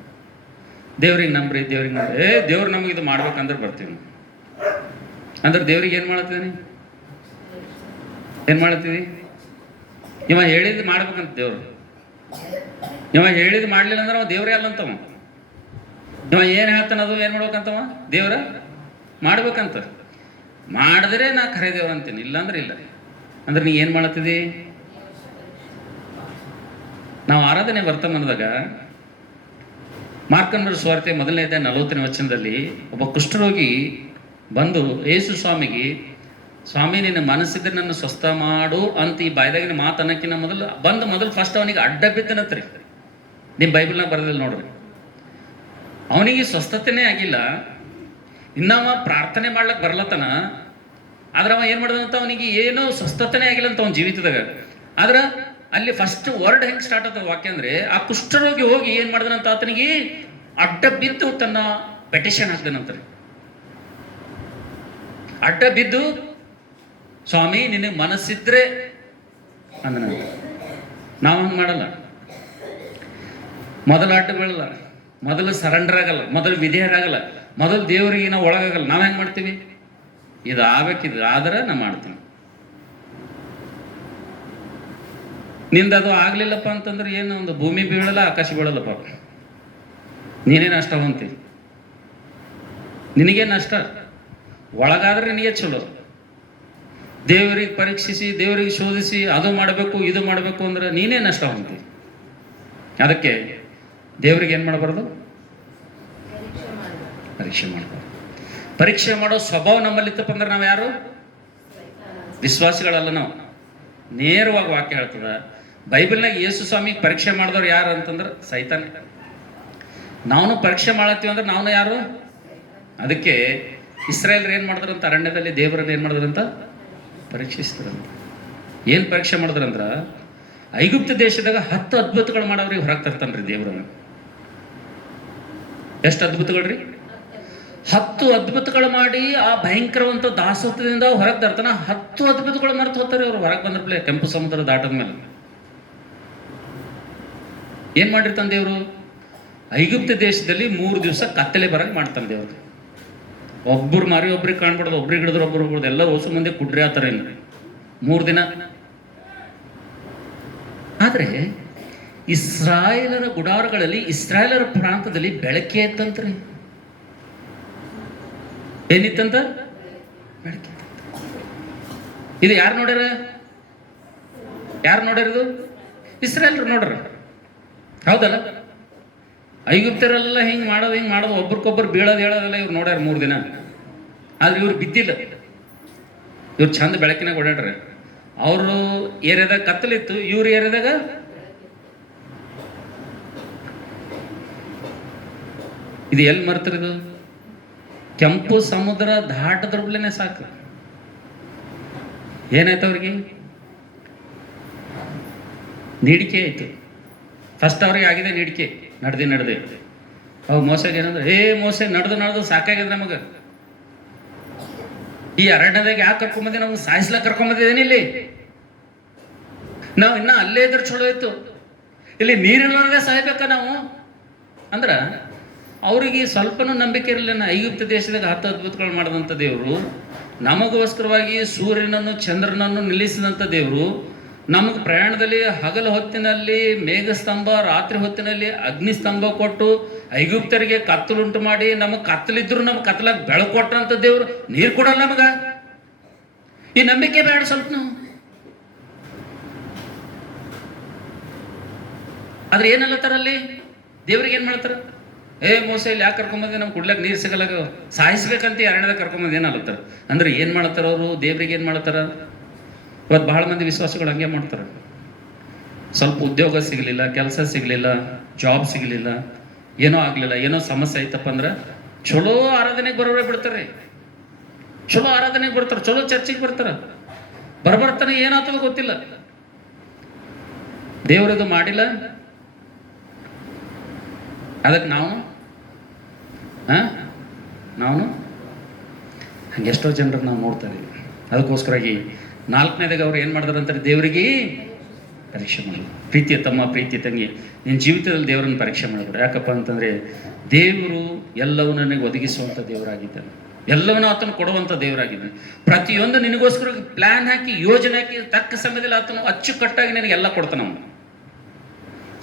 ದೇವ್ರಿಗೆ ನಂಬ್ರಿ, ದೇವ್ರಿಗೆ ನಂಬ್ರಿ. ದೇವ್ರು ನಮಗೆ ಇದು ಮಾಡ್ಬೇಕಂದ್ರೆ ಬರ್ತೀವಿ ಅಂದ್ರೆ ದೇವ್ರಿಗೆ ಏನು ಮಾಡತ್ತೀನಿ? ಏನು ಮಾಡತ್ತೀವಿ? ಇವ ಹೇಳಿದ್ದು ಮಾಡ್ಬೇಕಂತ ದೇವ್ರು. ಇವ ಹೇಳಿದ್ದು ಮಾಡ್ಲಿಲ್ಲ ಅಂದ್ರೆ ಅವ ದೇವ್ರೇ ಅಲ್ಲಂತವ. ಇವ ಏನು ಹೇಳ್ತಾನ ಅದು ಏನು ಮಾಡ್ಬೇಕಂತವ? ದೇವ್ರ ಮಾಡ್ಬೇಕಂತ. ಮಾಡಿದ್ರೆ ನಾ ಖರೆ ದೇವ್ರ ಅಂತೀನಿ, ಇಲ್ಲಾಂದ್ರೆ ಇಲ್ಲ. ಅಂದ್ರೆ ನೀ ಏನು ಮಾಡತ್ತಿದಿ? ನಾವು ಆರಾಧನೆ ವರ್ತಮಾನದಾಗ ಮಾರ್ಕನ ಸುವಾರ್ತೆ 1ನೇ ಅಧ್ಯಾಯ 40ನೇ ವಚನದಲ್ಲಿ ಒಬ್ಬ ಕುಷ್ಠರೋಗಿ ಬಂದು ಯೇಸು ಸ್ವಾಮಿಗೆ, ಸ್ವಾಮಿ ನಿನ್ನ ಮನಸ್ಸಿದ್ರೆ ನನ್ನ ಸ್ವಸ್ಥ ಮಾಡು ಅಂತ ಈ ಬಾಯ್ದಾಗಿನ ಮಾತು ಅನ್ನೋಕ್ಕಿಂತ ಮೊದಲು ಫಸ್ಟ್ ಅವನಿಗೆ ಅಡ್ಡ ಬಿದ್ದನತ್ರಿ. ನಿಮ್ಮ ಬೈಬಲ್ನಾಗ ಬರೋದಿಲ್ಲ ನೋಡ್ರಿ. ಅವನಿಗೆ ಸ್ವಸ್ಥತೆನೇ ಆಗಿಲ್ಲ, ಇನ್ನವ ಪ್ರಾರ್ಥನೆ ಮಾಡ್ಲಿಕ್ಕೆ ಬರ್ಲತ್ತನ. ಆದ್ರೆ ಅವ ಏನು ಮಾಡಿದಂತ ಅವನಿಗೆ ಏನೋ ಸ್ವಸ್ಥತೆನೇ ಆಗಿಲ್ಲ ಅಂತ ಅವನ ಜೀವಿತದಾಗ. ಆದ್ರೆ ಅಲ್ಲಿ ಫಸ್ಟ್ ವರ್ಡ್ ಹೆಂಗೆ ಸ್ಟಾರ್ಟ್ ಆಗ್ತದೆ ವಾಕ್ಯ ಅಂದರೆ, ಆ ಕುಷ್ಠರೋಗಿ ಹೋಗಿ ಏನು ಮಾಡಿದನಂತ ಆತನಿಗೆ ಅಡ್ಡ ಬಿದ್ದು ತನ್ನ ಪೆಟಿಷನ್ ಹಾಕ್ದನಂತಾರೆ. ಅಡ್ಡ ಬಿದ್ದು ಸ್ವಾಮಿ ನಿನಗೆ ಮನಸ್ಸಿದ್ರೆ ಅಂದನ. ನಾವು ಹಂಗೆ ಮಾಡಲ್ಲ. ಮೊದಲು ಅಡ್ಡ ಬೀಳಲ್ಲ, ಮೊದಲು ಸರೆಂಡರ್ ಆಗಲ್ಲ, ಮೊದಲು ವಿಧೇಯರಾಗಲ್ಲ, ಮೊದಲು ದೇವರಿಗೆ ನಾವು ಒಳಗಾಗಲ್ಲ. ನಾವು ಹೆಂಗೆ ಮಾಡ್ತೀವಿ? ಇದು ಆಗ್ಬೇಕಿದು ಆದ್ರೆ ನಾ ಮಾಡ್ತೀನಿ. ನಿಂದದು ಆಗ್ಲಿಲ್ಲಪ್ಪ ಅಂತಂದ್ರೆ ಏನು, ಒಂದು ಭೂಮಿ ಬೀಳಲ್ಲ, ಆಕಾಶ ಬೀಳಲ್ಲಪ್ಪ, ನೀನೇ ನಷ್ಟ ಹೊಂತೀವಿ. ನಿನಗೇ ನಷ್ಟ. ಒಳಗಾದ್ರೆ ನಿನಗೆ ಚಲೋ. ದೇವರಿಗೆ ಪರೀಕ್ಷಿಸಿ, ದೇವರಿಗೆ ಶೋಧಿಸಿ, ಅದು ಮಾಡಬೇಕು ಇದು ಮಾಡಬೇಕು ಅಂದ್ರೆ ನೀನೇ ನಷ್ಟ ಹೊಂತೀವಿ. ಅದಕ್ಕೆ ದೇವರಿಗೆ ಏನು ಮಾಡಬಾರ್ದು? ಪರೀಕ್ಷೆ ಮಾಡಬಾರ್ದು. ಪರೀಕ್ಷೆ ಮಾಡೋ ಸ್ವಭಾವ ನಮ್ಮಲ್ಲಿತ್ತಪ್ಪ ಅಂದ್ರೆ ನಾವು ಯಾರು? ವಿಶ್ವಾಸಿಗಳಲ್ಲ ನಾವು. ನೇರವಾಗಿ ವಾಕ್ಯ ಹೇಳ್ತದ ಬೈಬಲ್ನಾಗ. ಯೇಸು ಸ್ವಾಮಿಗೆ ಪರೀಕ್ಷೆ ಮಾಡಿದವ್ರು ಯಾರು ಅಂತಂದ್ರೆ ಸೈತಾನ. ನಾವು ಪರೀಕ್ಷೆ ಮಾಡತ್ತೀವಿ ಅಂದ್ರೆ ನಾವು ಯಾರು? ಅದಕ್ಕೆ ಇಸ್ರಾಯೇಲ್ರು ಏನು ಮಾಡಿದ್ರಂತ ಅರಣ್ಯದಲ್ಲಿ ದೇವರನ್ನ ಏನು ಮಾಡಿದ್ರಂತ ಪರೀಕ್ಷಿಸಿದ್ರಂತ. ಏನು ಪರೀಕ್ಷೆ ಮಾಡಿದ್ರಂದ್ರ, ಐಗುಪ್ತ ದೇಶದಾಗ 10 ಅದ್ಭುತಗಳು ಮಾಡೋರಿಗೆ ಹೊರಗೆ ತರ್ತಾನ್ರಿ ದೇವ್ರನ್ನ. ಎಷ್ಟು ಅದ್ಭುತಗಳ್ರಿ? 10 ಅದ್ಭುತಗಳು ಮಾಡಿ ಆ ಭಯಂಕರವಂತ ದಾಸತ್ವದಿಂದ ಹೊರಗೆ ತರ್ತಾನ. 10 ಅದ್ಭುತಗಳು ಮರೆತು ಹೋಗ್ತಾರೆ ಅವ್ರು ಹೊರಗೆ ಬಂದ್ರಪ್ಲೆ. ಕೆಂಪು ಸಮುದ್ರ ದಾಟದ ಮೇಲೆ ಏನ್ ಮಾಡಿರ್ತಾನೆ ದೇವರು? ಐಗುಪ್ತ ದೇಶದಲ್ಲಿ 3 ದಿವಸ ಕತ್ತಲೆ ಬರಕ್ಕೆ ಮಾಡ್ತಾನೆ ದೇವ್ರು. ಒಬ್ಬರು ಮಾರಿ ಒಬ್ರಿಗೆ ಕಾಣ್ಬಾರ್ದು, ಒಬ್ರಿಗೆ ಹಿಡಿದ್ರು ಒಬ್ರು ಬಿಡ್ದು, ಎಲ್ಲ ಹೊಸ ಮಂದಿ ಕುಡ್ರಿ ಆತರ ಏನು 3 ದಿನ. ಆದ್ರೆ ಇಸ್ರಾಯೇಲರ ಗುಡಾರಗಳಲ್ಲಿ, ಇಸ್ರಾಯೇಲರ ಪ್ರಾಂತದಲ್ಲಿ ಬೆಳಕೆ ಇತ್ತಂತ್ರಿ. ಏನಿತ್ತಂತ? ಬೆಳಕೆ. ಇದು ಯಾರು ನೋಡ್ಯಾರ? ಯಾರು ನೋಡ್ಯಾರದು? ಇಸ್ರಾಯೇಲರು ನೋಡ್ರ. ಹೌದಲ್ಲ? ಐಗುಪ್ತರೆಲ್ಲ ಹಿಂಗೆ ಮಾಡೋದು ಒಬ್ರಿಗೊಬ್ಬರು ಬೀಳೋದು ಹೇಳೋದಲ್ಲ ಇವ್ರು ನೋಡ್ಯಾರ 3 ದಿನ. ಆದ್ರೆ ಇವ್ರು ಬಿದ್ದಿಲ್ಲ. ಇವ್ರು ಚಂದ ಬೆಳಕಿನಾಗ ಓಡಾಡ್ರಿ. ಅವರು ಏರಿಯಾದಾಗ ಕತ್ತಲಿತ್ತು, ಇವ್ರ ಏರಿಯಾದಾಗ ಇದು ಎಲ್ಲಿ ಮರ್ತಿರೋದು? ಕೆಂಪು ಸಮುದ್ರ ದಾಟದ್ರಬ್ಲೇನೆ ಸಾಕು. ಏನಾಯ್ತು ಅವ್ರಿಗೆ? ನೀಡಿಕೆ ಆಯ್ತು. ಫಸ್ಟ್ ಅವ್ರಿಗೆ ಆಗಿದೆ ನೀಡಿಕೆ. ನಡೆದೆ ಅವು ಮೋಸಗೆ ಏನಂದ್ರೆ, ಮೋಸ ನಡೆದು ಸಾಕಾಗಿದೆ ನಮಗೆ. ಈ ಅರಣ್ಯದಾಗ ಯಾಕೆ ಕರ್ಕೊಂಬಂದಿ? ನಾವು ಸಾಯಿಸ್ಲಾಕ ಕರ್ಕೊಂಬಂದಿದ್ದೇನೆ. ಇಲ್ಲಿ ನಾವು ಇನ್ನ ಅಲ್ಲೇ ಇದ್ರೆ ಚಲೋ ಇತ್ತು. ಇಲ್ಲಿ ನೀರಿನೊಳಗೆ ಸಾಯ್ಬೇಕ ನಾವು ಅಂದ್ರ ಅವ್ರಿಗೆ ಸ್ವಲ್ಪನೂ ನಂಬಿಕೆ ಇರಲಿಲ್ಲ. ಐಗುಪ್ತ ದೇಶದಾಗ 10 ಅದ್ಭುತಗಳು ಮಾಡಿದಂಥ ದೇವರು, ನಮಗೋಸ್ಕರವಾಗಿ ಸೂರ್ಯನನ್ನು ಚಂದ್ರನನ್ನು ನಿಲ್ಲಿಸಿದಂಥ ದೇವರು, ನಮಗೆ ಪ್ರಯಾಣದಲ್ಲಿ ಹಗಲು ಹೊತ್ತಿನಲ್ಲಿ ಮೇಘಸ್ತಂಭ, ರಾತ್ರಿ ಹೊತ್ತಿನಲ್ಲಿ ಅಗ್ನಿಸ್ತಂಭ ಕೊಟ್ಟು ಐಗುಪ್ತರಿಗೆ ಕತ್ತಲುಂಟು ಮಾಡಿ, ನಮಗೆ ಕತ್ತಲಿದ್ರು ನಮ್ಗೆ ಕತ್ತಲಾಗ ಬೆಳಕು ಕೊಟ್ಟಂತ ದೇವ್ರು ನೀರು ಕೊಡಲ್ಲ ನಮಗ. ಈ ನಂಬಿಕೆ ಬೇಡ ಸ್ವಲ್ಪ ನಾವು. ಆದ್ರೆ ಏನಲ್ಲತ್ತಾರಲ್ಲಿ ದೇವ್ರಿಗೆ ಏನ್ ಮಾಡ್ತಾರ? ಮೋಸ ಇಲ್ಲಿ ಯಾಕೆ ಕರ್ಕೊಂಬಂದೆ? ನಮ್ಗೆ ಕುಡ್ಲಾಕ ನೀರು ಸಿಗಲ್ಲ, ಸಾಯಿಸ್ಬೇಕಂತ ಅರಣ್ಯದಾಗ ಕರ್ಕೊಂಬಂದು ಏನಲ್ಲತ್ತಾರ ಅಂದ್ರೆ ಏನ್ ಮಾಡ್ತಾರ ಅವರು? ದೇವ್ರಿಗೆ ಏನ್ ಮಾಡ್ತಾರ? ಇವತ್ತು ಬಹಳ ಮಂದಿ ವಿಶ್ವಾಸಗಳು ಹಂಗೆ ಮಾಡ್ತಾರೆ. ಸ್ವಲ್ಪ ಉದ್ಯೋಗ ಸಿಗಲಿಲ್ಲ, ಕೆಲಸ ಸಿಗಲಿಲ್ಲ, ಜಾಬ್ ಸಿಗಲಿಲ್ಲ, ಏನೋ ಆಗಲಿಲ್ಲ, ಏನೋ ಸಮಸ್ಯೆ ಐತಪ್ಪ ಅಂದ್ರೆ ಚಲೋ ಆರಾಧನೆಗೆ ಬರೋರೇ ಬಿಡ್ತಾರೆ. ಚಲೋ ಆರಾಧನೆಗೆ ಬರ್ತಾರೆ, ಚಲೋ ಚರ್ಚೆಗೆ ಬರ್ತಾರೆ. ಬರ್ತಾನೆ ಏನಾಗ್ತದ ಗೊತ್ತಿಲ್ಲ. ದೇವರದು ಮಾಡಿಲ್ಲ. ಅದಕ್ಕೆ ನಾವು ಹಂಗೆಷ್ಟೋ ಜನರನ್ನು ನಾವು ನೋಡ್ತಾ ಇದೀವಿ. ಅದಕ್ಕೋಸ್ಕರಾಗಿ 4ನೇದಾಗ ಅವ್ರು ಏನು ಮಾಡಿದಾರೆ ಅಂತಾರೆ? ದೇವರಿಗೆ ಪರೀಕ್ಷೆ ಮಾಡೋದು. ಪ್ರೀತಿಯ ತಮ್ಮ, ಪ್ರೀತಿಯ ತಂಗಿ, ನಿನ್ನ ಜೀವಿತದಲ್ಲಿ ದೇವರನ್ನು ಪರೀಕ್ಷೆ ಮಾಡಬೇಡ. ಯಾಕಪ್ಪ ಅಂತಂದರೆ ದೇವರು ಎಲ್ಲವೂ ನನಗೆ ಒದಗಿಸುವಂಥ ದೇವರಾಗಿದ್ದಾನೆ. ಎಲ್ಲವನ್ನೂ ಆತನು ಕೊಡುವಂಥ ದೇವರಾಗಿದ್ದಾನೆ. ಪ್ರತಿಯೊಂದು ನಿನಗೋಸ್ಕರ ಪ್ಲ್ಯಾನ್ ಹಾಕಿ, ಯೋಜನೆ ಹಾಕಿ, ತಕ್ಕ ಸಮಯದಲ್ಲಿ ಆತನು ಅಚ್ಚುಕಟ್ಟಾಗಿ ನಿನಗೆ ಎಲ್ಲ ಕೊಡ್ತಾನೆ ಅವನು.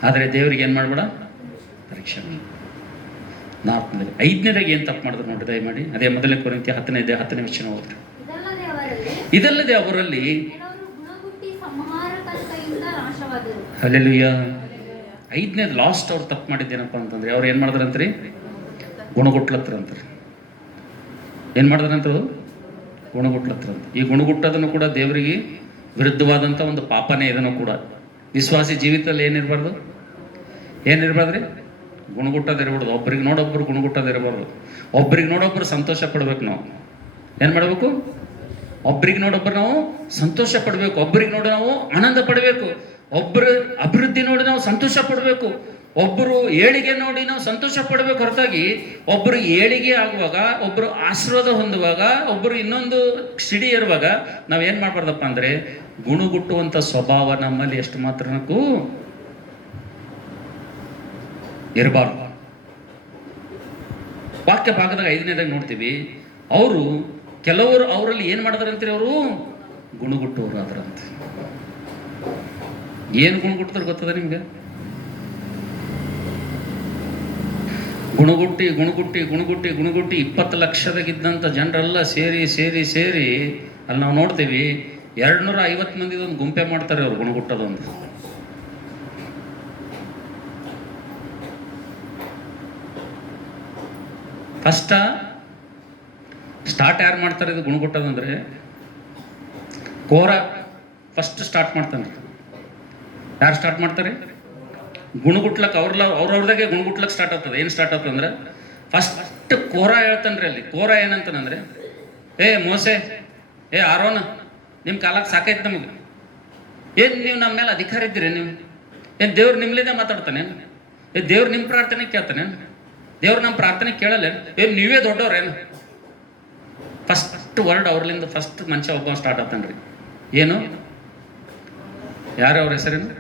ಆದರೆ ದೇವರಿಗೆ ಏನು ಮಾಡಬೇಡ? ಪರೀಕ್ಷೆ ಮಾಡಿ. 4ನೇದಾಗ. 5ನೇದಾಗ ಏನು ತಪ್ಪು ಮಾಡಿದ್ರು ನೋಡಿ ದಯಮಾಡಿ. ಅದೇ ಮೊದಲನೇ ಕೊರಿಂಥಿ 10ನೇ ವಚನ ಓದ್ರಿ. ಇದಲ್ಲದೆ ಅವರಲ್ಲಿ ಹಲ್ಲೆಲೂಯಾ. 5ನೇದು ಲಾಸ್ಟ್ ಅವ್ರು ತಪ್ಪು ಮಾಡಿದ್ದೇನಪ್ಪ ಅಂತಂದ್ರೆ ಅವ್ರು ಏನು ಮಾಡಿದ್ರಂತ್ರಿ? ಗುಣಗುಟ್ಲತ್ತರಂತ್ರಿ. ಏನು ಮಾಡಿದ್ರಂತದು? ಗುಣಗುಟ್ಲತ್ತರಂತ. ಈ ಗುಣಗುಟ್ಟೋದನ್ನು ಕೂಡ ದೇವರಿಗೆ ವಿರುದ್ಧವಾದಂಥ ಒಂದು ಪಾಪನೇ ಇದನ್ನು ಕೂಡ. ವಿಶ್ವಾಸಿ ಜೀವಿತದಲ್ಲಿ ಏನಿರಬಾರ್ದು? ಏನಿರಬಾರ್ದ್ರಿ? ಗುಣಗುಟ್ಟೋದಿರಬಾರ್ದು. ಒಬ್ರಿಗೆ ನೋಡೊಬ್ಬರು ಗುಣಗುಟ್ಟೋದಿರಬಾರ್ದು. ಒಬ್ರಿಗೆ ನೋಡೊಬ್ಬರು ಸಂತೋಷ ಪಡ್ಬೇಕು. ನಾವು ಏನು ಮಾಡಬೇಕು? ಒಬ್ರಿಗೆ ನೋಡೊಬ್ಬರು ನಾವು ಸಂತೋಷ ಪಡಬೇಕು. ಒಬ್ರಿಗೆ ನೋಡಿ ನಾವು ಆನಂದ ಪಡಬೇಕು. ಒಬ್ಬರ ಅಭಿವೃದ್ಧಿ ನೋಡಿ ನಾವು ಸಂತೋಷ ಪಡಬೇಕು. ಒಬ್ಬರು ಏಳಿಗೆ ನೋಡಿ ನಾವು ಸಂತೋಷ ಪಡಬೇಕು. ಹೊರತಾಗಿ ಒಬ್ಬರು ಏಳಿಗೆ ಆಗುವಾಗ, ಒಬ್ಬರು ಆಶೀರ್ವಾದ ಹೊಂದುವಾಗ, ಒಬ್ಬರು ಇನ್ನೊಂದು ಸಿಡಿ ಇರುವಾಗ ನಾವೇನು ಮಾಡಬಾರ್ದಪ್ಪ ಅಂದರೆ, ಗುಣಗುಟ್ಟುವಂಥ ಸ್ವಭಾವ ನಮ್ಮಲ್ಲಿ ಎಷ್ಟು ಮಾತ್ರಕ್ಕೂ ಇರಬಾರ್ದು. ವಾಕ್ಯ ಭಾಗದಾಗ 5ನೇದಾಗ ನೋಡ್ತೀವಿ, ಅವರು ಕೆಲವರು ಅವರಲ್ಲಿ ಏನು ಮಾಡಿದ್ರಂತೀರಿ? ಅವರು ಗುಣಗುಟ್ಟುವರು ಆದ್ರಂತೆ. ಏನು ಗುಣಗುಟ್ತಾರೆ ಗೊತ್ತದ ನಿಮ್ಗೆ? ಗುಣಗುಟ್ಟಿ ಗುಣಗುಟ್ಟಿ ಗುಣಗುಟ್ಟಿ ಗುಣಗುಟ್ಟಿ 20 ಲಕ್ಷದಾಗಿದ್ದಂಥ ಜನರೆಲ್ಲ ಸೇರಿ ಸೇರಿ ಸೇರಿ ಅಲ್ಲಿ ನಾವು ನೋಡ್ತೀವಿ 250 ಮಂದಿದೊಂದು ಗುಂಪೆ ಮಾಡ್ತಾರೆ ಅವ್ರು ಗುಣಗುಟ್ಟೋದೊಂದು. ಫಸ್ಟ್ ಸ್ಟಾರ್ಟ್ ಯಾರು ಮಾಡ್ತಾರೆ ಇದು ಗುಣಗುಟ್ಟೋದಂದ್ರೆ? ಕೋರ ಫಸ್ಟ್ ಸ್ಟಾರ್ಟ್ ಮಾಡ್ತಾನೆ. ಯಾರು ಸ್ಟಾರ್ಟ್ ಮಾಡ್ತಾರೆ? ಗುಣಗುಟ್ಲಕ್ಕೆ ಅವ್ರವ್ರದಾಗೆ ಗುಣಗುಟ್ಲಕ್ಕೆ ಸ್ಟಾರ್ಟ್ ಆಗ್ತದೆ. ಏನು ಸ್ಟಾರ್ಟ್ ಆಗ್ತದೆ ಅಂದ್ರೆ, ಫಸ್ಟ್ ಕೋರ ಹೇಳ್ತಾನ್ರಿ ಅಲ್ಲಿ. ಕೋರ ಏನಂತಾನಂದ್ರೆ, ಏ ಮೋಸೆ, ಏ ಆರೋನ, ನಿಮ್ಮ ಕಾಲಕ್ಕೆ ಸಾಕೈತೆ ನಮಗೆ. ಏನು ನೀವು ನಮ್ಮ ಮೇಲೆ ಅಧಿಕಾರ ಇದ್ದೀರಿ? ನೀವು ಏನು ದೇವ್ರು ನಿಮ್ಲಿಂದ ಮಾತಾಡ್ತಾನೆ? ಏ ದೇವ್ರು ನಿಮ್ಮ ಪ್ರಾರ್ಥನೆ ಕೇಳ್ತಾನೆ? ದೇವ್ರು ನಮ್ಮ ಪ್ರಾರ್ಥನೆ ಕೇಳಲ್ಲ? ಏನು ನೀವೇ ದೊಡ್ಡವ್ರೇನು? ಫಸ್ಟ್ ವರ್ಡ್ ಅವ್ರಲಿಂದ ಫಸ್ಟ್ ಮನುಷ್ಯ ಒಬ್ಬ ಸ್ಟಾರ್ಟ್ ಆಗ್ತಾನ್ರಿ. ಏನು? ಯಾರು ಅವ್ರ ಹೆಸರೇನು?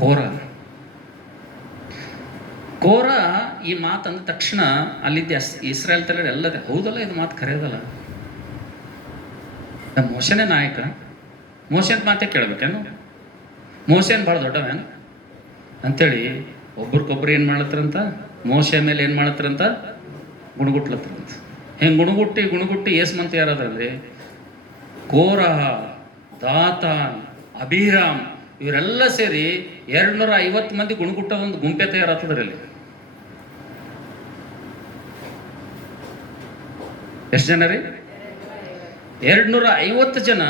ಕೋರ. ಕೋರ ಈ ಮಾತು ಅಂದ ತಕ್ಷಣ ಅಲ್ಲಿದ್ದ ಇಸ್ರಾಯೇಲ್ ತಲೆ ಎಲ್ಲದೇ ಹೌದಲ್ಲ, ಇದು ಮಾತು ಕರೆಯೋದಲ್ಲ, ಮೋಶನೇ ನಾಯಕ, ಮೋಶನ್ ಮಾತೇ ಕೇಳ್ಬೇಕೇನು? ಮೋಶನ್ ಭಾಳ ದೊಡ್ಡವೇನು ಅಂಥೇಳಿ ಒಬ್ರಿಗೊಬ್ರು ಏನು ಮಾಡತ್ತಾರಂತ? ಮೋಶೆ ಮೇಲೆ ಏನು ಮಾಡತ್ತಾರಂತ? ಗುಣಗುಟ್ಲತ್ತಾರಂತ. ಹೆಂಗೆ ಗುಣಗುಟ್ಟಿ ಗುಣಗುಟ್ಟಿ ಏಸ್ ಮಂತ್ ಯಾರಾದ್ರಂದ್ರೆ, ಕೋರಹ, ದಾತಾನ್, ಅಭಿರಾಮ್ ಇವರೆಲ್ಲ ಸೇರಿ 250 ಮಂದಿ ಗುಣಗುಟ್ಟೋದೊಂದು ಗುಂಪೆ ತಯಾರಾಗ್ತದ್ರಲ್ಲಿ. ಎಷ್ಟು ಜನ ರೀ? 250 ಜನ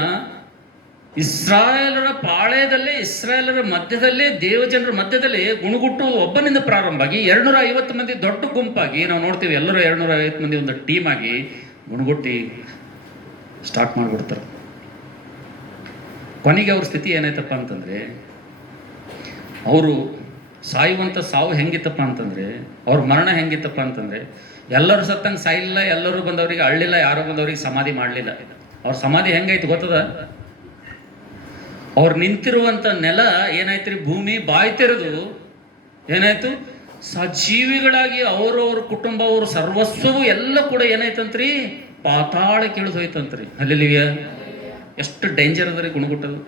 ಇಸ್ರಾಯೇಲರ ಪಾಳ್ಯದಲ್ಲೇ, ಇಸ್ರಾಯೇಲರ ಮಧ್ಯದಲ್ಲೇ, ದೇವಜನರ ಮಧ್ಯದಲ್ಲೇ ಗುಣಗುಟ್ಟು ಒಬ್ಬನಿಂದ ಪ್ರಾರಂಭ ಆಗಿ 250 ಮಂದಿ ದೊಡ್ಡ ಗುಂಪಾಗಿ ನಾವು ನೋಡ್ತೀವಿ. ಎಲ್ಲರೂ 250 ಮಂದಿ ಒಂದು ಟೀಮ್ ಆಗಿ ಗುಣಗುಟ್ಟಿ ಸ್ಟಾರ್ಟ್ ಮಾಡಿಬಿಡ್ತಾರೆ. ಕೊನೆಗೆ ಅವ್ರ ಸ್ಥಿತಿ ಏನಾಯ್ತಪ್ಪ ಅಂತಂದರೆ, ಅವರು ಸಾಯುವಂಥ ಸಾವು ಹೆಂಗಿತ್ತಪ್ಪ ಅಂತಂದರೆ, ಅವ್ರ ಮರಣ ಹೆಂಗಿತ್ತಪ್ಪ ಅಂತಂದರೆ, ಎಲ್ಲರೂ ಸತ್ತಂಗೆ ಸಾಯಿಲ್ಲ, ಎಲ್ಲರೂ ಬಂದವರಿಗೆ ಅಳ್ಳಿಲ್ಲ, ಯಾರೋ ಬಂದವ್ರಿಗೆ ಸಮಾಧಿ ಮಾಡಲಿಲ್ಲ. ಅವ್ರ ಸಮಾಧಿ ಹೆಂಗೈತೆ ಗೊತ್ತದ? ಅವ್ರು ನಿಂತಿರುವಂಥ ನೆಲ ಏನಾಯ್ತು ರೀ? ಭೂಮಿ ಬಾಯಿ ತೆರೆದು ಏನಾಯ್ತು? ಸಜೀವಿಗಳಾಗಿ ಅವರವ್ರ ಕುಟುಂಬ, ಅವ್ರ ಸರ್ವಸ್ವವು ಎಲ್ಲ ಕೂಡ ಏನಾಯ್ತಂತ್ರಿ? ಪಾತಾಳಕ್ಕೆ ಇಳಿದು ಹೋಯ್ತಂತ್ರಿ. ಅಲ್ಲಿಯ ಎಷ್ಟು ಡೇಂಜರ್ ಅದ ರೀ ಗುಣಗುಟ್ಟೋದು.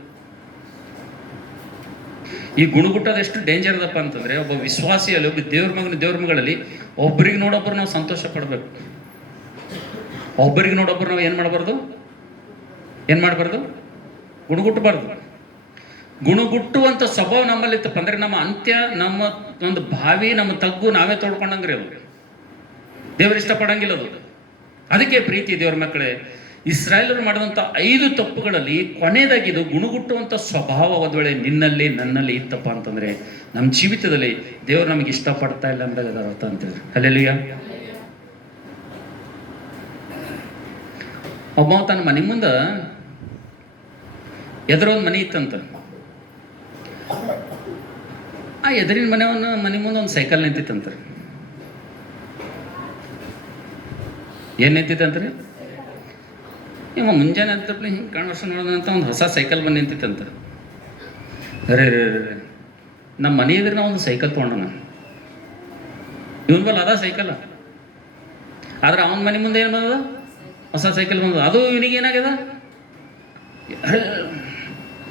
ಈ ಗುಣಗುಟ್ಟೋದು ಎಷ್ಟು ಡೇಂಜರ್ ಅದಪ್ಪ ಅಂತಂದ್ರೆ, ಒಬ್ಬ ವಿಶ್ವಾಸಿಯಲ್ಲಿ, ಒಬ್ಬ ದೇವ್ರ ಮಗಳಲ್ಲಿ ಒಬ್ರಿಗೆ ನೋಡೊಬ್ಬರು ನಾವು ಸಂತೋಷ ಪಡಬೇಕು. ಒಬ್ಬರಿಗೆ ನೋಡೊಬ್ಬರು ನಾವು ಏನು ಮಾಡಬಾರ್ದು? ಗುಣಗುಟ್ಟಬಾರ್ದು. ಗುಣಗುಟ್ಟುವಂಥ ಸ್ವಭಾವ ನಮ್ಮಲ್ಲಿ ಇತ್ತಪ್ಪ ಅಂದ್ರೆ, ನಮ್ಮ ಅಂತ್ಯ, ನಮ್ಮ ಒಂದು ಭಾವಿ, ನಮ್ಮ ತಗ್ಗು ನಾವೇ ತೋಡ್ಕೊಂಡಂಗ್ರಿ. ಅದು ದೇವರು ಇಷ್ಟಪಡಂಗಿಲ್ಲ ಅದು. ಅದಕ್ಕೆ ಪ್ರೀತಿ ದೇವ್ರ ಮಕ್ಕಳೇ, ಇಸ್ರಾಯೇಲರು ಮಾಡಿದಂಥ 5 ತಪ್ಪುಗಳಲ್ಲಿ ಕೊನೆಯದಾಗಿದ್ದು ಗುಣಗುಟ್ಟುವಂಥ ಸ್ವಭಾವ ಒಂದು ವೇಳೆ ನಿನ್ನಲ್ಲಿ ನನ್ನಲ್ಲಿ ಇತ್ತಪ್ಪ ಅಂತಂದರೆ, ನಮ್ಮ ಜೀವಿತದಲ್ಲಿ ದೇವರು ನಮಗೆ ಇಷ್ಟಪಡ್ತಾ ಇಲ್ಲ ಅಂದಾಗ ಅದರ ಅರ್ಥ ಅಂತಿದ್ರು. ಹಲ್ಲೆಲೂಯಾ. ಒಬ್ಬ ತನ್ನ ಮನೆ ಮುಂದೆ ಎದುರೊಂದು ಮನೆ ಇತ್ತಂತ. ಆ ಎದುರಿನ ಮನೆ ಮುಂದೆ ಒಂದು ಸೈಕಲ್ ನಿಂತಿತ್ತಂತ. ಏನು ನಿಂತಿತ್ತಂತ್ರಿ? ಇವ ಮುಂಜಾನೆ ಅಂತಪ್ಲೆ ಹಿಂಗೆ ಕಾಣಿಸ್ ನೋಡೋದಂತ ಒಂದು ಹೊಸ ಸೈಕಲ್ ಬಂದು ನಿಂತಿತ್ತಂತ. ಅರೇ ನಮ್ಮ ಮನೆ ಎದುರು ನಾವು ಒಂದು ಸೈಕಲ್ ತೊಗೊಂಡ ನಾನು. ಇವನ್ ಬಲ್ಲ ಅದ ಸೈಕಲ್, ಆದ್ರೆ ಅವನ ಮನೆ ಮುಂದೆ ಏನು ಬಂದದ? ಹೊಸ ಸೈಕಲ್ ಬಂದದ. ಅದು ಇವನಿಗೆ ಏನಾಗ್ಯದ?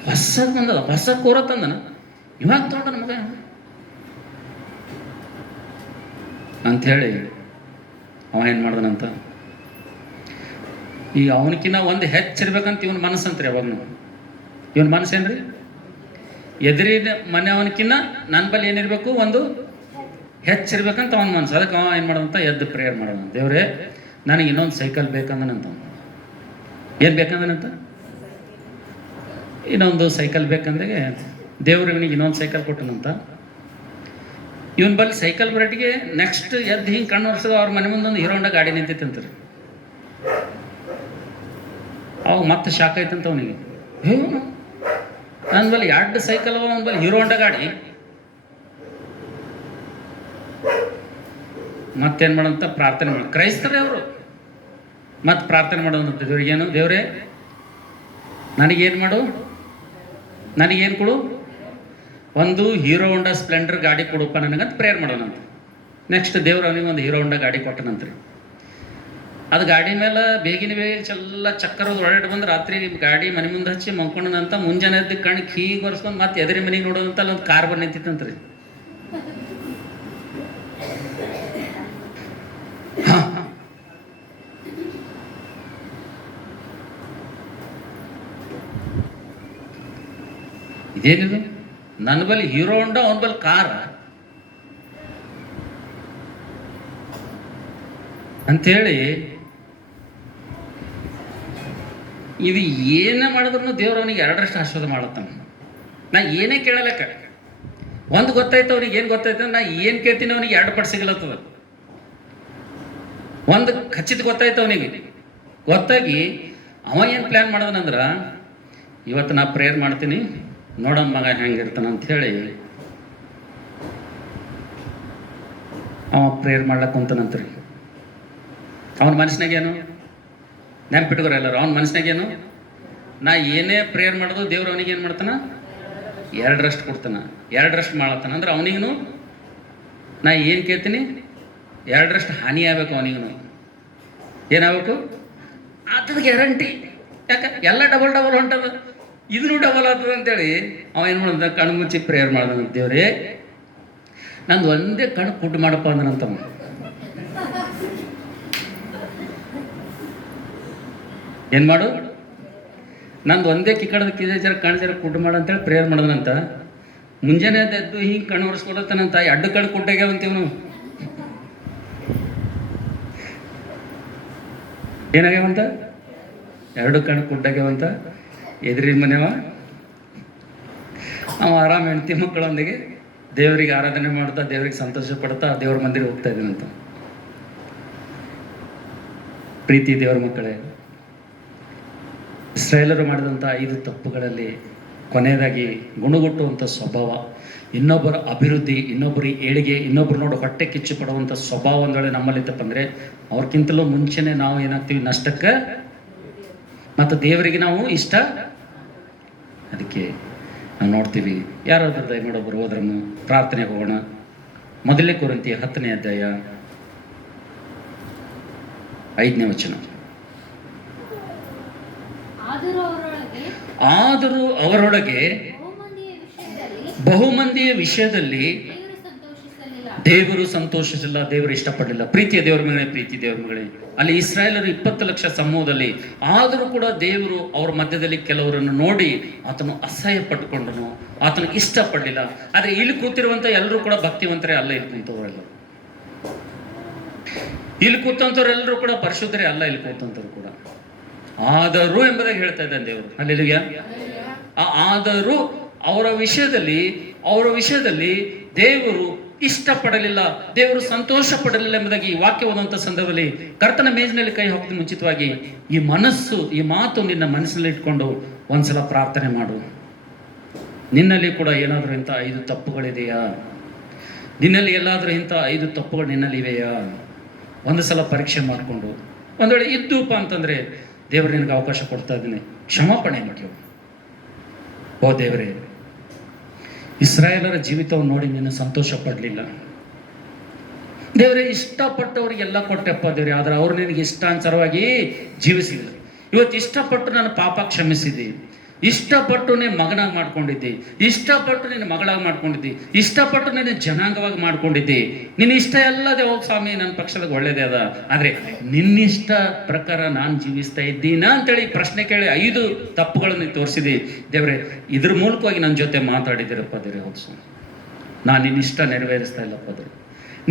ಹೊಸದು ಬಂದದ, ಹೊಸ ಕೋರ ತಂದನ. ಇವಾಗ ತೊಗೊಂಡ ಮಗ ಅಂಥೇಳಿ ಅವ ಏನು ಮಾಡ್ದನಂತ, ಈ ಅವನಕಿನ್ನ ಒಂದು ಹೆಚ್ಚಿರ್ಬೇಕಂತ ಇವನ ಮನಸ್ಸಂತ್ರಿ. ಅವಾಗ ಇವನ ಮನಸ್ಸೇನ್ರಿ? ಎದುರಿನ ಮನೆ ಅವನಕಿನ್ನ ನನ್ನ ಬಳಿ ಏನಿರಬೇಕು? ಒಂದು ಹೆಚ್ಚಿರ್ಬೇಕಂತ ಅವನ ಮನಸ್ಸು. ಅದಕ್ಕೆ ಅವ ಏನು ಮಾಡೋದಂತ ಎದ್ದು ಪ್ರೇಯರ್ ಮಾಡೋಣ, ದೇವ್ರೇ ನನಗೆ ಇನ್ನೊಂದು ಸೈಕಲ್ ಬೇಕಂದನಂತ. ಏನು ಬೇಕಂದನಂತ? ಇನ್ನೊಂದು ಸೈಕಲ್ ಬೇಕಂದಾಗೆ ದೇವ್ರು ಇವನಿಗೆ ಇನ್ನೊಂದು ಸೈಕಲ್ ಕೊಟ್ಟನಂತ. ಇವನ್ ಬಲ್ಲಿ ಸೈಕಲ್ ಬರಟಿಗೆ ನೆಕ್ಸ್ಟ್ ಎದ್ದು ಹಿಂಗೆ ಕಣ್ಣು ವರ್ಷದ ಅವ್ರ ಮನೆ ಮುಂದೊಂದು ಹೀರೋ ಹೊಂಡ ಗಾಡಿ ನಿಂತಿತ್ತಂತ್ರಿ. ಅವಾಗ ಮತ್ತೆ ಶಾಕ್ ಆಯ್ತಂತ ಅವನಿಗೆ. ನನ್ನ ಬಲ್ಲಿ 2 ಸೈಕಲ್ ಅವ, ಅವನ ಬಲ್ಲಿ ಹೀರೋ ಹೊಂಡ ಗಾಡಿ. ಮತ್ತೇನು ಮಾಡಂತ ಪ್ರಾರ್ಥನೆ ಮಾಡಿ, ಕ್ರೈಸ್ತರೇ ಅವರು ಮತ್ತೆ ಪ್ರಾರ್ಥನೆ ಮಾಡೋದಂತ ದೇವ್ರಿಗೆ. ಏನು ದೇವ್ರೇ ನನಗೇನು ಮಾಡು, ನನಗೇನು ಕೊಡು, ಒಂದು ಹೀರೋ ಹೊಂಡಾ ಸ್ಪ್ಲೆಂಡರ್ ಗಾಡಿ ಕೊಡಪ್ಪ ನನಗಂತ ಪ್ರೇಯರ್ ಮಾಡೋಣಂತ. ನೆಕ್ಸ್ಟ್ ದೇವ್ರು ಅವನಿಗೆ ಒಂದು ಹೀರೋ ಹೊಂಡಾ ಗಾಡಿ ಕೊಟ್ಟನಂತ್ರಿ. ಅದು ಗಾಡಿ ಮೇಲೆ ಬೇಗಿನ ಚೆಲ್ಲ ಚಕ್ಕರದು ಹೊರಡು ಬಂದು ರಾತ್ರಿ ಗಾಡಿ ಮನೆ ಮುಂದೆ ಹಚ್ಚಿ ಮಲ್ಕೊಂಡನಂತ. ಮುಂಜಾನೆ ಎದ್ದು ಕಣ್ಣು ಹೀಗೆ ಒರೆಸ್ಕೊಂಡು ಮತ್ತೆ ಎದುರಿ ಮನೆಗೆ ನೋಡೋದಂತ ಅಲ್ಲೊಂದು ಕಾರ್ ಬಂದು ನಿಂತಿತ್ತಂತ್ರಿ. ಇದೇನಿದು, ನನ್ನ ಬಳಿ ಹೀರೋ ಹೊಂಡಾ, ಅವನ ಬಳಿ ಕಾರ್ ಅಂಥೇಳಿ ಇದು ಏನೇ ಮಾಡಿದ್ರು ದೇವ್ರು ಅವನಿಗೆ 2ರಷ್ಟು ಆಶೀರ್ವಾದ ಮಾಡತ್ತಾನ. ನಾ ಏನೇ ಕೇಳಲಕ್ಕ, ಒಂದು ಗೊತ್ತಾಯ್ತು ಅವ್ನಿಗೆ. ಏನು ಗೊತ್ತಾಯ್ತು? ನಾ ಏನು ಕೇಳ್ತೀನಿ ಅವನಿಗೆ 2 ಪಟ್ಟು ಸಿಗ್ಲತ್ತದ. ಒಂದು ಖಚಿತ ಗೊತ್ತಾಯ್ತು ಅವನಿಗೆ. ಗೊತ್ತಾಗಿ ಅವ ಏನು ಪ್ಲ್ಯಾನ್ ಮಾಡೋದನಂದ್ರೆ, ಇವತ್ತು ನಾ ಪ್ರೇಯರ್ ಮಾಡ್ತೀನಿ, ನೋಡಮ್ಮ ಮಗ ಹೆಂಗಿರ್ತಾನ ಅಂಥೇಳಿ ಅವ ಪ್ರೇಯರ್ ಮಾಡ್ಲಕ್ಕೆ ಕುಂತಾನಂತ್ರಿ. ಅವನ ಮನಸ್ಸಿನಾಗೇನು ನೆನ್ಪಿಟ್ಕೋರ ಎಲ್ಲರೂ, ಅವನ ಮನಸ್ಸಿನಾಗೇನು, ನಾ ಏನೇ ಪ್ರೇಯರ್ ಮಾಡೋದು ದೇವ್ರು ಅವನಿಗೆ ಏನು ಮಾಡ್ತಾನ, 2ರಷ್ಟು ಕೊಡ್ತಾನ, 2ರಷ್ಟು ಮಾಡತ್ತಾನ. ಅಂದ್ರೆ ಅವನಿಗೂ ನಾ ಏನು ಕೇಳ್ತೀನಿ 2ರಷ್ಟು ಹಾನಿ ಆಗ್ಬೇಕು. ಅವನಿಗೂ ಏನಾಗಬೇಕು, ಅದಕ್ಕೆ ಗ್ಯಾರಂಟಿ. ಯಾಕೆ ಎಲ್ಲ ಡಬಲ್ ಹೊಂಟದ, ಇದನ್ನು ಡಬಲ್ ಆಗ್ತದೆ ಅಂತೇಳಿ ಅವ ಏನು ಮಾಡ್ದ, ಕಣ್ಣು ಮುಚ್ಚಿ ಪ್ರೇಯರ್ ಮಾಡ್ದ. ದೇವ್ರೇ ನಂದು ಒಂದೇ ಕಣ್ಣು ಕುಟ್ಟು ಮಾಡಪ್ಪ ಅಂದನಂತಮ್ಮ. ಏನು ಮಾಡು, ನಂದು ಒಂದೇ ಕಿಕ್ಕಡದ ಜರ ಕಣ್ಣು ಜರ ಕುಟ್ಟು ಮಾಡು ಅಂತೇಳಿ ಪ್ರೇಯರ್ ಮಾಡೋದನಂತ. ಮುಂಜಾನೆ ಎದ್ದು ಹಿಂಗೆ ಕಣ್ಣು ಒರೆಸ್ಕೊಡತ್ತಾನಂತ. 2 ಕಣ್ಣು ಕುಟ್ಟಾಗ್ಯಾವಂತೀವನು. ಏನಾಗ್ಯಾವಂತ? 2 ಕಣ್ಣು ಕುಟ್ಟಾಗ್ಯಾವಂತ. ಎದುರಿನ ಮನೆಯವ ಅವ ಆರಾಮ ಹೆಂಡತಿ ಮಕ್ಕಳೊಂದಿಗೆ ದೇವರಿಗೆ ಆರಾಧನೆ ಮಾಡ್ತಾ, ದೇವರಿಗೆ ಸಂತೋಷ ಪಡ್ತಾ ದೇವ್ರ ಮಂದಿರ ಹೋಗ್ತಾ ಇದ್ದೀನಂತ. ಪ್ರೀತಿ ದೇವರ ಮಕ್ಕಳೇ, ಇಸ್ರಾಯೇಲರು ಮಾಡಿದಂಥ 5 ತಪ್ಪುಗಳಲ್ಲಿ ಕೊನೆಯದಾಗಿ ಗುಣಗುಟ್ಟುವಂಥ ಸ್ವಭಾವ, ಇನ್ನೊಬ್ಬರ ಅಭಿವೃದ್ಧಿ, ಇನ್ನೊಬ್ಬರ ಏಳಿಗೆ, ಇನ್ನೊಬ್ಬರು ನೋಡಿ ಹೊಟ್ಟೆ ಕಿಚ್ಚು ಪಡುವಂಥ ಸ್ವಭಾವ ಒಂದು ವೇಳೆ ನಮ್ಮಲ್ಲಿತ್ತಪ್ಪ ಅಂದರೆ ಅವ್ರಿಗಿಂತಲೂ ಮುಂಚೆನೇ ನಾವು ಏನಾಗ್ತೀವಿ ನಷ್ಟಕ್ಕೆ, ಮತ್ತು ದೇವರಿಗೆ ನಾವು ಇಷ್ಟ. ಅದಕ್ಕೆ ನಾವು ನೋಡ್ತೀವಿ. ಯಾರಾದ್ರೂ ದಯಮಾಡೊಬ್ಬರು ಹೋದ್ರನ್ನು ಪ್ರಾರ್ಥನೆಗೆ ಹೋಗೋಣ. 1 ಕೊರಿಂಥಿ 10ನೇ ಅಧ್ಯಾಯ 5ನೇ ವಚನ. ಆದರೂ ಅವರೊಳಗೆ ಬಹುಮಂದಿಯ ವಿಷಯದಲ್ಲಿ ದೇವರು ಸಂತೋಷಿಸಿಲ್ಲ, ದೇವರು ಇಷ್ಟಪಡಲಿಲ್ಲ. ಪ್ರೀತಿಯ ದೇವರ ಮಗಳೇ, ಪ್ರೀತಿ ದೇವರ ಮಗಳೇ, ಅಲ್ಲಿ ಇಸ್ರಾಯೇಲರು 20 ಲಕ್ಷ ಸಮೂಹದಲ್ಲಿ, ಆದರೂ ಕೂಡ ದೇವರು ಅವರ ಮಧ್ಯದಲ್ಲಿ ಕೆಲವರನ್ನು ನೋಡಿ ಆತನು ಅಸಹ್ಯ ಪಟ್ಟುಕೊಂಡನು, ಆತನು ಇಷ್ಟಪಡಲಿಲ್ಲ. ಆದರೆ ಇಲ್ಲಿ ಕೂತಿರುವಂಥ ಎಲ್ಲರೂ ಕೂಡ ಭಕ್ತಿವಂತರೇ ಅಲ್ಲ. ಇಲ್ಲಿ ಕೂತವರೆಲ್ಲ, ಇಲ್ಲಿ ಕೂತಂಥವ್ರೆಲ್ಲರೂ ಕೂಡ ಪರಿಶುದ್ಧರೇ ಅಲ್ಲ. ಇಲ್ಲಿ ಕೂತಂಥವ್ರು ಕೂಡ ಆದರೂ ಎಂಬುದಾಗಿ ಹೇಳ್ತಾ ಇದ್ದಾನೆ ದೇವರು. ಹಲ್ಲೆಲೂಯ. ಆದರೂ ಅವರ ವಿಷಯದಲ್ಲಿ ದೇವರು ಇಷ್ಟಪಡಲಿಲ್ಲ, ದೇವರು ಸಂತೋಷ ಪಡಲಿಲ್ಲ ಎಂಬುದಾಗಿ ಈ ವಾಕ್ಯ ಓದುವಂಥ ಸಂದರ್ಭದಲ್ಲಿ ಕರ್ತನ ಮೇಜಿನಲ್ಲಿ ಕೈ ಹಾಕಿದ ಮುಂಚಿತವಾಗಿ ಈ ಮಾತು ನಿನ್ನ ಮನಸ್ಸಿನಲ್ಲಿ ಇಟ್ಕೊಂಡು ಒಂದ್ಸಲ ಪ್ರಾರ್ಥನೆ ಮಾಡು. ನಿನ್ನಲ್ಲಿ ಕೂಡ ಏನಾದರೂ ಇಂಥ 5 ತಪ್ಪುಗಳಿದೆಯಾ? ನಿನ್ನಲ್ಲಿ ಎಲ್ಲಾದರೂ ಇಂಥ 5 ತಪ್ಪುಗಳು ನಿನ್ನಲ್ಲಿ ಇವೆಯಾ? ಒಂದು ಸಲ ಪರೀಕ್ಷೆ ಮಾಡಿಕೊಂಡು, ಒಂದು ವೇಳೆ ಇದ್ದೂಪ ಅಂತಂದರೆ ದೇವರು ನಿನಗೆ ಅವಕಾಶ ಕೊಡ್ತಾ ಇದ್ದೀನಿ, ಕ್ಷಮಾಪಣೆ ಮಾಡಿ. ಓ ದೇವರೇ, ಇಸ್ರಾಯೇಲರ ಜೀವಿತವನ್ನು ನೋಡಿ ನೀನು ಸಂತೋಷ ಪಡಲಿಲ್ಲ ದೇವರೇ. ಇಷ್ಟಪಟ್ಟವರಿಗೆಲ್ಲ ಕೊಟ್ಟೆಪ್ಪ ದೇವರೇ, ಆದರೆ ಅವರು ನಿನಗೆ ಇಷ್ಟಾನುಸಾರವಾಗಿ ಜೀವಿಸಲಿಲ್ಲ. ಇವತ್ತು ಇಷ್ಟಪಟ್ಟು ನನ್ನ ಪಾಪ ಕ್ಷಮಿಸಿದ್ದಿ, ಇಷ್ಟಪಟ್ಟು ನೀನು ಮಗನಾಗಿ ಮಾಡ್ಕೊಂಡಿದ್ದಿ, ಇಷ್ಟಪಟ್ಟು ನೀನು ಮಗಳಾಗಿ ಮಾಡ್ಕೊಂಡಿದ್ದಿ, ಇಷ್ಟಪಟ್ಟು ನೀನು ಜನಾಂಗವಾಗಿ ಮಾಡ್ಕೊಂಡಿದ್ದಿ. ನಿನ್ನ ಇಷ್ಟ ಎಲ್ಲದೇ ಹೋಗಿ ಸ್ವಾಮಿ, ನನ್ನ ಪಕ್ಷದಾಗ ಒಳ್ಳೇದೇ ಅದ, ಆದರೆ ನಿನ್ನಿಷ್ಟ ಪ್ರಕಾರ ನಾನು ಜೀವಿಸ್ತಾ ಇದ್ದೀನಾ ಅಂತೇಳಿ ಪ್ರಶ್ನೆ ಕೇಳಿ 5 ತಪ್ಪುಗಳನ್ನು ತೋರಿಸಿದಿ ದೇವರೇ. ಇದ್ರ ಮೂಲಕವಾಗಿ ನನ್ನ ಜೊತೆ ಮಾತಾಡಿದ್ದೀರಪ್ಪ ದೇವರೇ. ಹೋಗ್ಸು, ನಾನು ನಿನ್ನಿಷ್ಟ ನೆರವೇರಿಸ್ತಾ ಇಲ್ಲಪ್ಪ ದೇವ್ರೆ,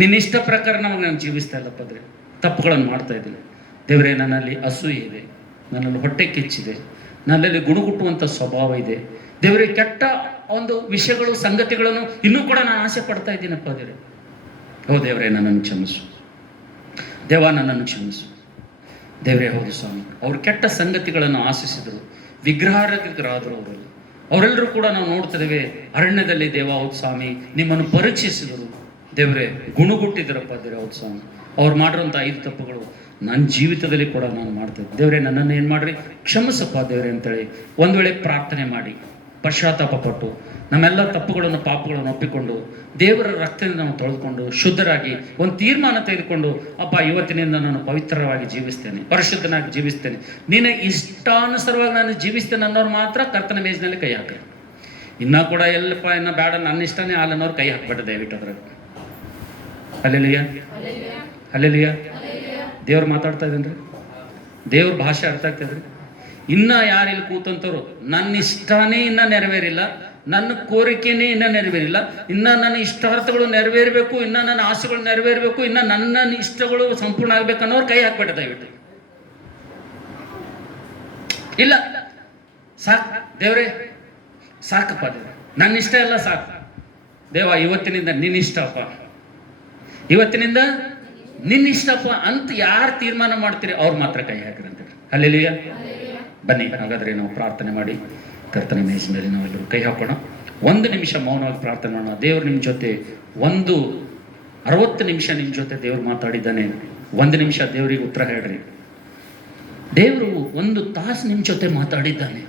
ನಿನ್ನಿಷ್ಟ ಪ್ರಕಾರ ನಾನು ಜೀವಿಸ್ತಾ ಇಲ್ಲಪ್ಪ ದೇವ್ರೆ, ತಪ್ಪುಗಳನ್ನು ಮಾಡ್ತಾ ಇದ್ದೀನಿ. ದೇವರೇ, ನನ್ನಲ್ಲಿ ಅಸೂಯೆ ಇದೆ, ನನ್ನಲ್ಲಿ ಹೊಟ್ಟೆ ಕಿಚ್ಚಿದೆ, ನನ್ನಲ್ಲಿ ಗುಣಗುಟ್ಟುವಂಥ ಸ್ವಭಾವ ಇದೆ ದೇವರೇ. ಕೆಟ್ಟ ಒಂದು ವಿಷಯಗಳು, ಸಂಗತಿಗಳನ್ನು ಇನ್ನೂ ಕೂಡ ನಾನು ಆಸೆ ಪಡ್ತಾ ಇದ್ದೀನಪ್ಪ ದೇವರೇ. ಓ ದೇವರೇ, ನನ್ನನ್ನು ಕ್ಷಮಿಸು ದೇವ, ನನ್ನನ್ನು ಕ್ಷಮಿಸು ದೇವರೇ. ಹೌದು ಸ್ವಾಮಿ, ಅವರು ಕೆಟ್ಟ ಸಂಗತಿಗಳನ್ನು ಆಶಿಸಿದರು, ವಿಗ್ರಹಾರಾಧಕರಾದರು. ಅವರೆಲ್ಲರೂ ಕೂಡ ನಾವು ನೋಡ್ತಿದ್ದೇವೆ ಅರಣ್ಯದಲ್ಲಿ. ದೇವ, ಹೌದು ಸ್ವಾಮಿ, ನಿಮ್ಮನ್ನು ಪರೀಕ್ಷಿಸಿದರು ದೇವರೇ, ಗುಣಗುಟ್ಟಿದ್ದರಪ್ಪ ದೇವರೇ. ಹೌದು ಸ್ವಾಮಿ, ಅವ್ರು ಮಾಡಿರೋಂಥ 5 ತಪ್ಪುಗಳು ನನ್ನ ಜೀವಿತದಲ್ಲಿ ಕೂಡ ನಾನು ಮಾಡ್ತಿದ್ದೆ ದೇವರೇ. ನನ್ನನ್ನು ಏನು ಮಾಡ್ರಿ, ಕ್ಷಮಿಸಪ್ಪ ದೇವರೇ ಅಂತೇಳಿ ಒಂದು ವೇಳೆ ಪ್ರಾರ್ಥನೆ ಮಾಡಿ ಪಶ್ಚಾತ್ತಾಪ ಪಟ್ಟು ನಮ್ಮೆಲ್ಲ ತಪ್ಪುಗಳನ್ನು, ಪಾಪಗಳನ್ನು ಒಪ್ಪಿಕೊಂಡು ದೇವರ ರಕ್ತದಿಂದ ನಾವು ತೊಳೆದುಕೊಂಡು ಶುದ್ಧರಾಗಿ ಒಂದು ತೀರ್ಮಾನ ತೆಗೆದುಕೊಂಡು, ಅಪ್ಪ ಇವತ್ತಿನಿಂದ ನಾನು ಪವಿತ್ರವಾಗಿ ಜೀವಿಸ್ತೇನೆ, ಪರಿಶುದ್ಧನಾಗಿ ಜೀವಿಸ್ತೇನೆ, ನಿನ್ನ ಇಷ್ಟಾನುಸಾರವಾಗಿ ನಾನು ಜೀವಿಸ್ತೇನೆ ಅನ್ನೋರು ಮಾತ್ರ ಕರ್ತನ ಮೇಜಿನಲ್ಲಿ ಕೈ ಹಾಕ್ರಿ. ಇನ್ನೂ ಕೂಡ ಎಲ್ಲಪ್ಪ ಇನ್ನೂ ಬೇಡ, ನನ್ನ ಇಷ್ಟನೇ ಹಾಲನ್ನೋರು ಕೈ ಹಾಕ್ಬೇಡ ದಯವಿಟ್ಟು ಅದ್ರಾಗ. Hallelujah, hallelujah. ದೇವ್ರು ಮಾತಾಡ್ತಾ ಇದ್ದೇನೆ ರೀ, ದೇವ್ರ ಭಾಷೆ ಅರ್ಥ ಆಗ್ತದ್ರಿ. ಇನ್ನ ಯಾರು ಇಲ್ಲಿ ಕೂತಂತವ್ರು ನನ್ನ ಇಷ್ಟನೇ ಇನ್ನ ನೆರವೇರಿಲ್ಲ, ನನ್ನ ಕೋರಿಕೆನೇ ಇನ್ನ ನೆರವೇರಿಲ್ಲ, ಇನ್ನ ನನ್ನ ಇಷ್ಟಾರ್ಥಗಳು ನೆರವೇರಬೇಕು, ಇನ್ನ ನನ್ನ ಆಸೆಗಳು ನೆರವೇರಬೇಕು, ಇನ್ನ ನನ್ನ ಇಷ್ಟಗಳು ಸಂಪೂರ್ಣ ಆಗ್ಬೇಕನ್ನೋರು ಕೈ ಹಾಕ್ಬೇಡ ದಯವಿಟ್ಟು. ಇಲ್ಲ, ಸಾಕು ದೇವ್ರೇ, ಸಾಕಪ್ಪ ದೇವ್ರೆ, ನನ್ನ ಇಷ್ಟ ಎಲ್ಲ ಸಾಕು ದೇವ, ಇವತ್ತಿನಿಂದ ನಿನ್ನ ಇಷ್ಟಪ್ಪ, ಇವತ್ತಿನಿಂದ ನಿನ್ನ ಇಷ್ಟಪ್ಪ ಅಂತ ಯಾರು ತೀರ್ಮಾನ ಮಾಡ್ತೀರಿ ಅವ್ರು ಮಾತ್ರ ಕೈ ಹಾಕಿರಂತೀರಿ. ಹಲ್ಲೆಲೂಯಾ. ಬನ್ನಿ ಹಾಗಾದ್ರೆ ನಾವು ಪ್ರಾರ್ಥನೆ ಮಾಡಿ ಕರ್ತನ ಮೇಜಿನಲ್ಲಿ ನಾವೆಲ್ಲರೂ ಕೈ ಹಾಕೋಣ. 1 ನಿಮಿಷ ಮೌನವಾಗಿ ಪ್ರಾರ್ಥನೆ ಮಾಡೋಣ. ದೇವರು ನಿಮ್ಮ ಜೊತೆ 60 ನಿಮಿಷ ನಿಮ್ಮ ಜೊತೆ ದೇವ್ರು ಮಾತಾಡಿದ್ದಾನೆ. 1 ನಿಮಿಷ ದೇವರಿಗೆ ಉತ್ತರ ಹೇಳ್ರಿ. ದೇವರು 1 ತಾಸು ನಿಮ್ಮ ಜೊತೆ ಮಾತಾಡಿದ್ದಾನೆ.